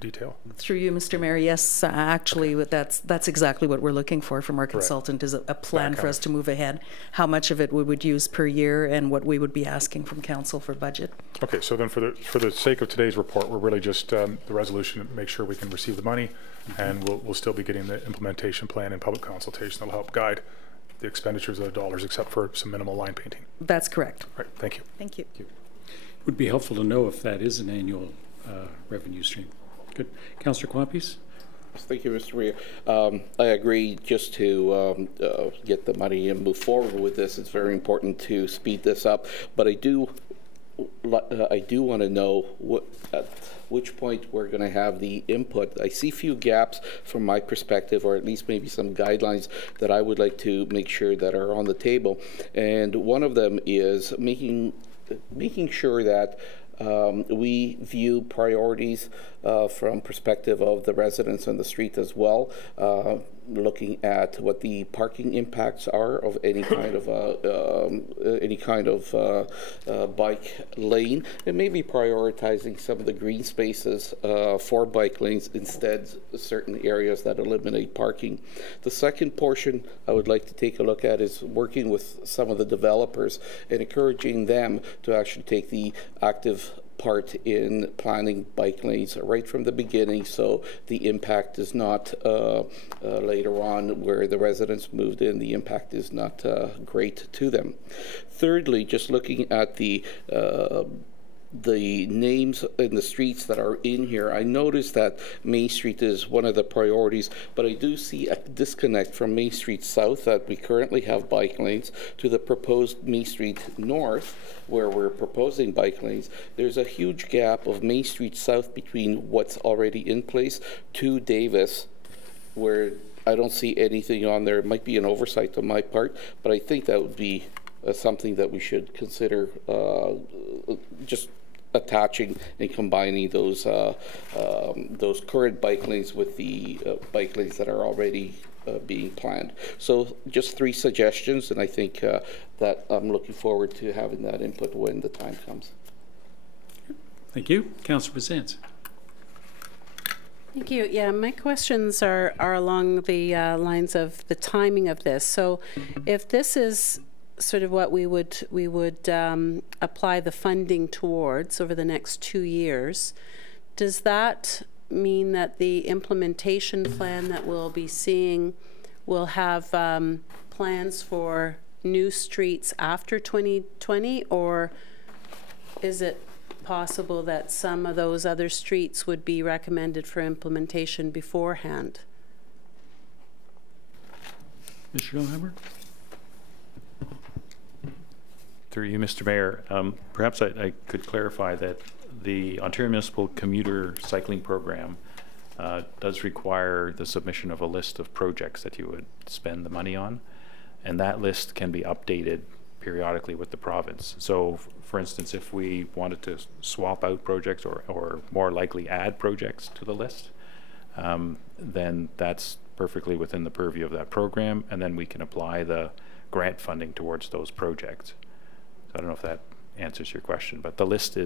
detail? Through you, Mr. Mayor, yes, actually that's exactly what we're looking for from our consultant, is a plan for us to move ahead, how much of it we would use per year and what we would be asking from council for budget. Okay, so then for the sake of today's report, we're really just the resolution to make sure we can receive the money, and we'll still be getting the implementation plan and public consultation that'll help guide the expenditures of the dollars, except for some minimal line painting. That's correct. Right, thank you. Thank you. It would be helpful to know if that is an annual revenue stream. Good. Councillor Quapis? Thank you, Mr. Mayor. I agree, just to get the money and move forward with this, it's very important to speed this up. But I do want to know at which point we're going to have the input. I see few gaps from my perspective, or at least maybe some guidelines that I would like to make sure that are on the table. And one of them is making sure that we view priorities from perspective of the residents on the street as well, looking at what the parking impacts are of any kind of bike lane, and maybe prioritizing some of the green spaces for bike lanes instead of certain areas that eliminate parking. The second portion I would like to take a look at is working with some of the developers and encouraging them to actually take the active part in planning bike lanes right from the beginning, so the impact is not later on where the residents moved in, the impact is not great to them. Thirdly, just looking at the names in the streets that are in here, I noticed that Main Street is one of the priorities, but I do see a disconnect from Main Street South, that we currently have bike lanes, to the proposed Main Street North, where we're proposing bike lanes. There's a huge gap of Main Street South between what's already in place to Davis, where I don't see anything on there. It might be an oversight on my part, but I think that would be something that we should consider just attaching and combining those current bike lanes with the bike lanes that are already being planned. So just 3 suggestions, and I think that I'm looking forward to having that input when the time comes. Thank you. Councillor Basance. Thank you. Yeah, my questions are along the lines of the timing of this. So if this is sort of what we would apply the funding towards over the next 2 years, does that mean that the implementation plan that we'll be seeing will have plans for new streets after 2020, or is it possible that some of those other streets would be recommended for implementation beforehand? Mr. Schulheimer? Through you, Mr. Mayor, perhaps I could clarify that the Ontario Municipal Commuter Cycling Program does require the submission of a list of projects that you would spend the money on, and that list can be updated periodically with the province. So, for instance, if we wanted to swap out projects or more likely add projects to the list, then that's perfectly within the purview of that program, and then we can apply the grant funding towards those projects. So I don't know if that answers your question, but the list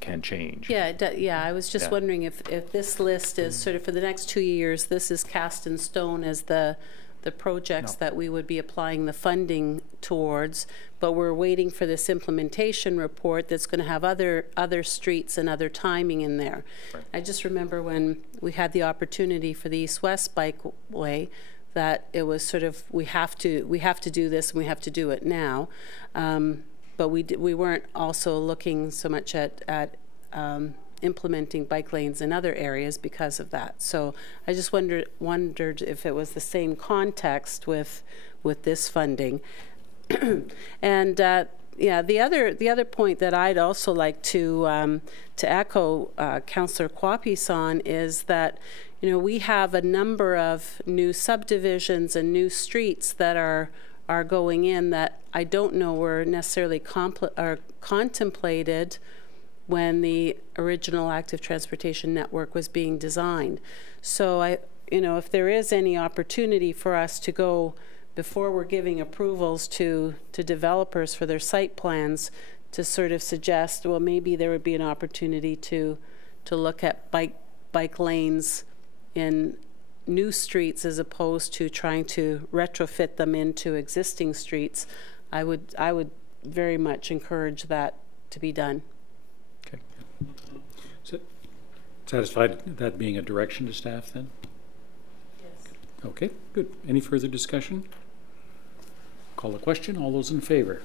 can change. Yeah, yeah. I was just wondering if this list is sort of for the next 2 years, this is cast in stone as the projects that we would be applying the funding towards, but we're waiting for this implementation report that's going to have other streets and other timing in there. Right. I just remember when we had the opportunity for the East-West Bikeway, that it was sort of we have to do this and we have to do it now. But we weren't also looking so much at implementing bike lanes in other areas because of that. So I just wondered if it was the same context with this funding. And yeah, the other point that I'd also like to echo Councillor Quapis on is that, you know, we have a number of new subdivisions and new streets that are going in that I don't know were necessarily contemplated when the original active transportation network was being designed. So if there is any opportunity for us to go, before we're giving approvals to developers for their site plans, to sort of suggest, well, maybe there would be an opportunity to look at bike lanes in new streets as opposed to trying to retrofit them into existing streets. I would very much encourage that to be done. Okay. So, satisfied that being a direction to staff then? Yes. Okay, good. Any further discussion? Call the question. All those in favor?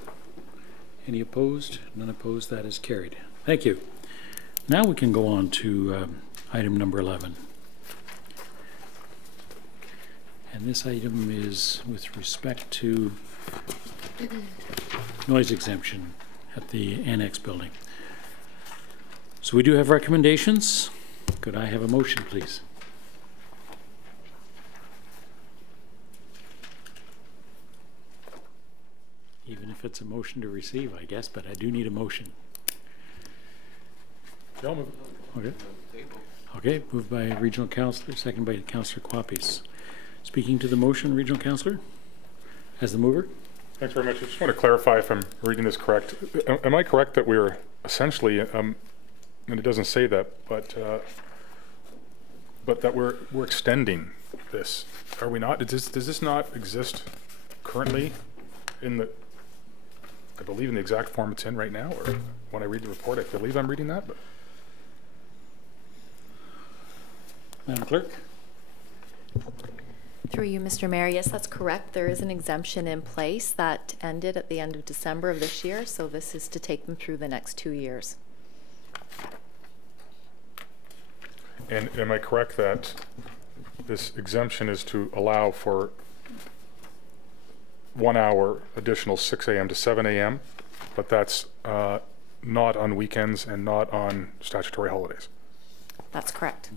Any opposed? None opposed. That is carried. Thank you. Now we can go on to item number 11. And this item is with respect to noise exemption at the Annex building. So we do have recommendations. Could I have a motion, please? Even if it's a motion to receive, I guess, but I do need a motion. I'll move. Okay. Okay, moved by Regional Councillor, second by Councillor Quapis. Speaking to the motion, Regional Councillor, as the mover. Thanks very much. I just want to clarify if I'm reading this correct. Am I correct that we're essentially, and it doesn't say that, but that we're extending this? Are we not? Does this not exist currently in the? I believe in the exact form it's in right now, or when I read the report, I believe I'm reading that. But Madam Clerk. Through you, Mr. Mayor, yes, that's correct. There is an exemption in place that ended at the end of December of this year, so this is to take them through the next 2 years. And am I correct that this exemption is to allow for 1 hour additional 6 a.m. to 7 a.m., but that's not on weekends and not on statutory holidays? That's correct.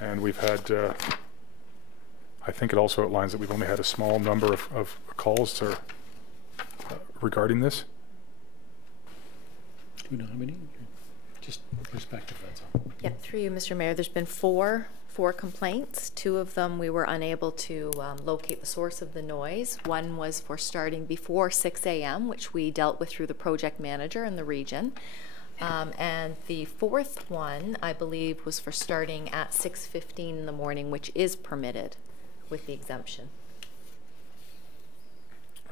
And we've had, I think it also outlines that we've only had a small number of calls to, regarding this. Do we know how many? Just perspective, that's all. Yeah, through you, Mr. Mayor, there's been four complaints. 2 of them we were unable to locate the source of the noise. One was for starting before 6 a.m., which we dealt with through the project manager in the region. And the 4th one, I believe, was for starting at 6:15 in the morning, which is permitted with the exemption.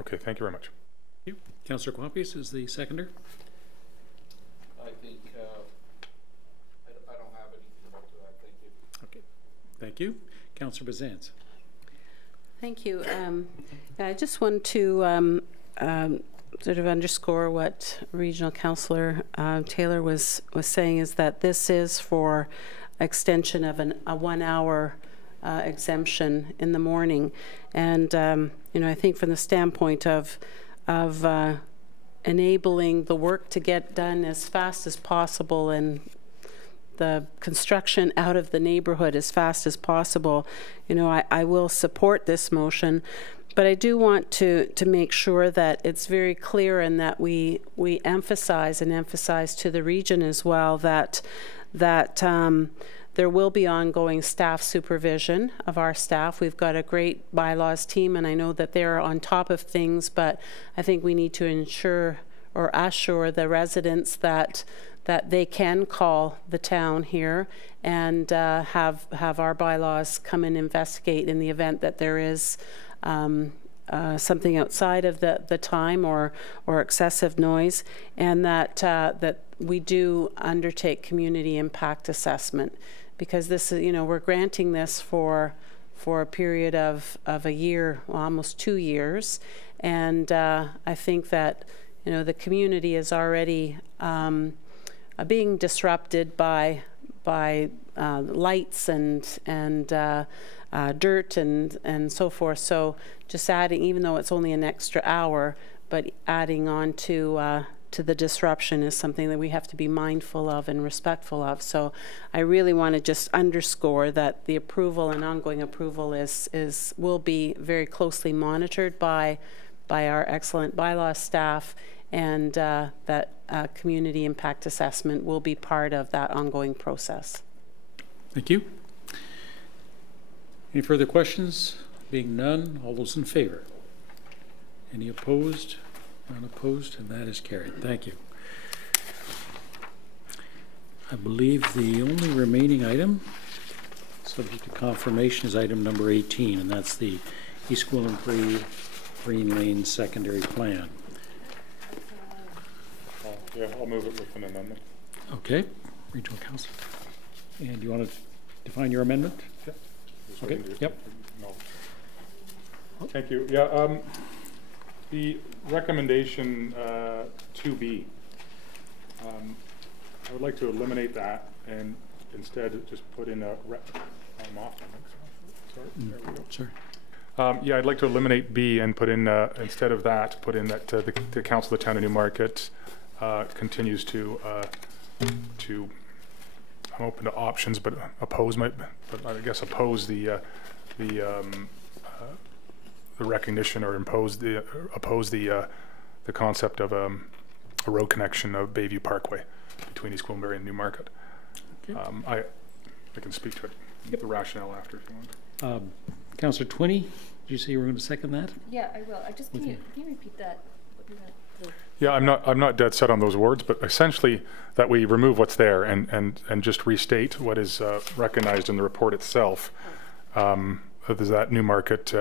Okay, thank you very much. Thank you. Councillor Quapis is the seconder. I think I don't have anything more to that. Thank you. Okay, thank you. Councillor Bazance. Thank you. I just want to sort of underscore what Regional Councillor Taylor was saying, is that this is for extension of a 1 hour exemption in the morning. And, you know, I think from the standpoint of enabling the work to get done as fast as possible and the construction out of the neighborhood as fast as possible, you know, I will support this motion. But I do want to make sure that it's very clear and that we emphasize to the region as well that there will be ongoing staff supervision of our staff. We've got a great bylaws team, and I know that they're on top of things, but I think we need to ensure or assure the residents that they can call the town here and have our bylaws come and investigate in the event that there is something outside of the time or excessive noise, and that we do undertake community impact assessment, because this is, you know, we're granting this for a period of a year, well, almost 2 years, and I think that, you know, the community is already being disrupted by lights and dirt and so forth. So just adding, even though it's only an extra hour, but adding on to the disruption is something that we have to be mindful of and respectful of. So I really want to just underscore that the approval and ongoing approval will be very closely monitored by our excellent bylaw staff, and that community impact assessment will be part of that ongoing process. Thank you. Any further questions? Being none, all those in favor? Any opposed? None opposed, and that is carried. Thank you. I believe the only remaining item, subject to confirmation, is item number 18, and that's the East Gwillimbury Green Lane secondary plan. Yeah, I'll move it with an amendment. Okay, Regional Council. And you want to define your amendment? Yeah. Okay, yep. No. Thank you. Yeah, The recommendation 2B, I would like to eliminate that and instead just put in a I'm off, I think so. Sorry, there we go. Sorry. Yeah, I'd like to eliminate B and put in, instead of that, put in that the Council of the Town of Newmarket continues to, I'm open to options, but oppose but I guess oppose the recognition or oppose the concept of a road connection of Bayview Parkway between East Gwillimbury and Newmarket. Okay. I can speak to it, the rationale after if you want. Councillor Twinney, did you say you were going to second that? Yeah, I will. I just, can you repeat that? Yeah, I'm not dead set on those words, but essentially that we remove what's there and just restate what is recognized in the report itself. There's that Newmarket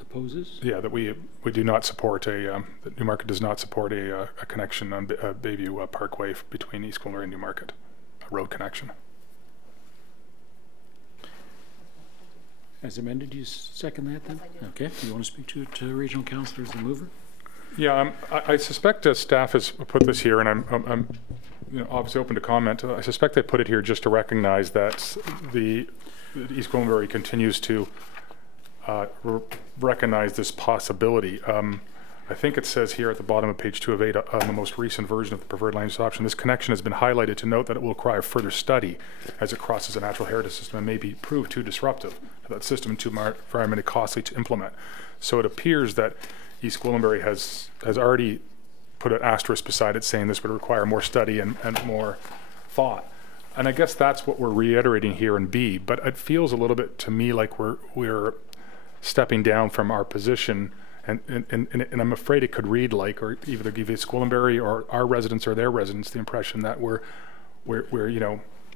opposes? Yeah, that we do not support that Newmarket does not support a connection on Bayview Parkway between East Gwillimbury and Newmarket, a road connection. As amended, you second that then? Yes, okay. You want to speak to regional councillor as the mover? Yeah, I suspect staff has put this here, and I'm obviously open to comment. I suspect they put it here just to recognize that the East Gwillimbury continues to recognize this possibility. I think it says here at the bottom of page 2 of 8 on the most recent version of the preferred land use option, this connection has been highlighted to note that it will require further study as it crosses a natural heritage system and may be proved too disruptive to that system and too environmentally costly to implement. So it appears that East Gwillimbury has already put an asterisk beside it saying this would require more study and more thought. And I guess that's what we're reiterating here in B, but it feels a little bit to me like we're stepping down from our position. And I'm afraid it could read like, or either give East Gwillimbury or our residents or their residents the impression that we're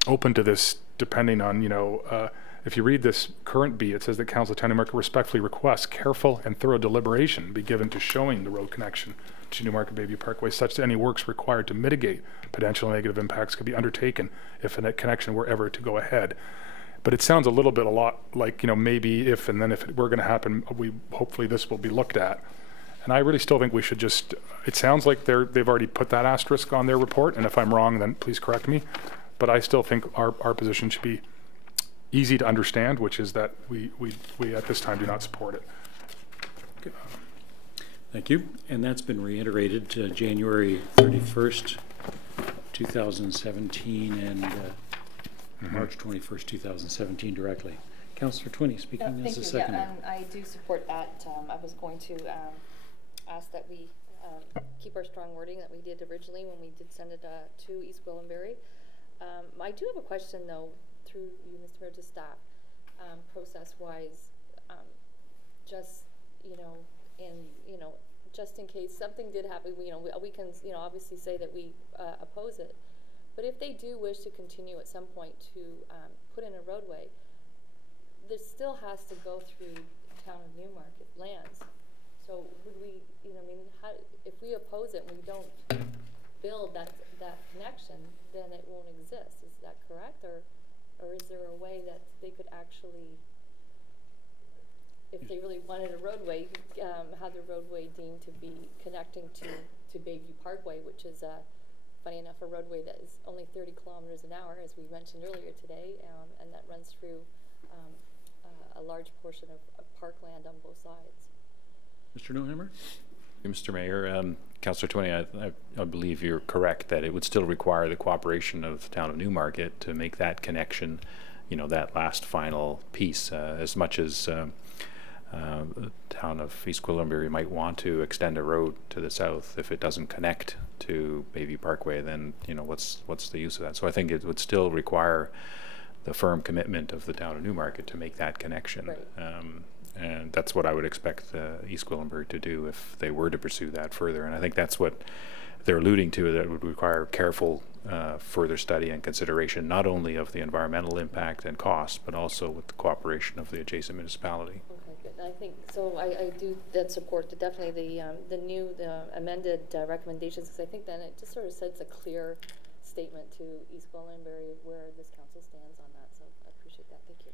open to this, depending on if you read this current B, it says that Council of Town of Newmarket respectfully requests careful and thorough deliberation be given to showing the road connection to Newmarket Bayview Parkway, such that any works required to mitigate potential negative impacts could be undertaken if a connection were ever to go ahead. But it sounds a lot like, maybe if, and then if it were going to happen, hopefully this will be looked at. And I really still think we should just, it sounds like they've already put that asterisk on their report, and if I'm wrong, then please correct me. But I still think our position should be easy to understand, which is that we at this time do not support it. Okay. Thank you. And that's been reiterated January 31st, 2017, and March 21st, 2017 directly. Councillor Twinney speaking as a seconder. Thank you. Yeah, I do support that. I was going to ask that we keep our strong wording that we did originally when we did send it to East Gwillimbury. I do have a question though, through you, Mr. Mayor, to staff, process-wise, just just in case something did happen, we can obviously say that we oppose it. But if they do wish to continue at some point to put in a roadway, this still has to go through Town of Newmarket lands. So would we, if we oppose it and we don't build that connection, then it won't exist. Is that correct? Or is there a way that they could actually, if they really wanted a roadway, have the roadway deemed to be connecting to Bayview Parkway, which is funny enough, a roadway that is only 30 kilometers an hour, as we mentioned earlier today, and that runs through a large portion of parkland on both sides. Mr. Neuhammer? Mr. Mayor, Councillor Twinney, I believe you're correct that it would still require the cooperation of the Town of Newmarket to make that connection, that last final piece, as much as the Town of East Gwillimbury might want to extend a road to the south. If it doesn't connect to Bayview Parkway, then what's the use of that? So I think it would still require the firm commitment of the Town of Newmarket to make that connection. Right. And that's what I would expect East Gwillimbury to do if they were to pursue that further. And I think that's what they're alluding to, that it would require careful further study and consideration, not only of the environmental impact and cost, but also with the cooperation of the adjacent municipality. I think so. I do then support definitely the amended recommendations, because I think then it just sort of sets a clear statement to East Gwillimbury where this council stands on that. So I appreciate that. Thank you.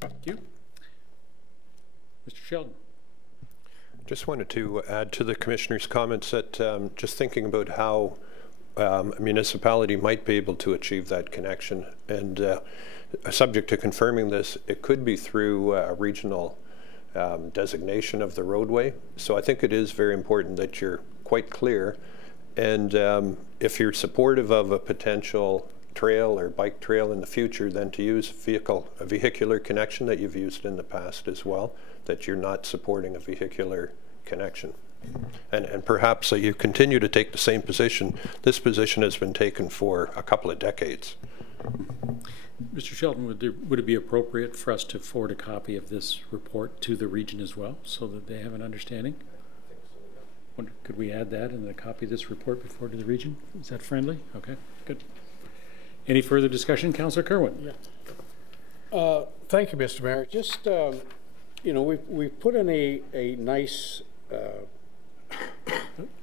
Thank you. Mr. Sheldon. Just wanted to add to the Commissioner's comments that just thinking about how a municipality might be able to achieve that connection, and subject to confirming this, it could be through a regional designation of the roadway. So I think it is very important that you're quite clear, and if you're supportive of a potential trail or bike trail in the future, then to use a vehicular connection that you've used in the past as well, that you're not supporting a vehicular connection. And perhaps you continue to take the same position. This position has been taken for a couple of decades. Mr. Shelton, would it be appropriate for us to forward a copy of this report to the region as well, so that they have an understanding? Could we add that in the copy of this report before to the region? Is that friendly? Okay, good. Any further discussion? Councillor Kerwin. Yeah. Thank you, Mr. Mayor. Just, you know, we've put in a nice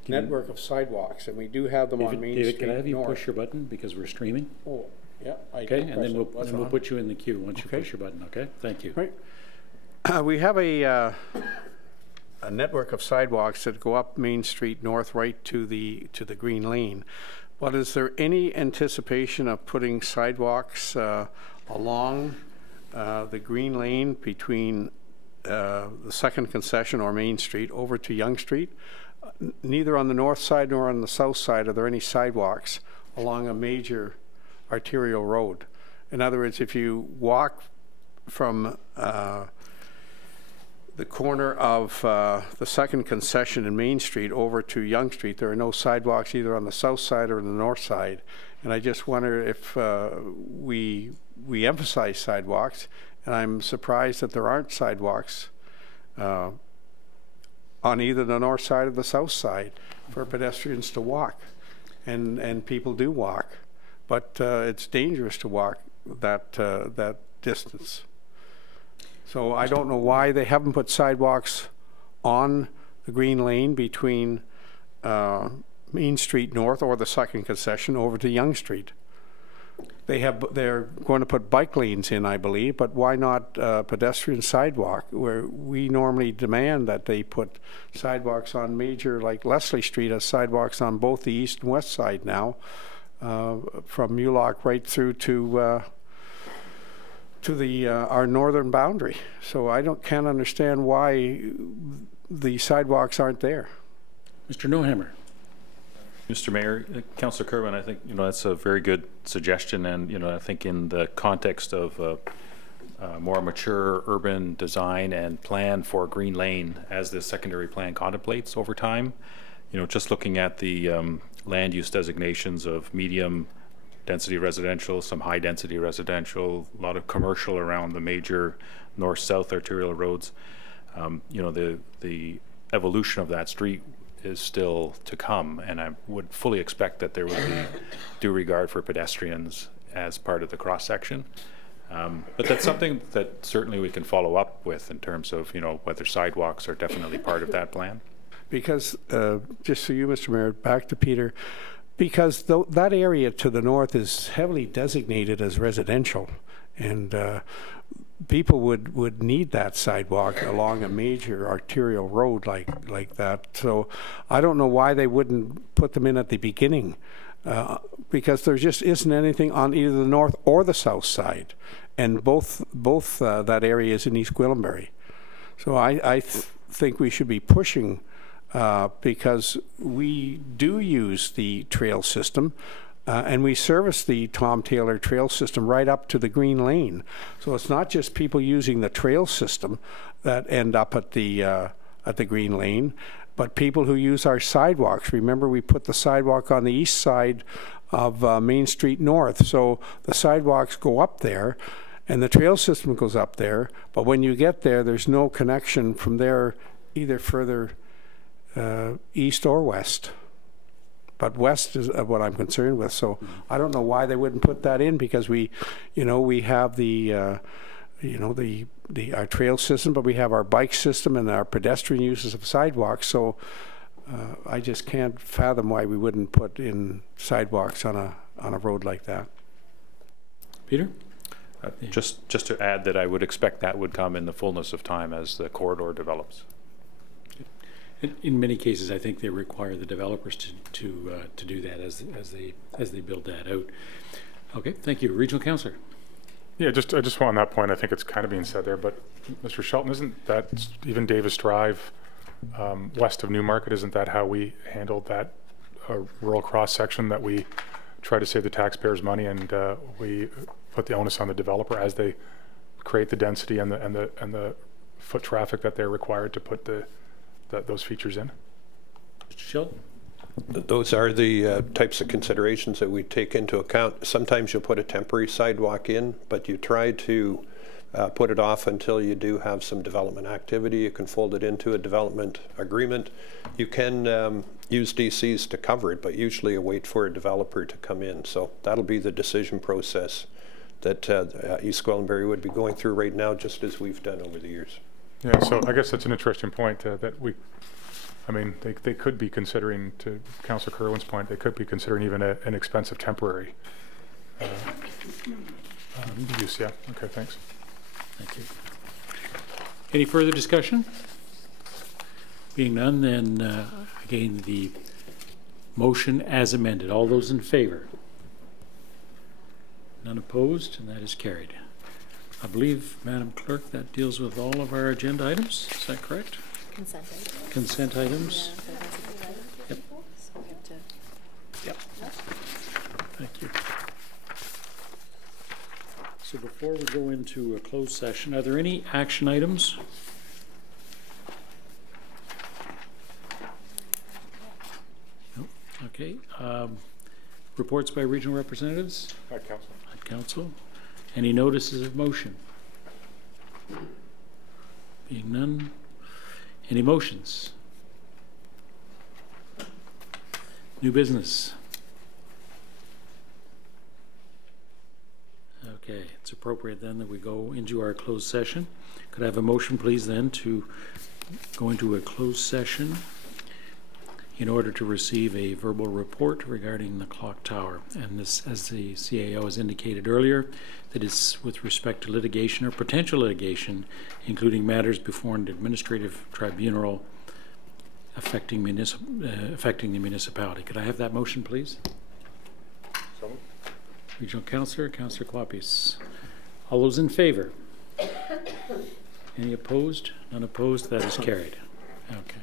network of sidewalks, and we do have them on Main Street. David, can I have you push your button because we're streaming? Oh, yeah. Okay, and then we'll put you in the queue once you push your button. Okay, thank you. Right. We have a network of sidewalks that go up Main Street North right to the Green Lane. But is there any anticipation of putting sidewalks along the Green Lane between the second concession or Main Street over to Yonge Street? Neither on the north side nor on the south side are there any sidewalks along a major arterial road. In other words, if you walk from the corner of the second concession in Main Street over to Yonge Street, there are no sidewalks either on the south side or the north side. And I just wonder if we emphasize sidewalks, and I'm surprised that there aren't sidewalks on either the north side or the south side for pedestrians to walk. And people do walk, but it's dangerous to walk that distance. So I don't know why they haven't put sidewalks on the Green Lane between Main Street North or the second concession over to Yonge Street. They're going to put bike lanes in, I believe, but why not pedestrian sidewalk, where we normally demand that they put sidewalks on major, like Leslie Street has sidewalks on both the east and west side now, from Mulock right through to our northern boundary. So I can't understand why the sidewalks aren't there. Mr. Nohammer. Mr. Mayor, Councillor Kerwin, I think that's a very good suggestion, and I think in the context of more mature urban design and plan for Green Lane, as the secondary plan contemplates over time, just looking at the land use designations of medium density residential, some high density residential, a lot of commercial around the major north-south arterial roads. The evolution of that street is still to come, and I would fully expect that there would be due regard for pedestrians as part of the cross-section. But that's something that certainly we can follow up with in terms of whether sidewalks are definitely part of that plan. Because, just so you, Mr. Mayor, back to Peter, because that area to the north is heavily designated as residential, and people would need that sidewalk along a major arterial road like that. So I don't know why they wouldn't put them in at the beginning, because there just isn't anything on either the north or the south side, and both that area is in East Gwillimbury. So I think we should be pushing, because we do use the trail system, and we service the Tom Taylor trail system right up to the Green Lane. So it's not just people using the trail system that end up at the Green Lane, but people who use our sidewalks. Remember, we put the sidewalk on the east side of Main Street North, so the sidewalks go up there, and the trail system goes up there, but when you get there, there's no connection from there either further east or west. But west is what I'm concerned with. So I don't know why they wouldn't put that in, because we have the our trail system, but we have our bike system and our pedestrian uses of sidewalks. So I just can't fathom why we wouldn't put in sidewalks on a road like that. Peter? Just to add that I would expect that would come in the fullness of time as the corridor develops. In many cases, I think they require the developers to do that as they build that out. Okay, thank you. Regional Councillor. Yeah, I just want on that point, I think it's kind of being said there, but Mr. Shelton, isn't that even Davis Drive west of Newmarket, isn't that how we handled that rural cross section, that we try to save the taxpayers money and we put the onus on the developer as they create the density and the foot traffic that they're required to put those features in? Mr. Shelton? Those are the types of considerations that we take into account. Sometimes you'll put a temporary sidewalk in, but you try to put it off until you do have some development activity. You can fold it into a development agreement. You can use DCs to cover it, but usually you wait for a developer to come in. So that'll be the decision process that East Gwillimbury would be going through right now, just as we've done over the years. Yeah, so I guess that's an interesting point that I mean, they could be considering, to Councillor Kerwin's point, they could be considering even an expensive temporary use. Yeah, okay, thanks. Thank you. Any further discussion? Being none, then again, the motion as amended. All those in favor? None opposed, and that is carried. I believe, Madam Clerk, that deals with all of our agenda items. Is that correct? Consent items. Consent items. Yeah, yep. So we have to. Yep. Thank you. So before we go into a closed session, are there any action items? No. Okay. Reports by regional representatives? At Council. At Council. Any notices of motion? Being none. Any motions? New business? Okay, it's appropriate then that we go into our closed session. Could I have a motion, please, then, to go into a closed session in order to receive a verbal report regarding the clock tower? And this, as the CAO has indicated earlier, that is with respect to litigation or potential litigation, including matters before an administrative tribunal affecting the municipality. Could I have that motion, please? So. Regional Councillor, Councillor Kwapis. All those in favor? Any opposed? None opposed? That is carried. Okay.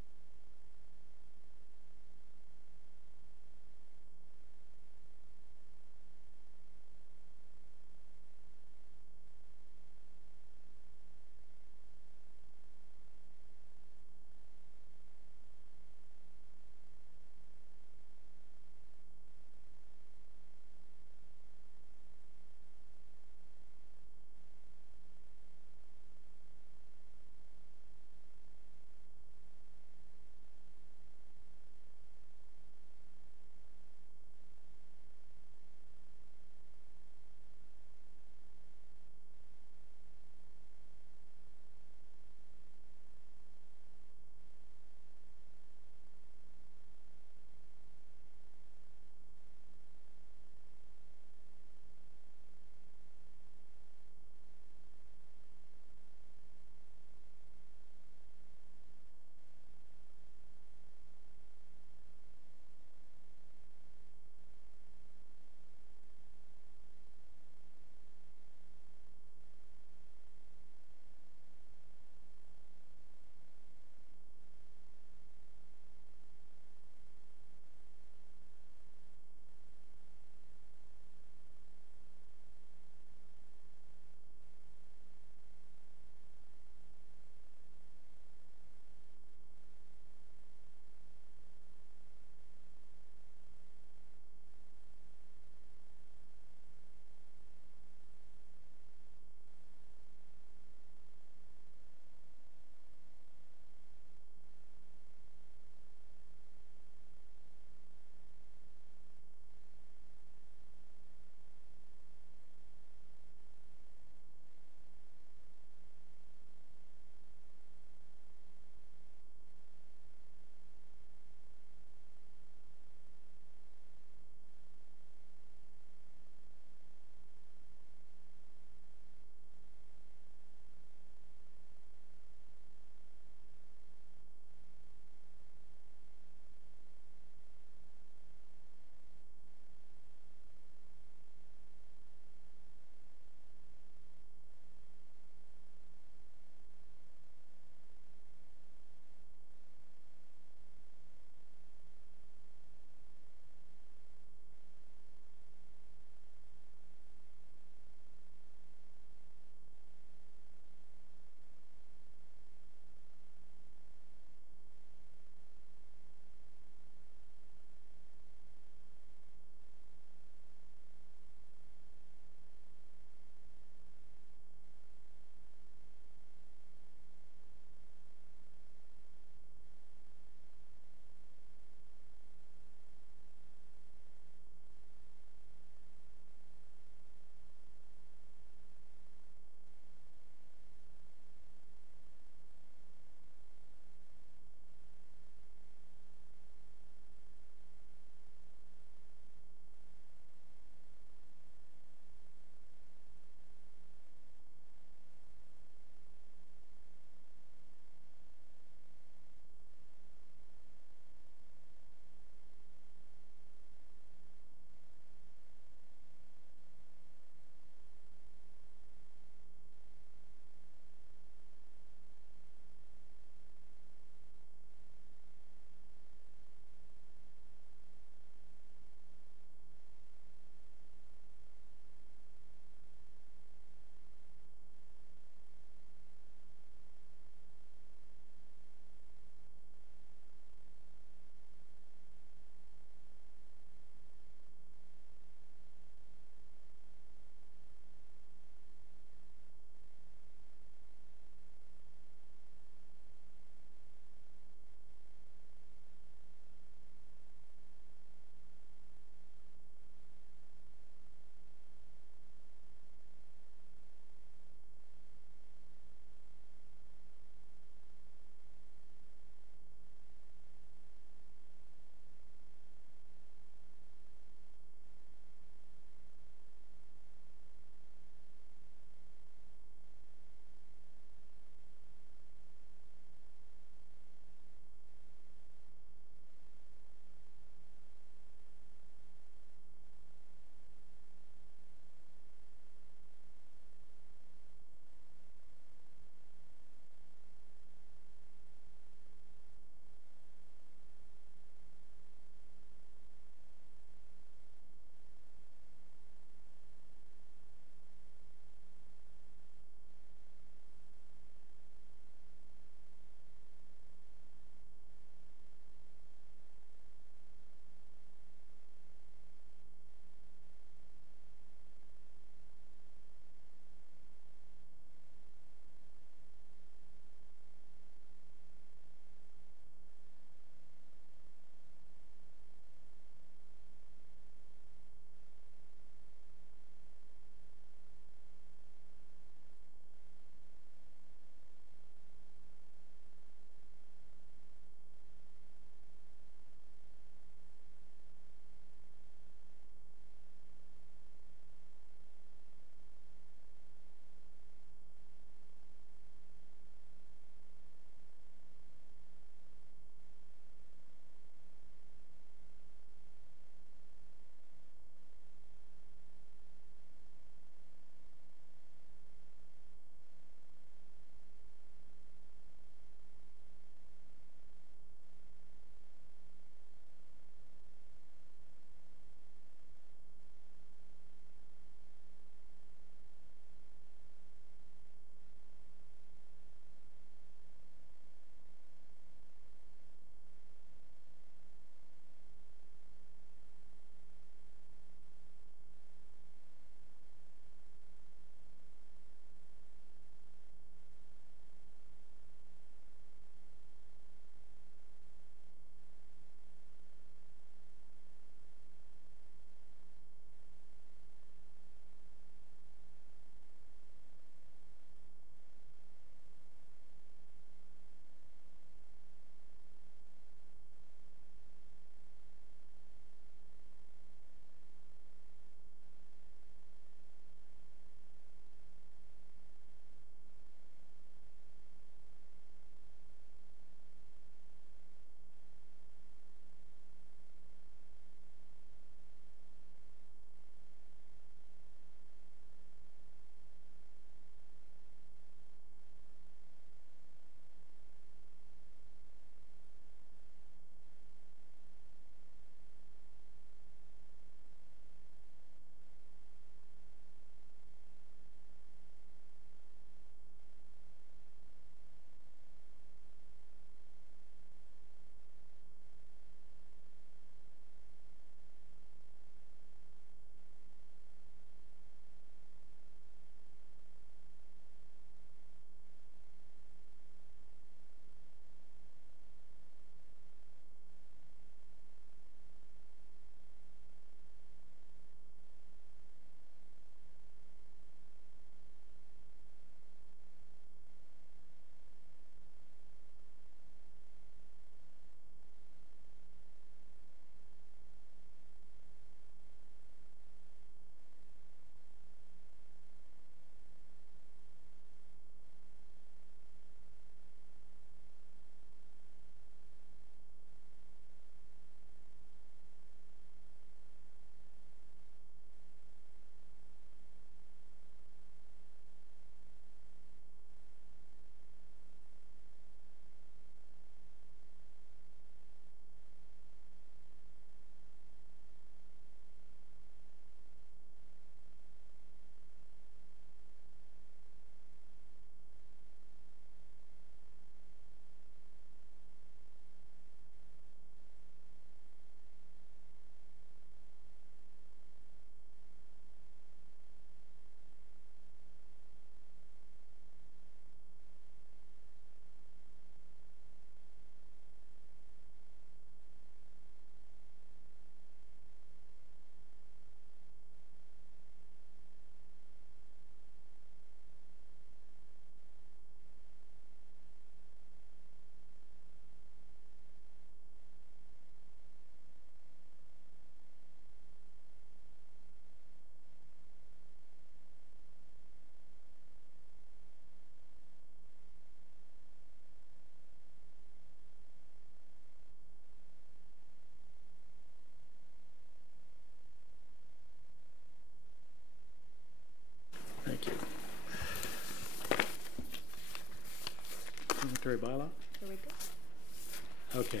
statutory bylaw? There we go. Okay.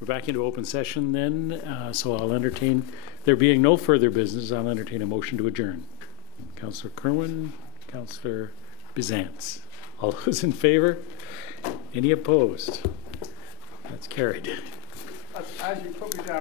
We're back into open session then, so I'll entertain, there being no further business, I'll entertain a motion to adjourn. Councillor Kerwin, Councillor Bizantz. All those in favor? Any opposed? That's carried. As you put me down.